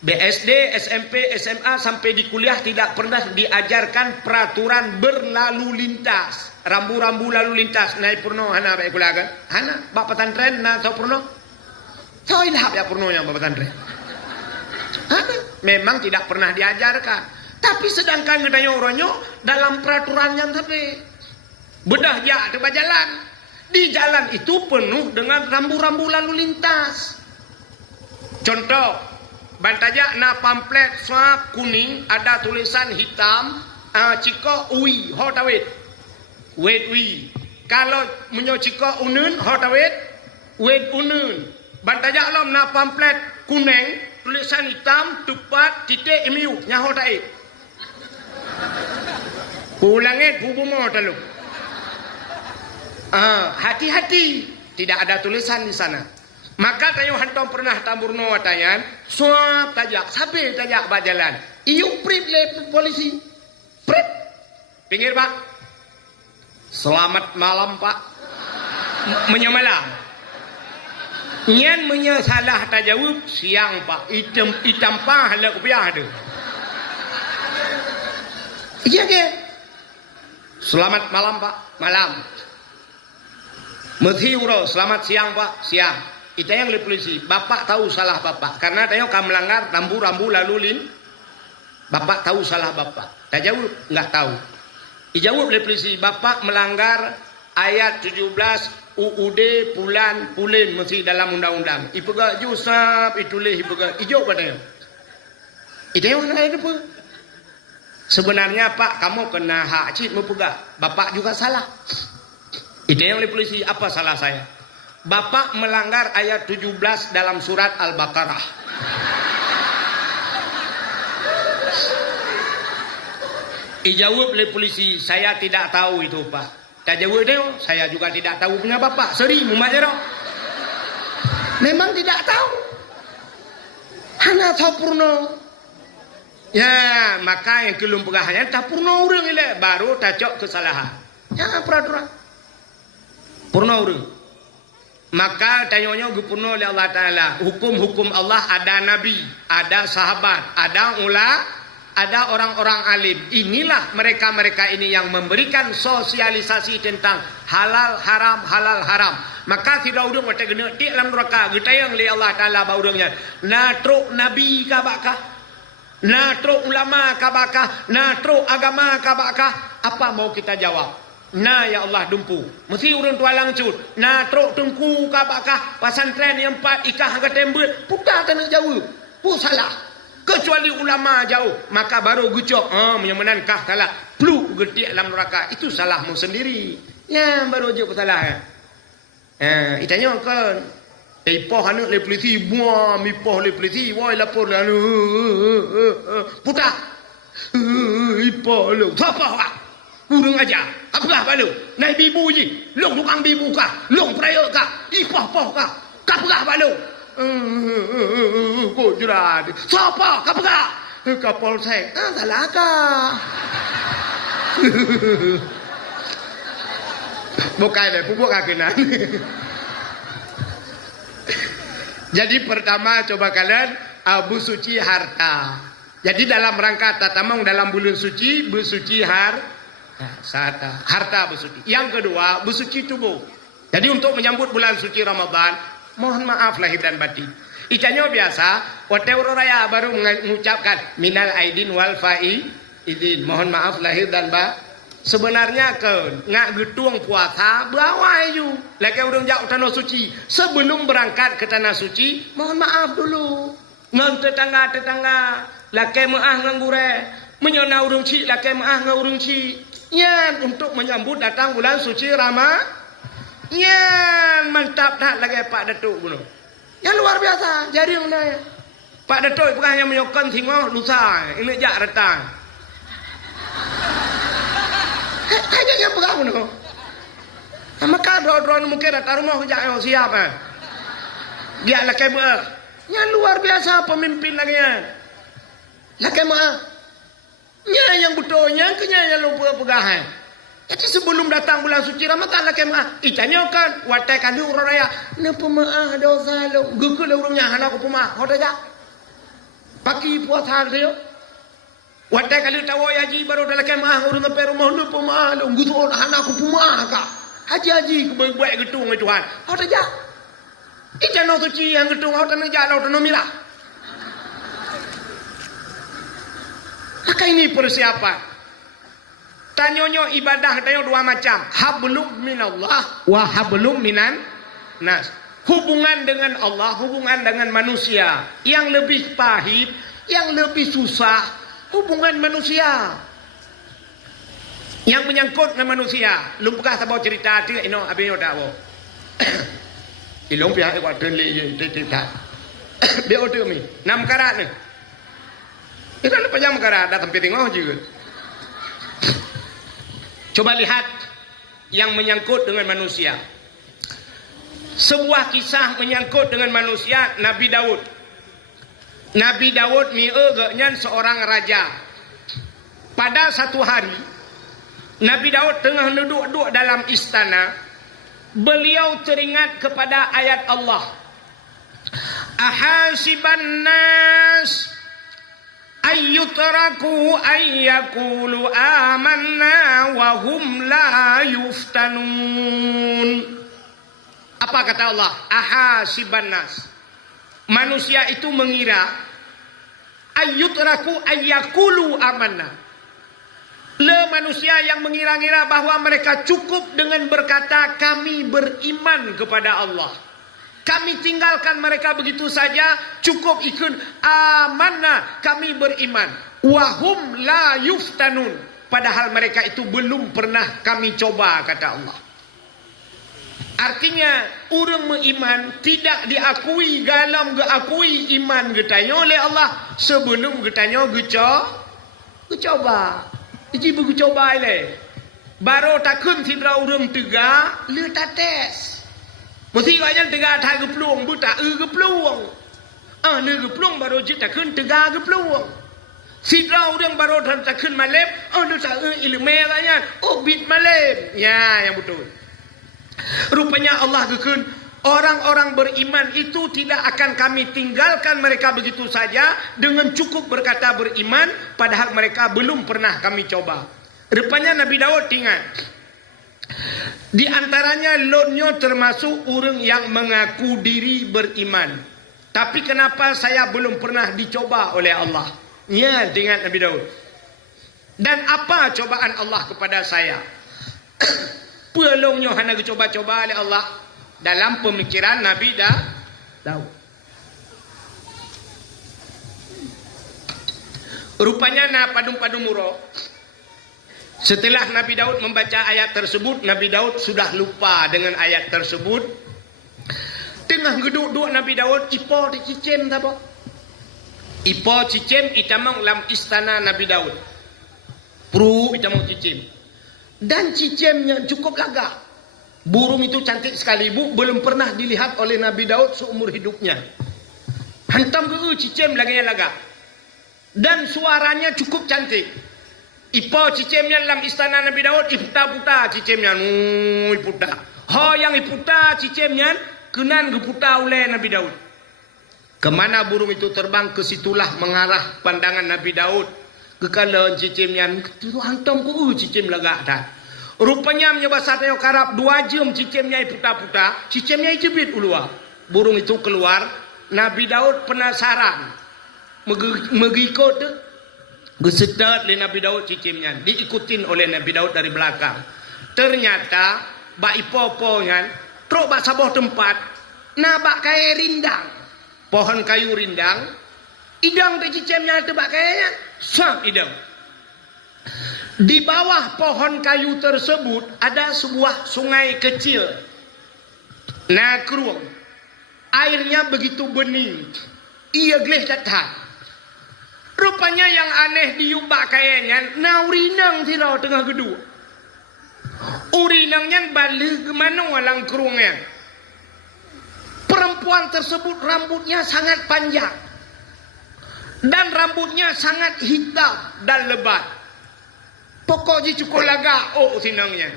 BSD, SMP, SMA sampai di kuliah tidak pernah diajarkan peraturan berlalu lintas. Rambu-rambu lalu lintas naik purno hana baik kula kan? Hana bak pesantren na tahu purno? Tahu ilham ya purno yang bak pesantren. Hana memang tidak pernah diajarkan. Tapi sedangkan ngedanya orangnya dalam peraturannya tapi bedah ya di jalan. Di jalan itu penuh dengan rambu-rambu lalu lintas. Contoh, bantajak na pamflet swab kuning ada tulisan hitam ciko ui hotawit wait ui. Kalau menyo ciko unun hotawit wait unun. Bantajak lom na pamflet kuning tulisan hitam tepat titik emiu nya hotai. Ulangit bubu mo taluk. Hati-hati, tidak ada tulisan di sana. Maka tayo hantam pernah tamburno watayan, suap tajak, sabi tajak bajalan. Iyu prip le polisi. Prip. Pinggir Pak. Selamat malam Pak. Menyamalam. Nyan menyesalah tajawub siang Pak. Itam pah le kupiah ada. Iya ke? Selamat malam Pak. Malam. Muthiuro, selamat siang Pak. Siang. Itu yang oleh polisi. Bapak tahu salah bapak. Karena tayo kamu melanggar rambu-rambu lalu lin. Bapak tahu salah bapak. Tak jawab, enggak tahu. Dijawab oleh polisi. Bapak melanggar ayat 17 UUD pulin mesti dalam undang-undang. Ipega jusap itulih ipega ijo padanya. Itu yang ada apa? Sebenarnya Pak kamu kena hak cip mepega. Bapak juga salah. Itu yang oleh polisi. Apa salah saya? Bapak melanggar ayat 17 dalam surat Al-Baqarah. Dijawab oleh polisi, saya tidak tahu itu Pak. Tak jawab dia, saya juga tidak tahu punya Bapak. Seri, mumajarah. Memang tidak tahu. hana sempurna. Ya, maka yang kelum pegahannya tak purna urang ile baru tacok kesalahan. Ya, peraturan. Purna urang. Maka tanyanya gupurna oleh Allah Taala. Hukum-hukum Allah ada nabi, ada sahabat, ada ada orang-orang alim. Inilah mereka-mereka ini yang memberikan sosialisasi tentang halal haram. Maka tidak urang mata gena di dalam neraka getayang li Allah Taala ba urangnya. Na truk nabi ka bakah? Na truk ulama ka bakah? Na truk agama ka bakah? Apa mau kita jawab? Na ya Allah dumpu. Mesti urang tualang cut. Na truk tengku ka bakah? Pasantren yang 4 ikah harga tembet. Putar tak nak jawab. Pu salah. Kecuali ulama jauh, maka baru gucok. Menyamanan kah salah. Pluk getik dalam neraka. Itu salahmu sendiri. Ya, baru ujuk salah. Itanya kan. Ipoh anak le polisi, buah mipoh le polisi, woi lapor lalu. Putar. Ipoh lu. Siapa? Urang aja. Apakah balu? Naik bibu je. Long tukang bibu kah? Long peraya kah? Ipoh-poh kah? Kapakah balu? Kok jerat? Siapa? Kapakah? Kapolsek. Salah kah? Bukan deh, pupuk kakinan. Jadi pertama coba kalian abu suci harta. Jadi dalam rangka tatamong dalam bulan suci bersuci harta bersuci. Yang kedua bersuci tubuh. Jadi untuk menyambut bulan suci Ramadan, mohon maaf lahir dan batin. Icanya biasa, waktu raya baru mengucapkan minal aidin wal faidin. Mohon maaf lahir dan batin. Sebenarnya kan ngak getung puasa berawai ju. Lagi urang jauh tanah suci. Sebelum berangkat ke tanah suci, mohon maaf dulu. Ngang tetangga, laki maah ngang gure. Menyona urang ci, laki maah ngang urang ci. Yan untuk menyambut datang bulan suci Ramadan. Yan mantap tak lagi Pak Datuk bunuh. Yang luar biasa jadi yang naya. Pak Datuk bukan hanya menyokong singo lusa, ini jak datang. Kayaknya berapa no? Maka drone mungkin datang rumah jak yang siap Dia laki ber. Yang luar biasa pemimpin lagi laki mah. Yang betulnya kenyanya lupa pegahan. Jadi sebelum datang bulan suci Ramadan laki mah. Icanya kan watai kali urang raya. Ne pemaah dosa lu. Gugul urangnya hana ku pemaah. Hoda jak. Pagi puasa dia. Watai kali tahu haji baru dah laki mah urang sampai rumah lu pemaah lu. Gutu hana ku pemaah ka. Haji ku baik-baik getung Tuhan. Hoda jak. Icanya suci yang getung hoda ne jak hoda mirah. Maka ini persiapan. Tanyonyo ibadah tayo dua macam. Hablum minallah wa hablum minan nas. Hubungan dengan Allah, hubungan dengan manusia. Yang lebih pahit, yang lebih susah, hubungan manusia. Yang menyangkut dengan manusia. Lumpukah sabau cerita tu ino abino dawo. Ilong pihak kuat terli cerita. Dia tu mi. 6 karat ni. Itu ada panjang karat datang pitingau juga. Coba lihat yang menyangkut dengan manusia. Sebuah kisah menyangkut dengan manusia Nabi Daud. Nabi Daud ni agaknya seorang raja. Pada satu hari Nabi Daud tengah duduk dalam istana. Beliau teringat kepada ayat Allah. Ahasiban nas ayyutraku ayyakulu amanna wa hum la yuftanun. Apa kata Allah? Ahasiban nas. Manusia itu mengira ayyutraku ayyakulu amanna. Le manusia yang mengira-ngira bahwa mereka cukup dengan berkata kami beriman kepada Allah. Kami tinggalkan mereka begitu saja, cukup ikut amanah kami beriman. Wahum la yuftanun. Padahal mereka itu belum pernah kami coba, kata Allah. Artinya orang beriman tidak diakui dalam diakui iman getanya oleh Allah sebelum getanya gecoba. Jadi bergecoba le. Baru takun sidra orang tegak le tates. Mesti banyak tegak tak gepeluang buta gepeluang. Ana geplong baru jita kun tega geplong. Sidra orang baru tak kun malam. Ana tak ilmu merahnya. Oh bit malam. Ya yang betul. Rupanya Allah gekun orang-orang beriman itu tidak akan kami tinggalkan mereka begitu saja dengan cukup berkata beriman padahal mereka belum pernah kami coba. Rupanya Nabi Daud ingat. Di antaranya lonyo termasuk orang yang mengaku diri beriman. Tapi kenapa saya belum pernah dicoba oleh Allah? Ya, ingat Nabi Daud. Dan apa cobaan Allah kepada saya? Pelongnya hanya dicoba-coba oleh Allah dalam pemikiran Nabi Daud. Rupanya na padung-padung muro. Setelah Nabi Daud membaca ayat tersebut, Nabi Daud sudah lupa dengan ayat tersebut. Tengah geduk-duk Nabi Daud, ipo di cicem apa? Ipo cicem itamang lam istana Nabi Daud. Pru itamang cicem. Dan cicemnya cukup lagak. Burung itu cantik sekali, bu. Belum pernah dilihat oleh Nabi Daud seumur hidupnya. Hantam ke cicem lagi lagak. Dan suaranya cukup cantik. Ipo cicemnya dalam istana Nabi Daud, iputa-puta cicemnya. Iputa. Ho yang iputa cicemnya, kenan geputa oleh Nabi Daud. Kemana burung itu terbang, ke situlah mengarah pandangan Nabi Daud. Kekalan cicemnya, hantam ke cicem lagak dah. Rupanya menyebasat yang karab 2 jam cicemnya iputa-puta, cicemnya ijebit ulua. Burung itu keluar, Nabi Daud penasaran. Mengikut gesetat oleh Nabi Daud cicemnya, diikutin oleh Nabi Daud dari belakang. Ternyata bak ipo-ponya truk bak saboh tempat, nabak kaya rindang, pohon kayu rindang, idang di cicemnya tebak kayanya, sap idang. Di bawah pohon kayu tersebut ada sebuah sungai kecil. Nakruang. Airnya begitu bening. Ia geleh datang. Rupanya yang aneh di yubak kayaknya, naurinang sila tengah gedua. Urinangnya balik ke mana walang kerungnya. Perempuan tersebut rambutnya sangat panjang. Dan rambutnya sangat hitam dan lebat. Pokoknya cukup laga sinangnya.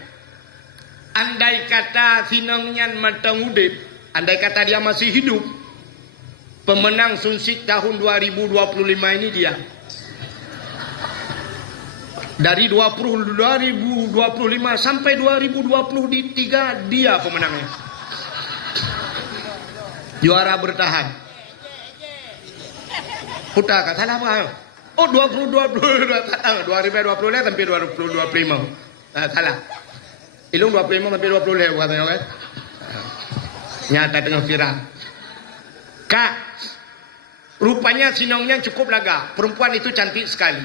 Andai kata sinangnya matang udip, andai kata dia masih hidup, pemenang Sunsik tahun 2025 ini dia. Dari 2025 sampai 2023 dia pemenangnya. Juara bertahan. Putar kata salah apa? Oh 2020 sampai 2025. Salah. Ilung 25 sampai 20 katanya kan. Nyata tengah viral. Kak, rupanya sinongnya cukup laga. Perempuan itu cantik sekali.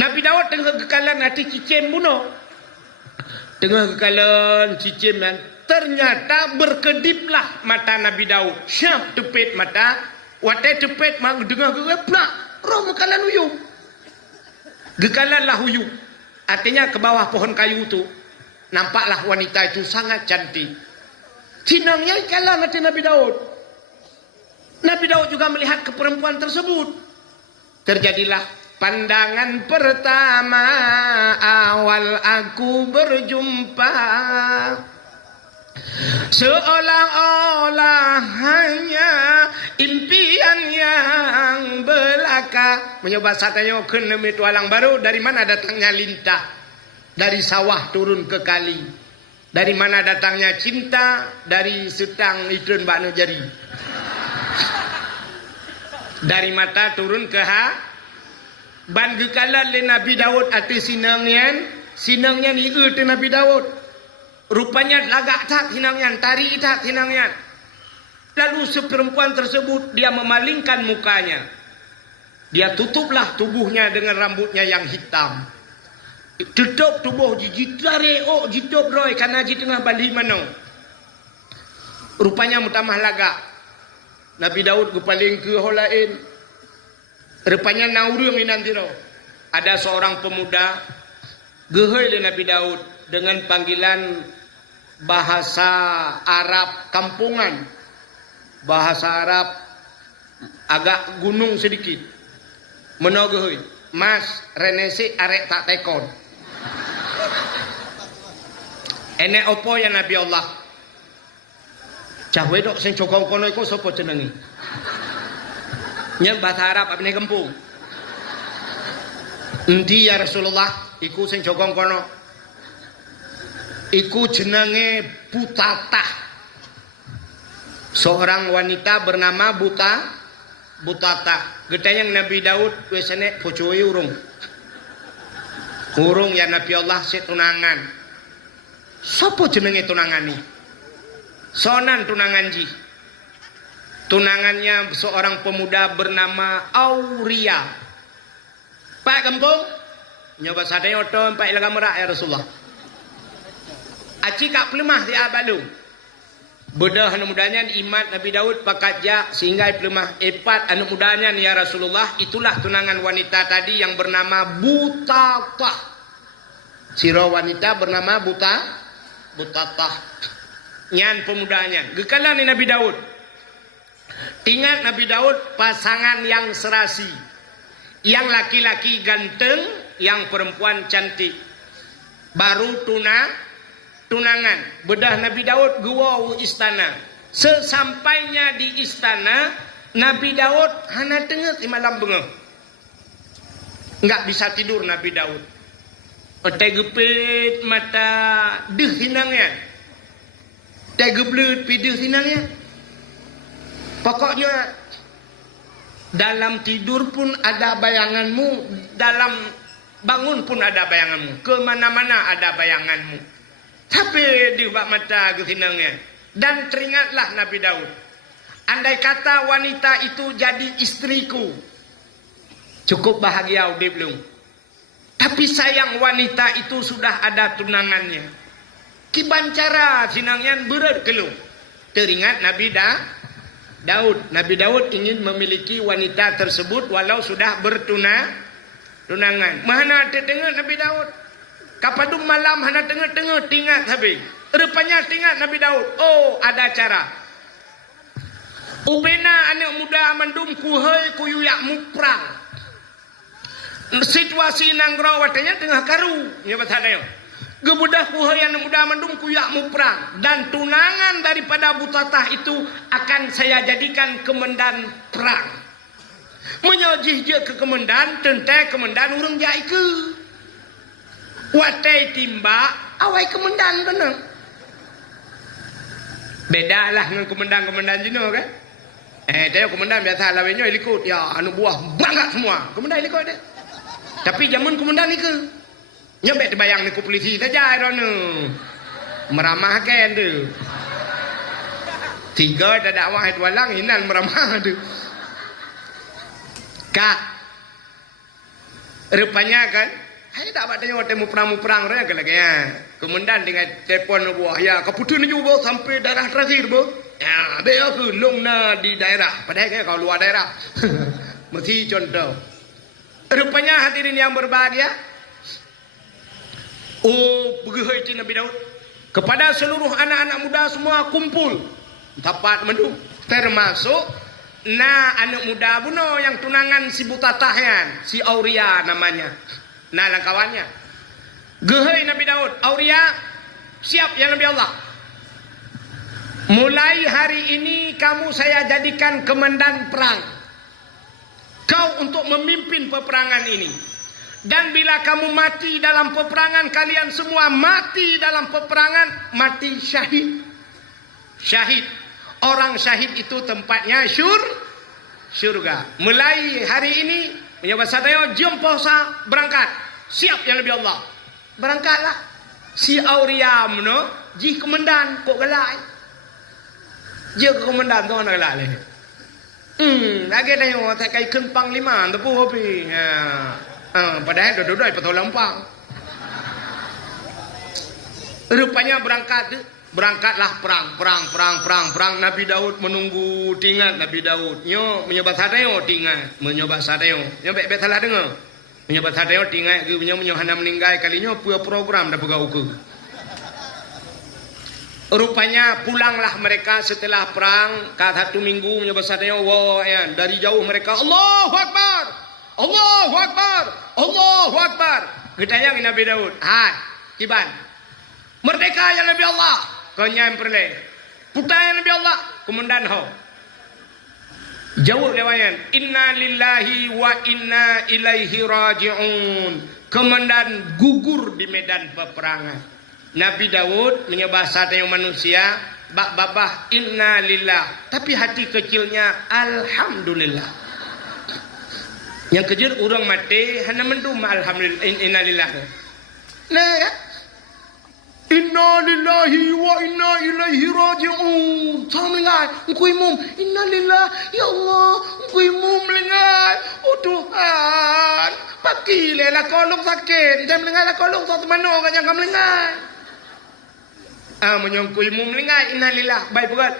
Nabi Daud tengah kekalan hati cicem bunuh. Tengah kekalan cicem dan ternyata berkediplah mata Nabi Daud. Syap tepit mata. Watai tepit mak dengar geplak. Roh mekalan uyup. Gekalanlah uyup. Artinya ke bawah pohon kayu itu nampaklah wanita itu sangat cantik. Cinangnya kalah hati Nabi Daud. Nabi Daud juga melihat ke perempuan tersebut. Terjadilah pandangan pertama awal aku berjumpa. Seolah-olah hanya impian yang belaka. Mencoba satanya ke nemi tualang baru. Dari mana datangnya lintah? Dari sawah turun ke kali. Dari mana datangnya cinta? Dari setang itun bakno jari. Dari mata turun ke ban gekalan le Nabi Daud ati sinangnya ni te Nabi Daud. Rupanya lagak tak sinangnya, tari tak sinangnya. Lalu seperempuan tersebut dia memalingkan mukanya. Dia tutuplah tubuhnya dengan rambutnya yang hitam. Tutup tubuh jitare jitup roy karena di tengah bali mano. Rupanya mutamah lagak. Nabi Daud kepaling ke holain. Rupanya naurung inantiro. Ada seorang pemuda gehoi le Nabi Daud dengan panggilan bahasa Arab kampungan. Bahasa Arab agak gunung sedikit. Menogoi, Mas renesi arek tak tekon. Enek opo ya Nabi Allah? Cah wedok sing jogong kono iku sapa jenenge? Nyek bahasa Arab apane kempung. Endi ya Rasulullah? Iku sing jogong kono. Iku jenenge Butatah. Seorang wanita bernama Butatah. Gedhe yang Nabi Daud wis enek bojoe urung. Urung ya Nabi Allah sik tunangan. Sapa jenenge tunangane? Sonan tunangan ji. Tunangannya seorang pemuda bernama Auria. Pak Kempung, nyoba sadaya oto empat ilaga merak ya Rasulullah. Aci kak pelemah si abalu. Bedah anak mudanya imat Nabi Daud pakat jak sehingga pelemah epat anak mudanya ya Rasulullah. Itulah tunangan wanita tadi yang bernama Butatah. Siro wanita bernama Butatah. Nyan pemudanya. Gekalan ni Nabi Daud. Ingat Nabi Daud pasangan yang serasi. Yang laki-laki ganteng, yang perempuan cantik. Baru tunangan. Bedah Nabi Daud guau istana. Sesampainya di istana, Nabi Daud hana tengah di malam bengah. Enggak bisa tidur Nabi Daud. Otai gepit mata deh sinangnya. Otai geblut pideh sinangnya. Pokoknya dalam tidur pun ada bayanganmu, dalam bangun pun ada bayanganmu, kemana-mana ada bayanganmu. Tapi di bak mata kesinangnya. Dan teringatlah Nabi Daud. Andai kata wanita itu jadi istriku, cukup bahagia udah belum. Tapi sayang wanita itu sudah ada tunangannya. Kibancara sinangnya berat kelung. Teringat Nabi Daud. Nabi Daud ingin memiliki wanita tersebut walau sudah tunangan. Mana terdengar Nabi Daud? Kapadum malam hana tengah-tengah tingat habis. Rupanya tingat Nabi Daud. Oh, ada cara. Ubena anak muda amandum kuhai kuyuyak muprang. Situasi nangrau watanya tengah karu. Ya bahasa dia. Gebudah kuhai anak muda amandum kuyak muprang. Dan tunangan daripada Butatah itu akan saya jadikan kemendan perang. Menyojih je ke kemendan, tentai kemendan urang jai ke. Watai timba, awai kemendan tenang. Beda lah dengan kemendan jenuh kan. Dia kemendan biasa lawannya ikut. Ya anu buah banget semua. Kemendan ikut dia. Tapi zaman kemendan ikut. Nyebek terbayang ni ku polisi saja ada nu. Meramahkan tu. 3 dah dakwah itu walang hinan meramah tu. Kak. Rupanya kan hai tak batanya waktu mu perang raya ke lagi ya. Kemudian dengan telefon buah ya keputusan juga sampai daerah terakhir bu. Ya, dia ke lungna di daerah. Padahal kayak kalau luar daerah. Mesti contoh. Rupanya hadirin yang berbahagia. Oh, begitu Nabi Daud. Kepada seluruh anak-anak muda semua kumpul. Dapat mendung. Termasuk anak muda buno yang tunangan si Butatah si Auria namanya. Nah kawannya. Gehei Nabi Daud, Auria siap ya Nabi Allah. Mulai hari ini kamu saya jadikan komandan perang. Kau untuk memimpin peperangan ini. Dan bila kamu mati dalam peperangan, kalian semua mati dalam peperangan, mati syahid. Syahid. Orang syahid itu tempatnya syurga. Mulai hari ini menyebab sadaya jom posa berangkat. Siap ya Nabi Allah. Berangkatlah. Si Auria mno ji komandan kok galai. Je komandan tu ana galai. Lagi dah yang tak kai keun panglima tu pu hobi. Padahal duduk di Patau Lampang. Rupanya berangkatlah perang. Nabi Daud menunggu tinggal Nabi Daud. Nyo menyobat sadeo tinggal, menyobat sadeo. Nyo bet salah dengar. Menyobat sadeo tinggal ke nyo hana meninggal kalinya punya program dah pegau ke. Rupanya pulanglah mereka setelah perang, kata 1 minggu punya besarnya, wah ya, dari jauh mereka Allahu Akbar, Allahu Akbar, Allahu Akbar. Ketayang Nabi Daud, hai, kiban, merdeka ya Nabi Allah, konyam perle, putai Nabi Allah, komandan ho. Jauh lewayan, inna lillahi wa inna ilaihi raji'un. Komandan gugur di medan peperangan. Nabi Daud menyembah satu yang manusia, babah inna lillah, tapi hati kecilnya alhamdulillah. Yang kecil orang mati hanya mendum alhamdulillah inna lillah. Nah ya, inna lillahi wa inna ilaihi raji'un. Sama melengah, engkau imum inna lillah, ya Allah, engkau imum melengah. Oh Tuhan, pakilah lah kolong sakit, jangan melengah lah kolong satu mana kan yang kamu melengah. Menyongkui mumlingai innalillah baik buat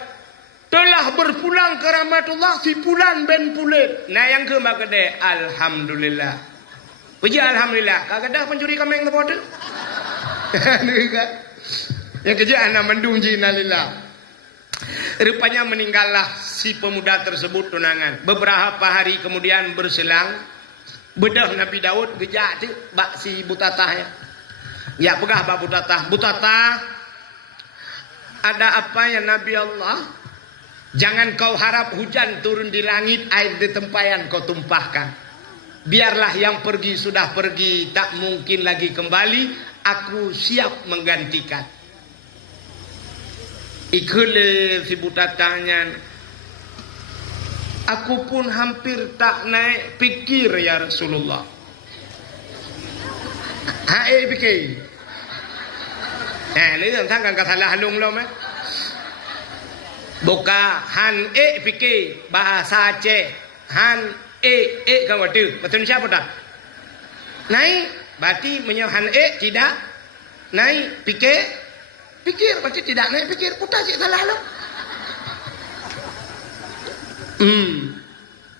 telah berpulang ke rahmatullah si pulan ben pulit. Nah yang ke makade alhamdulillah. Puji alhamdulillah. Kagak pencuri kameng tu bodoh. Yang kerja anak mendung ji innalillah. Rupanya meninggallah si pemuda tersebut tunangan. Beberapa hari kemudian berselang, bedah Nabi Daud gejak tu bak si butatahnya. Ya pegah bak butatah. Butatah, ada apa ya Nabi Allah? Jangan kau harap hujan turun di langit, air di tempayan kau tumpahkan. Biarlah yang pergi sudah pergi, tak mungkin lagi kembali. Aku siap menggantikan. Ikhle si buta tanya, aku pun hampir tak naik pikir ya Rasulullah. Pikir. Ini tentang kan kata lah halung lo meh. Buka han fikir bahasa Aceh. Han kan waktu. Betul siapa dah? Naik berarti menyohan tidak naik fikir berarti tidak naik fikir. Putar cik salah lo.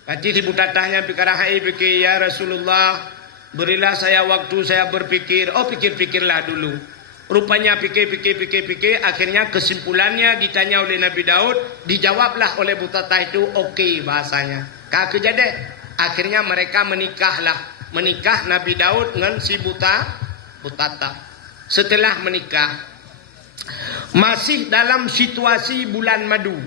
Berarti si butatahnya pikirah fikir ya Rasulullah, berilah saya waktu saya berpikir. Oh pikir-pikirlah dulu. Rupanya pikir, akhirnya kesimpulannya ditanya oleh Nabi Daud, dijawablah oleh butatah itu okey bahasanya. Kaki jadi, akhirnya mereka menikah Nabi Daud dengan si butatah. Setelah menikah, masih dalam situasi bulan madu,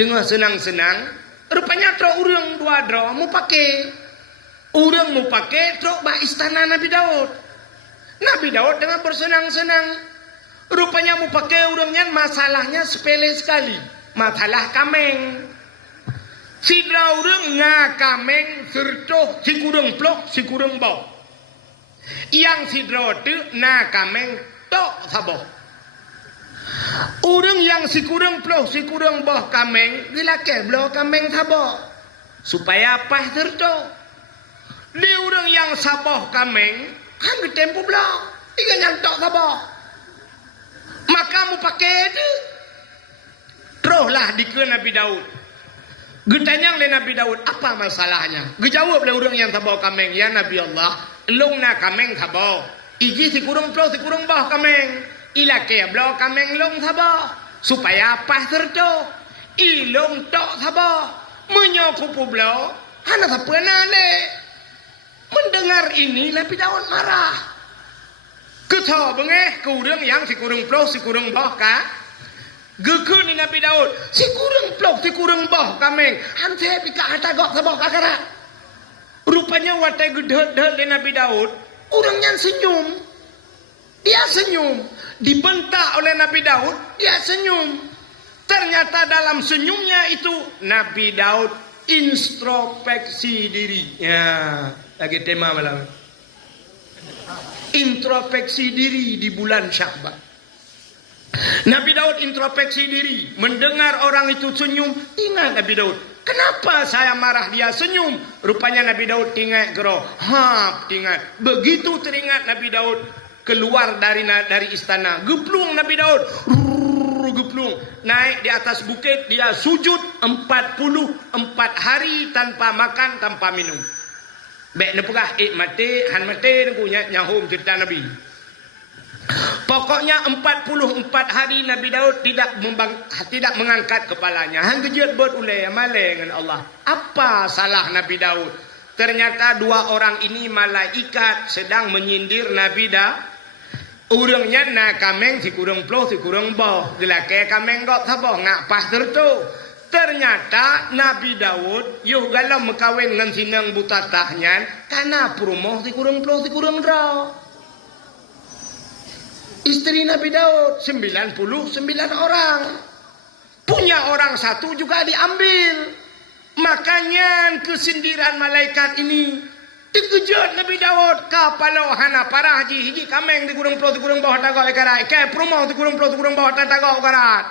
tengah senang-senang, rupanya trok urang dua dro mau pakai, urang mau pakai trok bah istana Nabi Daud. Nabi Daud dengan bersenang-senang. Rupanya mau pakai urangnya masalahnya sepele sekali. Masalah kameng. Sidra urang nga kameng sertoh si kurang plok si kurang bau. Yang sidra tu na kameng tok saboh. Urang yang si kurang plok si kurang bau kameng dilake blok kameng saboh. Supaya apa sertoh. Di urang yang saboh kameng kan di tempo belakang, ikan nyantok sabar. Maka mu pakai itu. Teruslah dike Nabi Daud. Getanyang le Nabi Daud, apa masalahnya? Gejawab le orang yang sabar kameng, ya Nabi Allah, long na kameng sabar. Iji si kurang pro si kurang bah kameng. Ilake blo kameng long sabar. Supaya apa serto? Ilong tok sabar. Menyokupu blo, hana sapena le. Mendengar ini Nabi Daud marah. Ketua bengeh kurang yang si kurang plok si kurang bah ka. Gekun ni Nabi Daud si kurang plok si kurang bah kameng. Hante pika hata gok sabah kakara. Rupanya watai gedhe-dhe le Nabi Daud. Orangnya senyum. Dia senyum. Dibentak oleh Nabi Daud, dia senyum. Ternyata dalam senyumnya itu Nabi Daud introspeksi diri. Ya. Lagi tema malam. Introspeksi diri di bulan Sya'ban. Nabi Daud introspeksi diri. Mendengar orang itu senyum. Ingat Nabi Daud. Kenapa saya marah dia senyum? Rupanya Nabi Daud ingat geroh. Ingat. Begitu teringat Nabi Daud keluar dari istana. Geplung Nabi Daud. Geplung. Naik di atas bukit. Dia sujud 44 hari tanpa makan, tanpa minum. Baik nepukah mati han mati nunggu nyahum cerita Nabi. Pokoknya 44 hari Nabi Daud tidak mengangkat kepalanya. Hang kejut buat ulai malai dengan Allah. Apa salah Nabi Daud? Ternyata dua orang ini malaikat sedang menyindir Nabi Daud. Urangnya na kameng si kurang ploh si kurang boh. Gelake kameng kok saboh ngak pas tertu. Ternyata Nabi Daud yuh galau mekawin dengan sinang butatahnya karena perumoh si kurang ploh si kurang draw. Istri Nabi Daud 99 orang. Punya orang satu juga diambil. Makanya kesindiran malaikat ini dikejut Nabi Daud. Kapalo hana parah hiji kameng di kurang bawah tagak ekarai. Ke perumoh di kurang bawah tagak ekarat.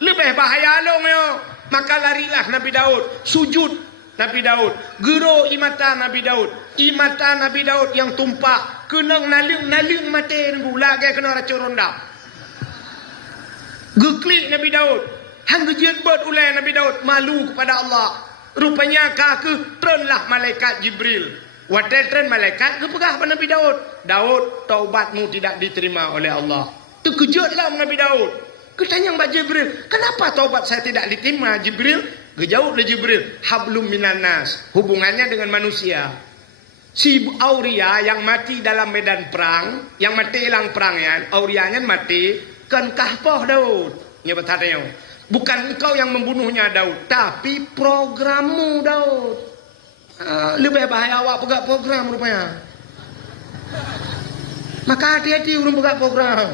Lebih bahaya long yo. Maka larilah Nabi Daud. Sujud Nabi Daud. Gero imata Nabi Daud. Imata Nabi Daud yang tumpah. Kenang naling mati gula ke kena racun ronda. Geklik Nabi Daud. Hang gejet buat ulai Nabi Daud malu kepada Allah. Rupanya kaku trenlah malaikat Jibril. Wadai tren malaikat kepegah pada Nabi Daud. Daud, taubatmu tidak diterima oleh Allah. Terkejutlah Nabi Daud. Ketanya Mbak Jibril, kenapa taubat saya tidak diterima Jibril? Gejauh le Jibril, hablum minan nas. Hubungannya dengan manusia. Si Auria yang mati dalam medan perang, yang mati hilang perangnya, Aurianya mati, kan kahpoh Daud. Nya bertanya, bukan engkau yang membunuhnya Daud, tapi programmu Daud. Lebih bahaya awak pegang program rupanya. Maka hati-hati urung pegang program.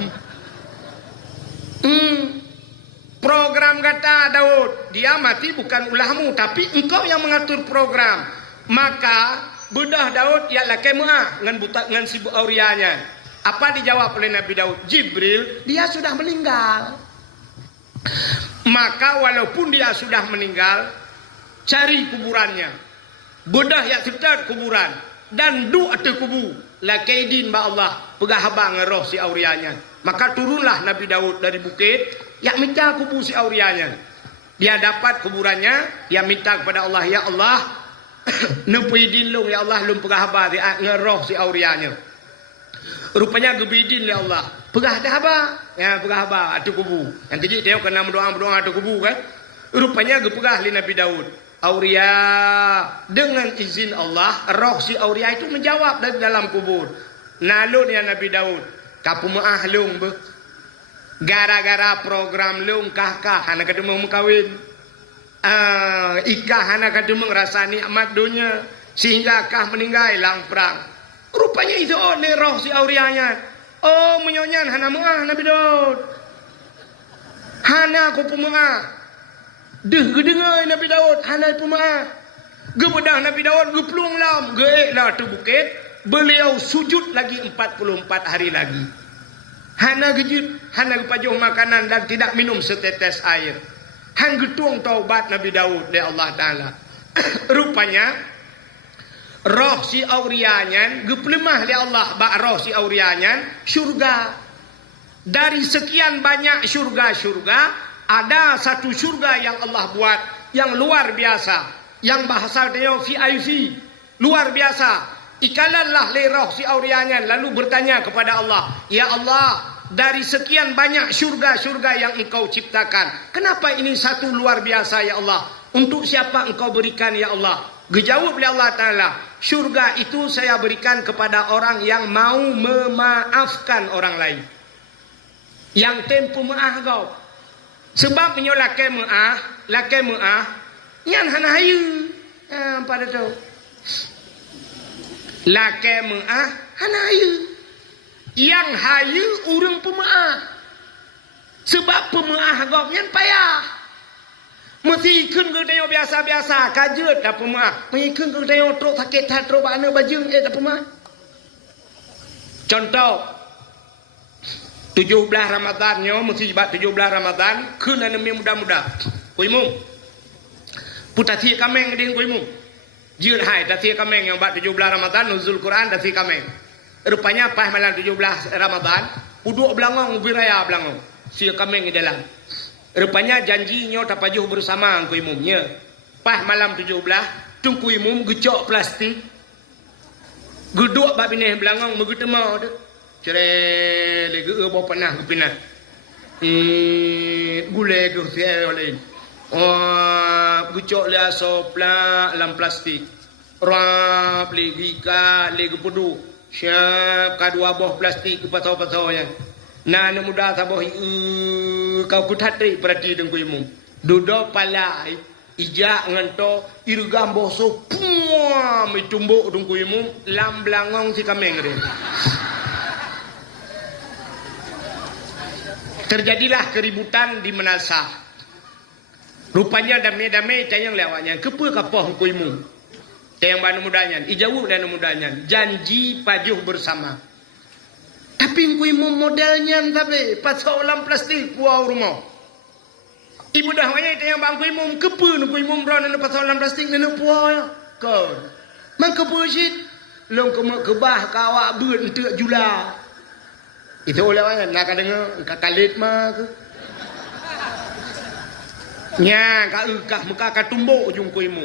Program kata Daud, dia mati bukan ulahmu, tapi engkau yang mengatur program. Maka bedah Daud ialah kemah dengan si Aurianya. Apa dijawab oleh Nabi Daud? Jibril, dia sudah meninggal. Maka walaupun dia sudah meninggal, cari kuburannya. Bedah yang serta kuburan dan du atau kubu. La kaidin ba Allah, pegah habang roh si Aurianya. Maka turunlah Nabi Daud dari bukit, yang minta kubu si Aurianya. Dia dapat kuburannya, dia minta kepada Allah, ya Allah, nepidin lung ya Allah lum pegah haba dia ngeroh si Aurianya. Rupanya gebidin ya Allah. Pegah dah haba, ya pegah haba atu kubu. Yang kejik dia kena berdoa atu kubu kan. Rupanya gepegah li Nabi Daud. Auria dengan izin Allah, roh si Auria itu menjawab dari dalam kubur. Nalun ya Nabi Daud, kapu maah lung be. Gara-gara program lung kah hana ketemu mengkawin. Ikah hana ketemu ngerasa nikmat dunia sehingga kah meninggal lang perang. Rupanya itu oleh roh si Aurianya. Oh menyonyan hana maah Nabi Daud. Hana kupu maah. Deh gedengai Nabi Daud hanai pemaah. Gebedah Nabi Daud geplung lam geeklah tu bukit. Beliau sujud lagi 44 hari lagi. Hana gejut, hana gepajuh makanan dan tidak minum setetes air. Han getung taubat Nabi Daud dari Allah Taala. Rupanya roh si Aurianya geplemah li Allah ba roh si Aurianya syurga. Dari sekian banyak syurga-syurga ada satu syurga yang Allah buat yang luar biasa, yang bahasa dia VIP, luar biasa. Ikalanlah le roh si Aurianya lalu bertanya kepada Allah, ya Allah, dari sekian banyak syurga-syurga yang engkau ciptakan, kenapa ini satu luar biasa ya Allah? Untuk siapa engkau berikan ya Allah? Dijawab oleh Allah Ta'ala, syurga itu saya berikan kepada orang yang mau memaafkan orang lain. Yang tempu maaf kau. Sebab menyo laki mu'ah, nyan hana hayu. Pada tu. Laki mu'ah, hana hayu. Yang hayu urang pemaah. Sebab pemaah kau nyan payah. Mesti ikun ke tengok biasa-biasa. Kajut dah pemaah. Mengikun ke tengok truk sakit hat, truk bana baju. Tak pemaah. Contoh. 17 Ramadannya mesti buat 17 Ramadan kena nemi muda-muda. Kuimum. Putati kameng ding kuimum. Jil hai tati kameng yang buat 17 Ramadan nuzul Quran tati kameng. Rupanya pas malam 17 Ramadan, uduk belangong biraya belangong. Si kameng di dalam. Rupanya janjinya tapajuh bersama kuimumnya. Pas malam 17, tung kuimum gecok plastik. Geduk bab ini belangong begitu mau tu. Cerai lagi bawa panah ke pinah. Gulai ke saya lain. Gucok le sopla dalam plastik. Rap lagi ka lagi pedu. Siap kadua buah plastik ke pasau-pasau yang. Nah anak muda sabah kau kutatri perhati dengan kuimu. Duduk palai ijak nganto irgam boso puam itumbuk dengan kuimu lam belangong si kameng re. Terjadilah keributan di Menasah. Rupanya damai-damai cayang lewatnya. Kepa kapah kuimu. Cayang banu mudanya. Ijauh dan mudanya. Janji pajuh bersama. Tapi kuimu modelnya tapi pasal dalam plastik puau rumah. Ibu dah banyak cayang bang kuimu kepa kuimu berana pasal dalam plastik nenu puau ya. Kau. Mang kepa shit. Long kemak kebah kawak beut untuk jula. Itu oleh orang nak dengar kakalit mah ke. Nya ka ukah muka ka tumbuk ujung kuimu.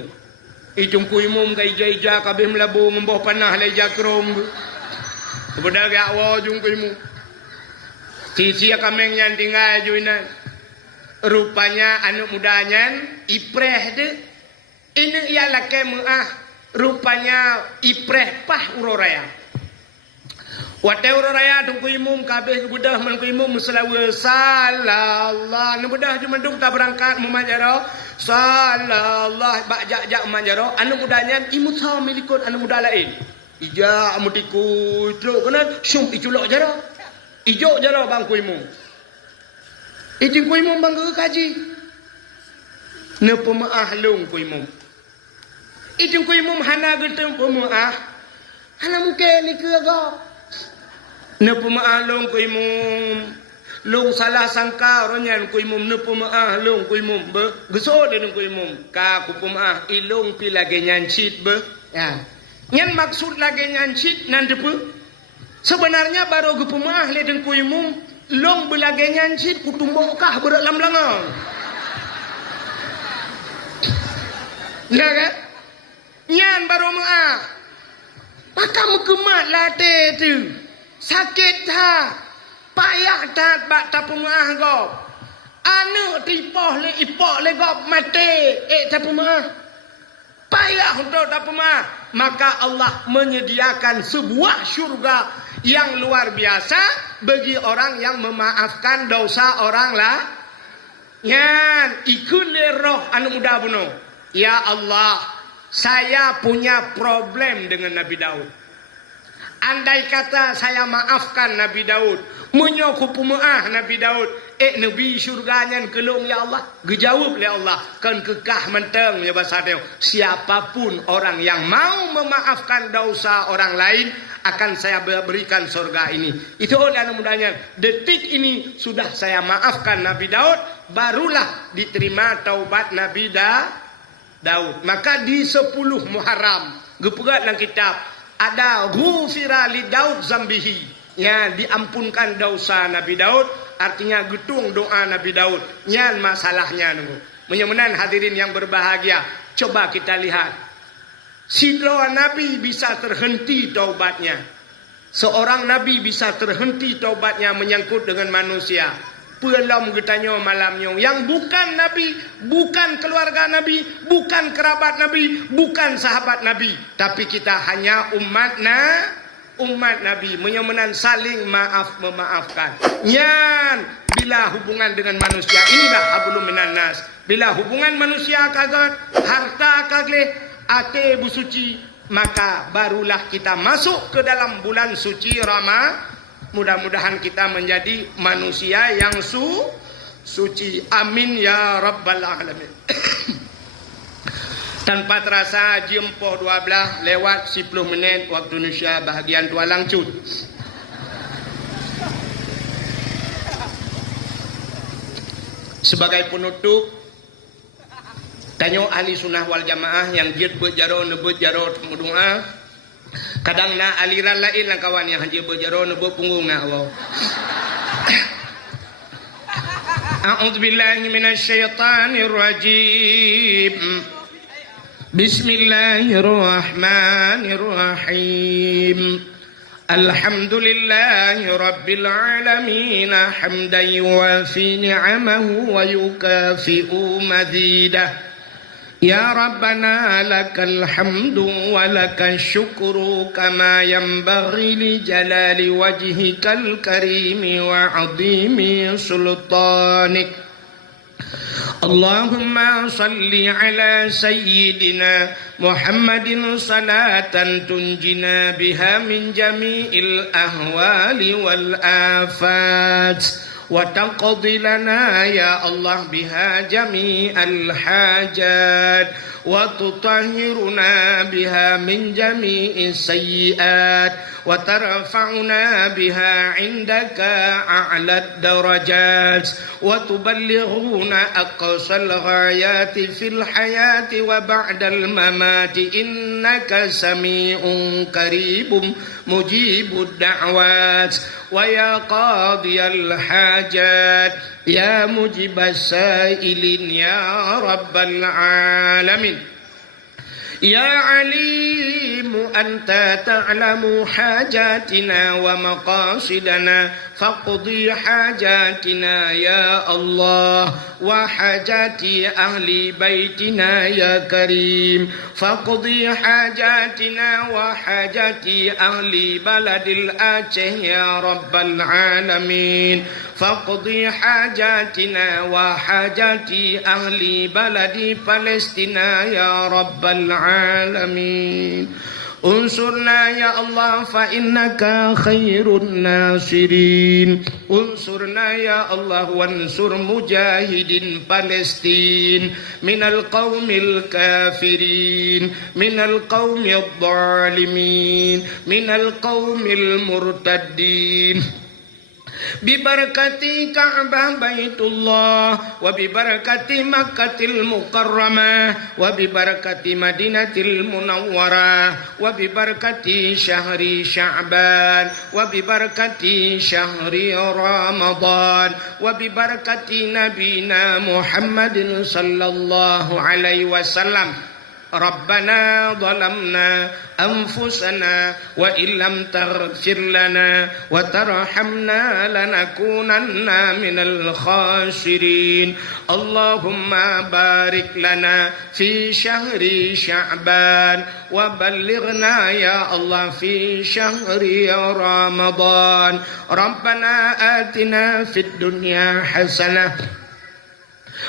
Ujung kuimu ka ija-ija kabeh melabu ngembah panah le jakrom. Kepada gak wa ujung kuimu. Sisi kameng yang tinggal juinan. Rupanya anak mudanya ipreh de. Ini ialah kemuah rupanya ipreh pah uroraya. Watai uroraya tu kuimum kabeh kebudah man kuimum selawe salallah nu budah cuma duk tak berangkat memajaro salallah bak-jak memajaro anu mudanya imut sama milikun anu muda lain ija amutiku teruk kena syum iculok jaro ijo jaro bang kuimum ijing kuimum bang kaji ne pemaah long kuimum ijing kuimum hana getem pemaah hana mungkin ni ke go nepu maalong ko imum long salah sangka ronyan ko imum nepu maalong ko imum be geso de ko imum ka ku pemaah ilong pilage nyancit be ya nyan maksud lage nyancit nan depu sebenarnya baru ge pemaah le den ko imum long belage nyancit ku tumbok kah berak lam langang ya kan nyan baru maah maka mukemat late tu sakit ha payah tat bak tapumah go anu tipoh le ipok le go mati tapumah payah untuk tapumah maka Allah menyediakan sebuah syurga yang luar biasa bagi orang yang memaafkan dosa orang lah yan ikun le roh anu muda buno ya Allah saya punya problem dengan Nabi Daud. Andai kata saya maafkan Nabi Daud, menyoku pemaah Nabi Daud, Nabi syurganya kelong ya Allah, gejawab oleh Allah, kan kekah menteng ya bahasa dia. Siapapun orang yang mau memaafkan dosa orang lain akan saya berikan surga ini. Itu oleh anak mudanya. Detik ini sudah saya maafkan Nabi Daud, barulah diterima taubat Nabi Daud. Maka di 10 Muharram, gepegat dalam kitab ada ghufira li Daud zambihi ya diampunkan dosa Nabi Daud artinya getung doa Nabi Daud nyan masalahnya nunggu menyemenan hadirin yang berbahagia coba kita lihat si doa Nabi bisa terhenti taubatnya seorang Nabi bisa terhenti taubatnya menyangkut dengan manusia pelam getanya malamnya yang bukan Nabi, bukan keluarga Nabi, bukan kerabat Nabi, bukan sahabat Nabi, tapi kita hanya umat Nabi menyemenan saling maaf memaafkan. Nyan bila hubungan dengan manusia inilah hablum minan nas. Bila hubungan manusia kagat, harta kagle, ate busuci, maka barulah kita masuk ke dalam bulan suci Ramadan. Mudah-mudahan kita menjadi manusia yang suci. Amin ya rabbal alamin. Tanpa terasa jam 12 lewat 10 menit waktu Indonesia bahagian tua langcut. Sebagai penutup, tanya ahli sunnah wal jamaah yang dia berjaro nebut jaro doa. Kadang na aliran lain lah kawan yang haji berjaro nebut punggung na Allah. A'udzubillahi minasyaitonir rajim. Bismillahirrahmanirrahim. الحمد لله رب العالمين حمدا يوافي نعمه ويكافئ مزيده يا ربنا لك الحمد ولك الشكر كما ينبغي لجلال وجهك الكريم وعظيم سلطانك اللهم صل على سيدنا محمد صلاة تنجنا بها من جميع الأهوال والآفات وتقضي لنا يا الله بها جميع الحاجات وتطهرنا بها من جميع السيئات وترفعنا بها عندك أعلى الدرجات وتبلغنا أقصى الغايات في الحياة وبعد الممات إنك سميع قريب مجيب الدعوات ويا قاضي الحاجات يا مجيب السائلين يا رب العالمين يا عليم أنت تعلم حاجاتنا ومقاصدنا فاقضي حاجاتنا يا الله وحاجات أهل بيتنا يا كريم فاقضي حاجاتنا وحاجات أهل بلد الآتش يا رب العالمين فاقضي حاجاتنا وحاجات أهل بلد فلسطين يا رب العالمين انصرنا يا الله فإنك خير الناصرين انصرنا يا الله وانصر مجاهد فلسطين من القوم الكافرين من القوم الظالمين من القوم المرتدين ببركة كعبة بيت الله وببركة مكة المكرمة وببركة مدينة المنورة وببركة شهر شعبان وببركة شهر رمضان وببركة نبينا محمد صلى الله عليه وسلم ربنا ظلمنا أنفسنا وإن لم تغفر لنا وترحمنا لنكونن من الخاسرين اللهم بارك لنا في شهر شعبان وبلغنا يا الله في شهر رمضان ربنا آتنا في الدنيا حسنة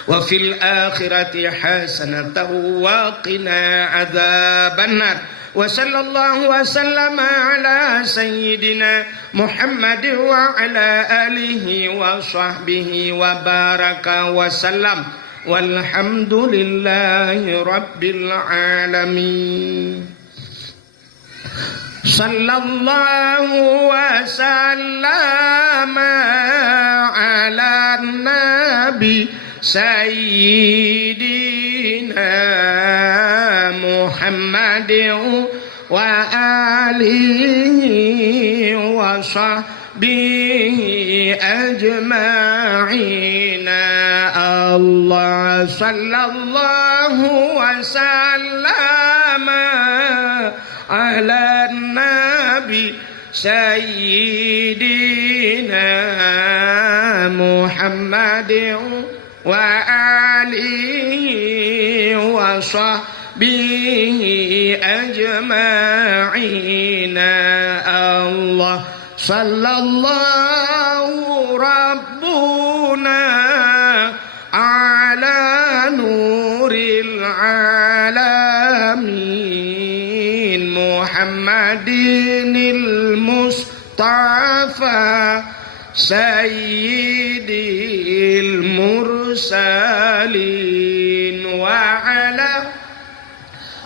وفي الآخرة حسنة وقنا عذاب النار وصلى الله وسلم على سيدنا محمد وعلى آله وصحبه وبارك وسلم والحمد لله رب العالمين صلى الله وسلم على النبي سيدنا محمد وآله وصحبه أجمعين الله صلى الله وسلم على النبي سيدنا محمد وآله وصحبه أجمعين الله صلى الله ربنا على نور العالمين محمد المصطفى سيد المرسلين وعلى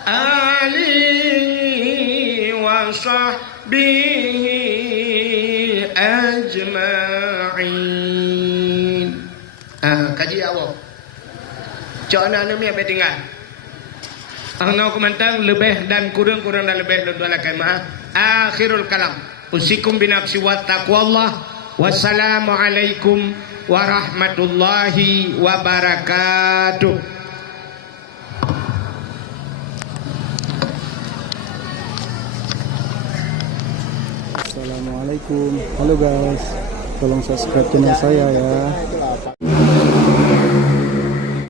آله وصحبه أجمعين. Kaji awak. Cak nak ni apa tinggal? Angau komentar lebih dan kurang dan lebih dan maaf. Akhirul kalam. Usikum binafsi wa taqwallah. Wassalamualaikum warahmatullahi wabarakatuh. Assalamualaikum. Halo guys, tolong subscribe channel saya ya.